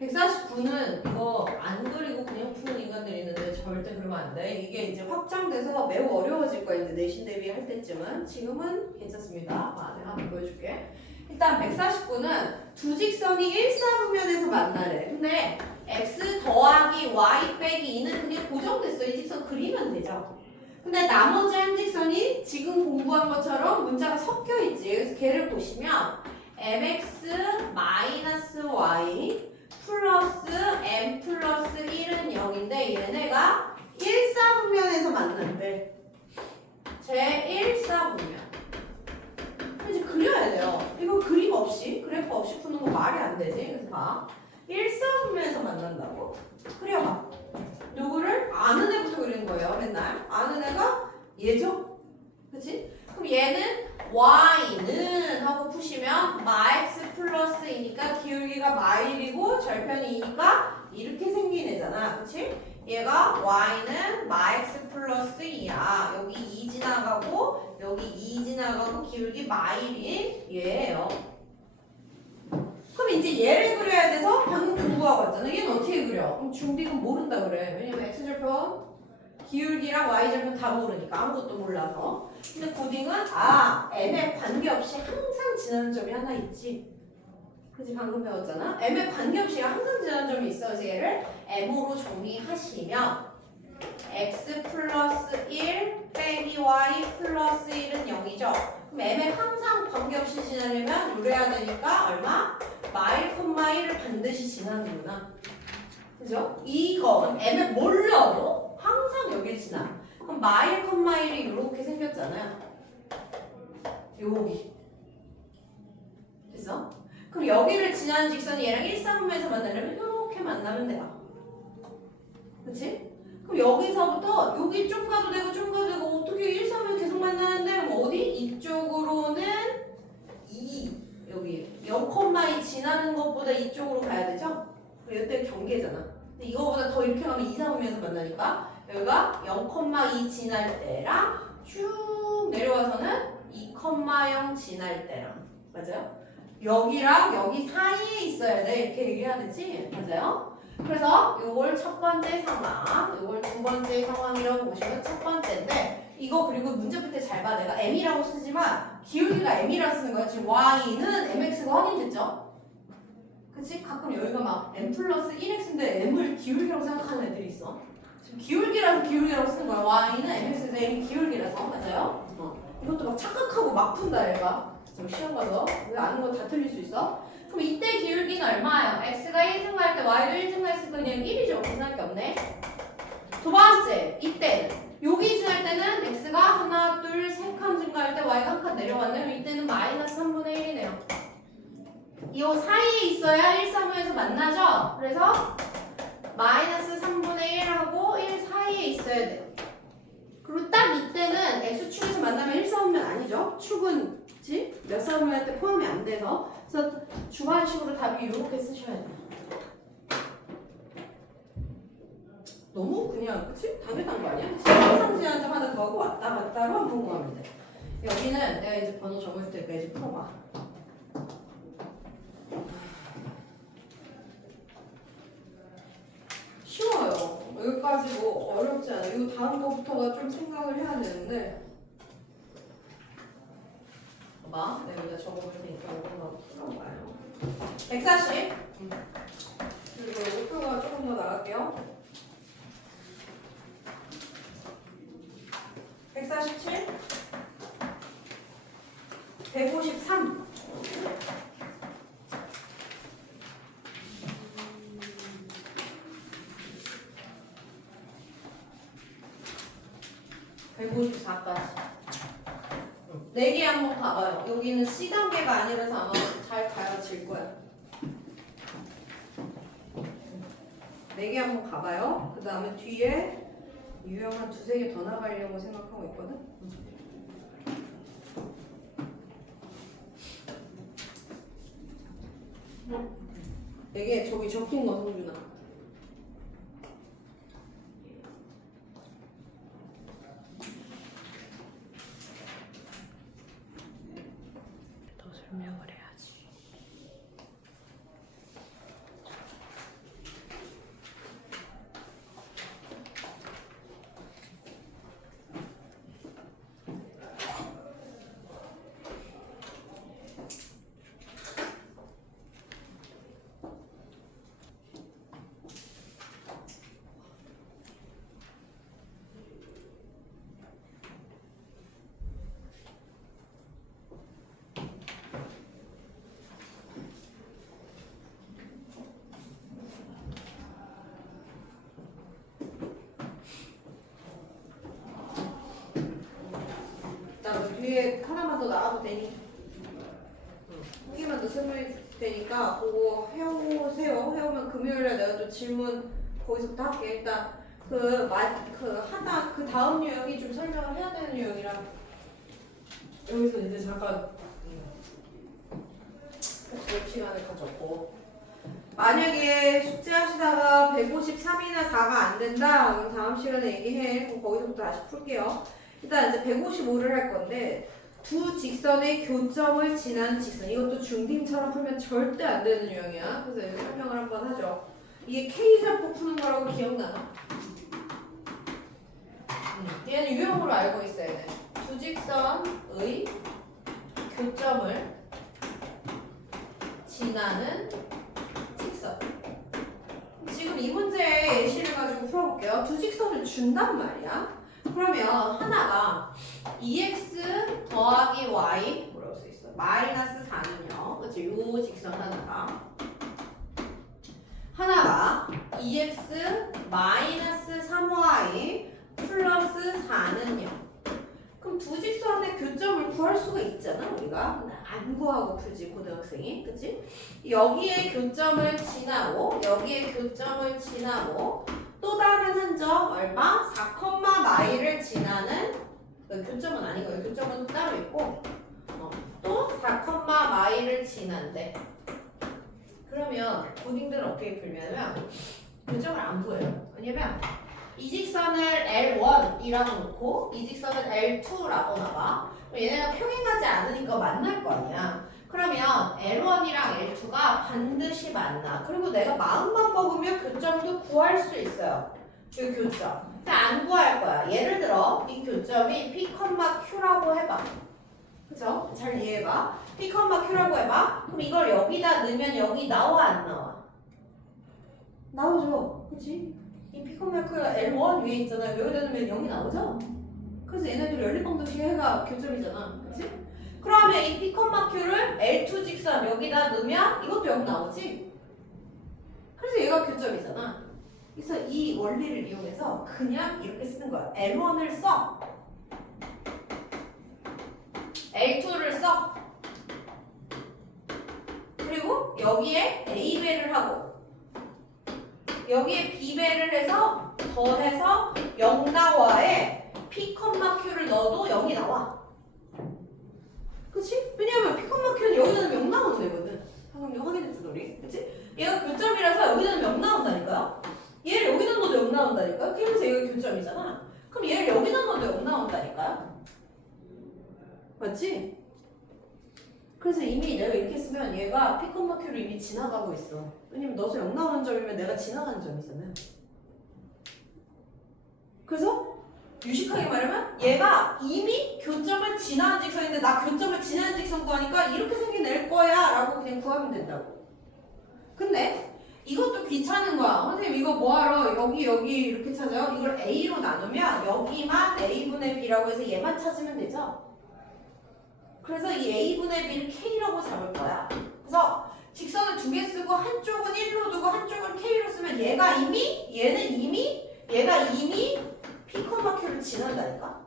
(149는) 이거 안 그리고 그냥 푸는 인간들이 있는데 절대 그러면 안 돼. 이게 이제 확장돼서 매우 어려워질 거야. 이제 내신 대비 할 때쯤은. 지금은 괜찮습니다. 내가 한번 보여줄게. 일단 149는 두 직선이 일사분면에서 만나래. 근데 x 더하기 y 빼기 2는 그냥 고정됐어. 이 직선 그리면 되죠. 근데 나머지 한 직선이 지금 공부한 것처럼 문자가 섞여 있지. 그래서 걔를 보시면 mx 마이너스 y 플러스 m 플러스 1은 0인데 얘네가 일사분면에서 만난대. 제1사분면. 이제 그려야 돼요. 이거 그림 없이, 그래프 없이 푸는 거 말이 안 되지. 그래서 봐. 일사분면에서 만난다고? 그려봐. 누구를? 아는 애부터 그리는 거예요, 맨날. 아는 애가 얘죠? 그치? 그럼 얘는 y는 하고 푸시면 마x 플러스 2니까 기울기가 마일이고 절편이 2니까 이렇게 생긴 애잖아. 그치? 얘가 y는 마x 플러스 2야. 여기 2 지나가고 여기 2 지나가고 기울기 마일이 얘예요. 그럼 이제 얘를 그려야 돼서 방금 공부하고 왔잖아. 얘는 어떻게 그려? 그럼 중디는 모른다 그래. 왜냐면 x절편, 기울기랑 y절편 다 모르니까 아무것도 몰라서. 근데 고딩은 m에 관계없이 항상 지나는 점이 하나 있지. 그치? 방금 배웠잖아. m에 관계없이 항상 지나는 점이 있어. 그래서 얘를 m으로 정리하시면 x 플러스 1 빼기 y 플러스 1은 0이죠. 그럼 m에 항상 관계없이 지나려면 이래야 되니까 얼마? 마일, 1을 반드시 지나는구나. 그죠? 이건 m에 몰라도 항상 여길 지나. 그럼 마일, 1이 이렇게 생겼잖아요. 여기. 됐어? 그럼 여기를 지나는 직선이 얘랑 일사분면에서 만나려면 이렇게 만나면 돼요. 그치? 그럼 여기서부터 여기 좀 가도 되고 좀 가도 되고 어떻게 일사분면 계속 만나는데 그럼 어디? 이쪽으로는 2 여기 0,2 지나는 것보다 이쪽으로 가야 되죠? 이때 경계잖아. 근데 이거보다 더 이렇게 가면 2, 3분면에서 만나니까 여기가 0,2 지날 때랑 쭉 내려와서는 2,0 지날 때랑 맞아요? 여기랑 여기 사이에 있어야 돼. 이렇게 얘기해야 되지? 맞아요? 그래서 요걸 첫 번째 상황, 요걸 두 번째 상황이라고 보시면 첫 번째인데 이거 그리고 문제 풀 때 잘 봐. 내가 m이라고 쓰지만 기울기가 m이라고 쓰는 거야. 지금 y는 mx가 확인됐죠? 그치? 가끔 여기가 막 m 플러스 1x인데 m을 기울기라고 생각하는 애들이 있어. 지금 기울기라서 기울기라고 쓰는 거야. y는 mx에서 m이 기울기라서. 맞아요? 이것도 막 착각하고 막 푼다 얘가. 좀 시험 가서 왜 아는 거 다 틀릴 수 있어? 그럼 이때 기울기는 얼마예요? x가 1 증가할 때 y도 1 증가했으니까 그냥 1이죠. 계산할 게 없네. 두 번째, 이때 여기 지날 때는 x가 하나, 둘, 세 칸 증가할 때 y가 한 칸 내려왔네. 이때는 마이너스 3분의 1이네요. 이 사이에 있어야 1, 3호에서 만나죠? 그래서 마이너스 3분의 1하고 1 사이에 있어야 돼요. 그리고 딱 이때는 x축에서 만나면 1, 4호면 아니죠? 축은 몇 4호면 할 때 포함이 안 돼서. 그래서 주관식으로 답이 이렇게 쓰셔야 돼요. 너무 그냥 그치? 당연한 거 아니야? 항상 지난 점 하나 더 하고 왔다 갔다로 한 번 하면 돼. 여기는 내가 이제 번호 적을 테니까 이제 풀어봐. 쉬워요. 여기까지 뭐 어렵지 않아요. 이거 다음 거부터가 좀 생각을 해야 되는데. 봐봐. 내가 여기다 적어볼 테니까 이거 풀어봐요. 140. 그리고 목표가 조금 더 나갈게요. 147, 153, 154까지. 4개 한번 봐봐요. 여기는 C 단계가 아니라서 아마 잘 가르칠 거야. 4개 한번 가봐요. 그 다음에 뒤에 유형 한 2-3개 더 나가려고 생각하고 있거든? 이게 저기 적힌 거 성준아. 더 설명을 해야지. 뒤에 하나만 더 나와도 되니? 한 개만 더 설명해 줄 테니까 그거 해오세요. 해오면 금요일에 내가 또 질문 거기서부터 할게. 일단 그 다음 유형이 좀 설명을 해야 되는 유형이라 여기서 이제 잠깐 수업 시간을 가졌고, 만약에 숙제하시다가 153이나 4가 안 된다 그럼 다음 시간에 얘기해. 그럼 거기서부터 다시 풀게요. 일단 이제 155를 할 건데, 두 직선의 교점을 지나는 직선. 이것도 중딩처럼 풀면 절대 안 되는 유형이야. 그래서 여기 설명을 한번 하죠. 이게 K잡고 푸는 거라고 기억나나? 얘는 유형으로 알고 있어야 돼. 두 직선의 교점을 지나는 직선. 지금 이 문제의 예시를 가지고 풀어볼게요. 두 직선을 준단 말이야. 그러면 하나가 2x 더하기 y 뭐라고 써있어? 마이너스 4는요. 그치? 요 직선 하나가 2x 마이너스 3y 플러스 4는요. 그럼 두 직선의 교점을 구할 수가 있잖아 우리가. 근데 안 구하고 풀지 고등학생이. 그치? 여기에 교점을 지나고 여기에 교점을 지나고 또 다른 한 점 얼마? 4, 마이를 지나는, 교점은 아니고요. 교점은 따로 있고 또 4, 마이를 지난대. 그러면 고딩들은 어떻게 풀냐면 교점을 안 구해요. 왜냐면 이 직선을 L1이라고 놓고 이 직선을 L2라고 나가. 얘네가 평행하지 않으니까 만날 거 아니야. 그러면 L1이랑 L2가 반드시 만나. 그리고 내가 마음만 먹으면 교점도 구할 수 있어요. 이 교점. 근데 안 구할 거야. 예를 들어 이 교점이 P, Q라고 해봐. 그죠? 잘 이해해봐. P, Q라고 해봐. 그럼 이걸 여기다 넣으면 여기 나와 안 나와? 나오죠. 그치? 이 P, Q가 L1 위에 있잖아요. 여기다 넣으면 0이 나오죠? 그래서 얘네들 연립방정식 해가 교점이잖아. 그치? 그러면 이 P, Q를 L2 직선 여기다 넣으면 이것도 0 나오지? 그래서 얘가 교점이잖아. 그래서 이 원리를 이용해서 그냥 이렇게 쓰는 거야. L1을 써. L2를 써. 그리고 여기에 A배를 하고 여기에 B배를 해서 더해서 0 나와에 P, Q를 넣어도 0이 나와. 그치? 왜냐면 P, Q는 여기다 넣으면 0 나오는 애거든. 방금 확인했지 우리? 그치? 얘가 교점이라서 여기다 넣으면 0 나온다니까요? 얘를 여기다 넣어도 0 나온다니까요? 그래서 얘가 교점이잖아. 그럼 얘를 여기다 넣어도 0 나온다니까요? 맞지? 그래서 이미 내가 이렇게 쓰면 얘가 P, Q를 이미 지나가고 있어. 왜냐면 넣어서 0 나오는 점이면 내가 지나가는 점이잖아. 그래서 유식하게 말하면 얘가 이미 교점을 지나는 직선인데 나 교점을 지나는 직선 구하니까 이렇게 생긴 낼 거야 라고 그냥 구하면 된다고. 근데 이것도 귀찮은 거야. 선생님 이거 뭐하러 여기 이렇게 찾아요? 이걸 A로 나누면 여기만 A분의 B라고 해서 얘만 찾으면 되죠. 그래서 이 A분의 B를 K라고 잡을 거야. 그래서 직선을 2개 쓰고 한쪽은 1로 두고 한쪽은 K로 쓰면 얘가 이미 P, Q를 지난다니까?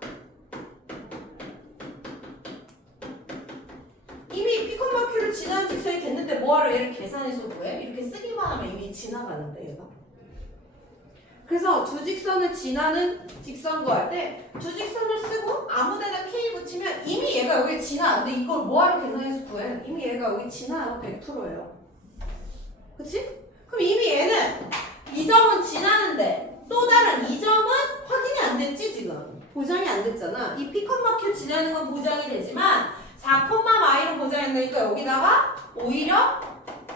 이미 P, Q를 지난 직선이 됐는데 뭐하러 얘를 계산해서 구해? 이렇게 쓰기만 하면 이미 지나가는데 얘가. 그래서 두 직선을 지나는 직선 구할 때 두 직선을 쓰고 아무데나 K 붙이면 이미 얘가 여기 지나. 근데 이걸 뭐하러 계산해서 구해? 이미 얘가 여기 지나요. 100%예요. 그치? 그럼 이미 얘는 이 점은 지나는데 또 다른 이 점은 확인이 안 됐지 지금. 보장이 안 됐잖아. 이 P, Q 지나는 건 보장이 되지만 4,마이로 보장이 안 되니까 여기다가 오히려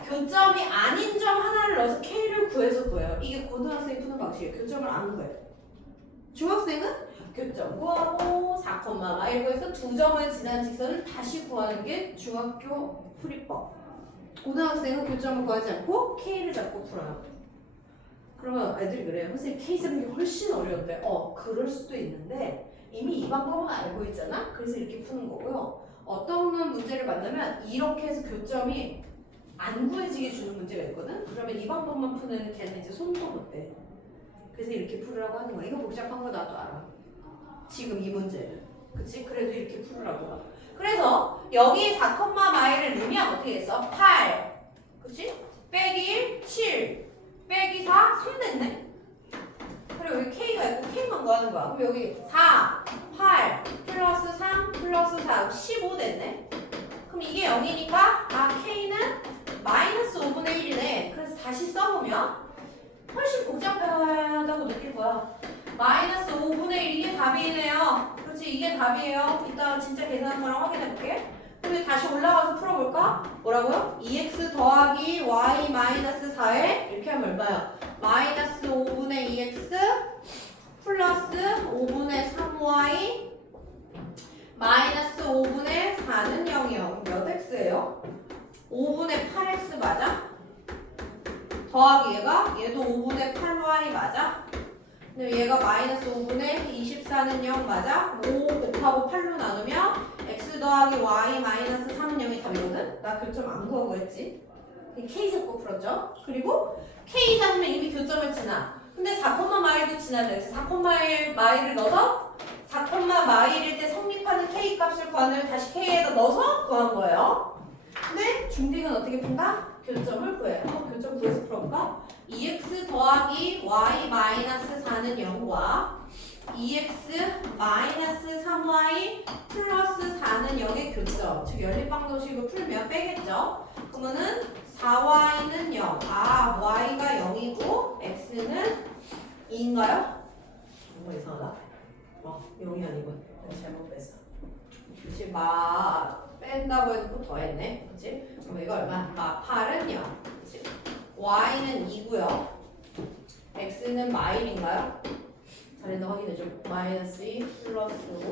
교점이 아닌 점 하나를 넣어서 K를 구해서 구해요. 이게 고등학생이 푸는 방식이에요. 교점을 안 구해요. 중학생은 교점 구하고 4,마이로 해서 두 점을 지난 직선을 다시 구하는 게 중학교 풀이법. 고등학생은 교점을 구하지 않고 K를 잡고 풀어요. 그러면 애들이 그래요. 선생님 K 잡는 게 훨씬 어려운데 그럴 수도 있는데 이미 이 방법은 알고 있잖아. 그래서 이렇게 푸는 거고요. 어떤 문제를 만나면 이렇게 해서 교점이 안 구해지게 주는 문제가 있거든. 그러면 이 방법만 푸는 걔는 이제 손도 못 대. 그래서 이렇게 풀으라고 하는 거야. 이거 복잡한 거 나도 알아. 지금 이 문제는. 그치? 그래도 이렇게 풀으라고. 그래서 여기에 4,마이를 넣으면 어떻게 됐어? 8. 그치? 빼기 1, 7. 빼기 4, 3 됐네? 그리고 여기 K가 있고 K만 구하는 거야. 그럼 여기 4, 8, 플러스 3, 플러스 4, 15 됐네? 그럼 이게 0이니까 K는 마이너스 5분의 1이네. 그래서 다시 써보면 훨씬 복잡하다고 느낄 거야. 마이너스 5분의 1 이게 답이네요. 그렇지, 이게 답이에요. 이따가 진짜 계산한 거랑 확인해볼게. 근데 다시 올라가서 풀어볼까? 뭐라고요? 2x 더하기 y 마이너스 4에 이렇게 하면 얼마야? 마이너스 5분의 2x 플러스 5분의 3y 마이너스 5분의 4는 0이요. 몇 x예요? 5분의 8x 맞아? 더하기 얘도 5분의 8y 맞아? 근데 얘가 마이너스 5분의 24는 0 맞아? 5 곱하고 8로 나누면 x 더하기 y 마이너스 3은 0이 답이거든? 나 교점 안 구하고 했지? K 잡고 풀었죠? 그리고 K 잡으면 이미 교점을 지나. 근데 4,마일도 지나죠. 그래서 4,마일을 넣어서 4,마일일 때 성립하는 K 값을 구하는 다시 K에다 넣어서 구한 거예요. 근데 중딩은 어떻게 푼다? 교점을 구해요. 교점 구해서 풀어볼까? 2x 더하기 y 마이너스 4는 0과 2x 마이너스 3y 플러스 4는 0의 교점. 즉 연립방정식으로 풀면 빼겠죠? 그러면은 4y는 0. y가 0이고 x는 2인가요? 뭔가 이상하다. 0이 아니고 내가 잘못 뺐어. 그치? 뺀다고 해놓고 더했네. 그치? 그럼 이거 얼마? 8은 0. 그치? y는 2고요. x는 마일인가요? 잘했나 확인해줘. 마이너스 2 플러스 5.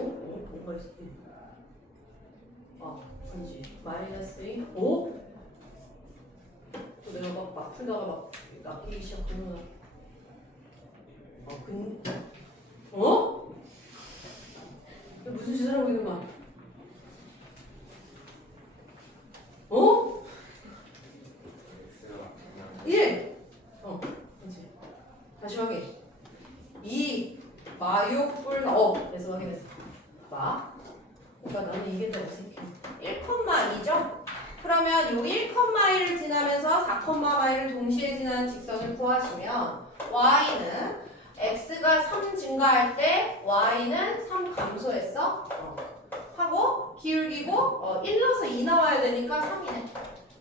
뭔가 있어. 그렇지. 마이너스 2. 5? 또 내가 막 풀다가 막 낚이기 시작하면 무슨 짓을 하고 있는 거야? 4,6불 그래서 확인했어. 봐. 그러니까 나는 이게 더 어색해. 1,2죠? 그러면 요 1,1을 지나면서 4,마일을 동시에 지나는 직선을 구하시면 y는 x가 3 증가할 때 y는 3 감소했어? 하고 기울기고 1 넣어서 2 나와야 되니까 3이네.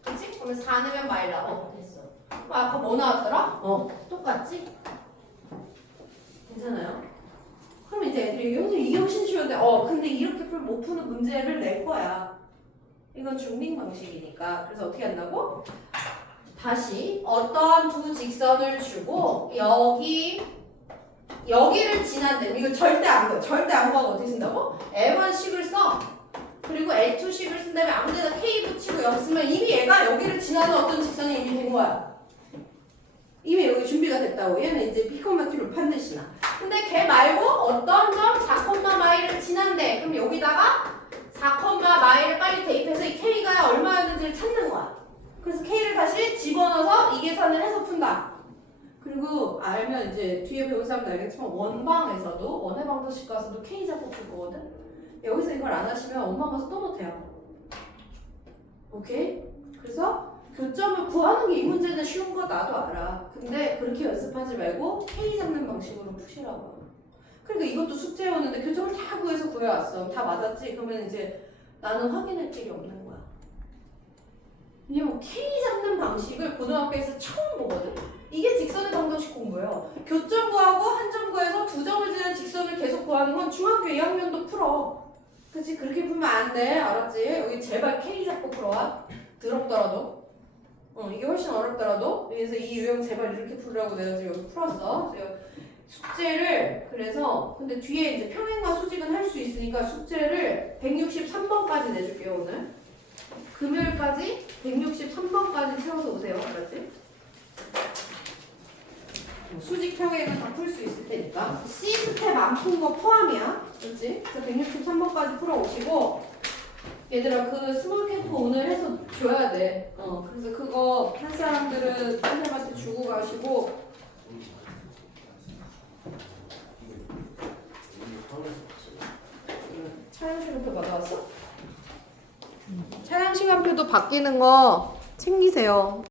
그치? 그러면 4 넣으면 마일 나와. 됐어. 아까 뭐 나왔더라? 똑같지? 괜찮아요? 그럼 이제 애들이 여기서 이게 훨씬 쉬운데 근데 이렇게 풀면 못 푸는 문제를 낼 거야. 이건 중딩 방식이니까. 그래서 어떻게 한다고? 다시 어떤 두 직선을 주고 여기를 지난다면 이거 절대 안 보여. 절대 안 보고 어떻게 쓴다고? L1식을 써. 그리고 L2식을 쓴 다음에 아무데나 K 붙이고 여기 쓰면 이미 얘가 여기를 지나는 어떤 직선이 이미 된 거야. 이미 여기 준비가 됐다고. 얘는 이제 P콤마Q를 반드시 나. 근데 걔 말고 어떤 점 4,마일을 지난대. 그럼 여기다가 4,마일을 빨리 대입해서 이 K가 얼마였는지를 찾는 거야. 그래서 K를 다시 집어넣어서 이 계산을 해서 푼다. 그리고 알면 이제 뒤에 배운 사람도 알겠지만 원방에서도 원해방정식 가서도 K 잡고 풀 거거든. 여기서 이걸 안 하시면 원방 가서 또 못해요. 오케이? 그래서 교점을 구하는 게 이 문제는 쉬운 거 나도 알아. 근데 그렇게 연습하지 말고 K 잡는 방식으로 푸시라고. 그러니까 이것도 숙제였는데 교점을 다 구해서 구해왔어. 다 맞았지? 그러면 이제 나는 확인할 필요 없는 거야. 왜냐면 K 잡는 방식을 고등학교에서 처음 보거든. 이게 직선의 방정식 공부예요. 교점 구하고 한 점 구해서 두 점을 지는 직선을 계속 구하는 건 중학교 2학년도 풀어. 그치? 그렇게 풀면 안 돼. 알았지? 여기 제발 K 잡고 풀어와. 더럽더라도. 이게 훨씬 어렵더라도. 그래서 이 유형 제발 이렇게 풀으라고 내가 지금 여기 풀었어. 숙제를 그래서 근데 뒤에 이제 평행과 수직은 할 수 있으니까 숙제를 163번까지 내줄게요 오늘. 금요일까지 163번까지 채워서 오세요. 알았지? 수직 평행은 다 풀 수 있을 테니까 C 스텝 안 푼 거 포함이야. 그렇지? 그래서 163번까지 풀어오시고 얘들아 그 스몰 캠프 오늘 해서 줘야 돼. 그래서 그거 한 사람들은 선생님한테 주고 가시고 촬영 시간표 받아왔어? 촬영 시간표도 바뀌는 거 챙기세요.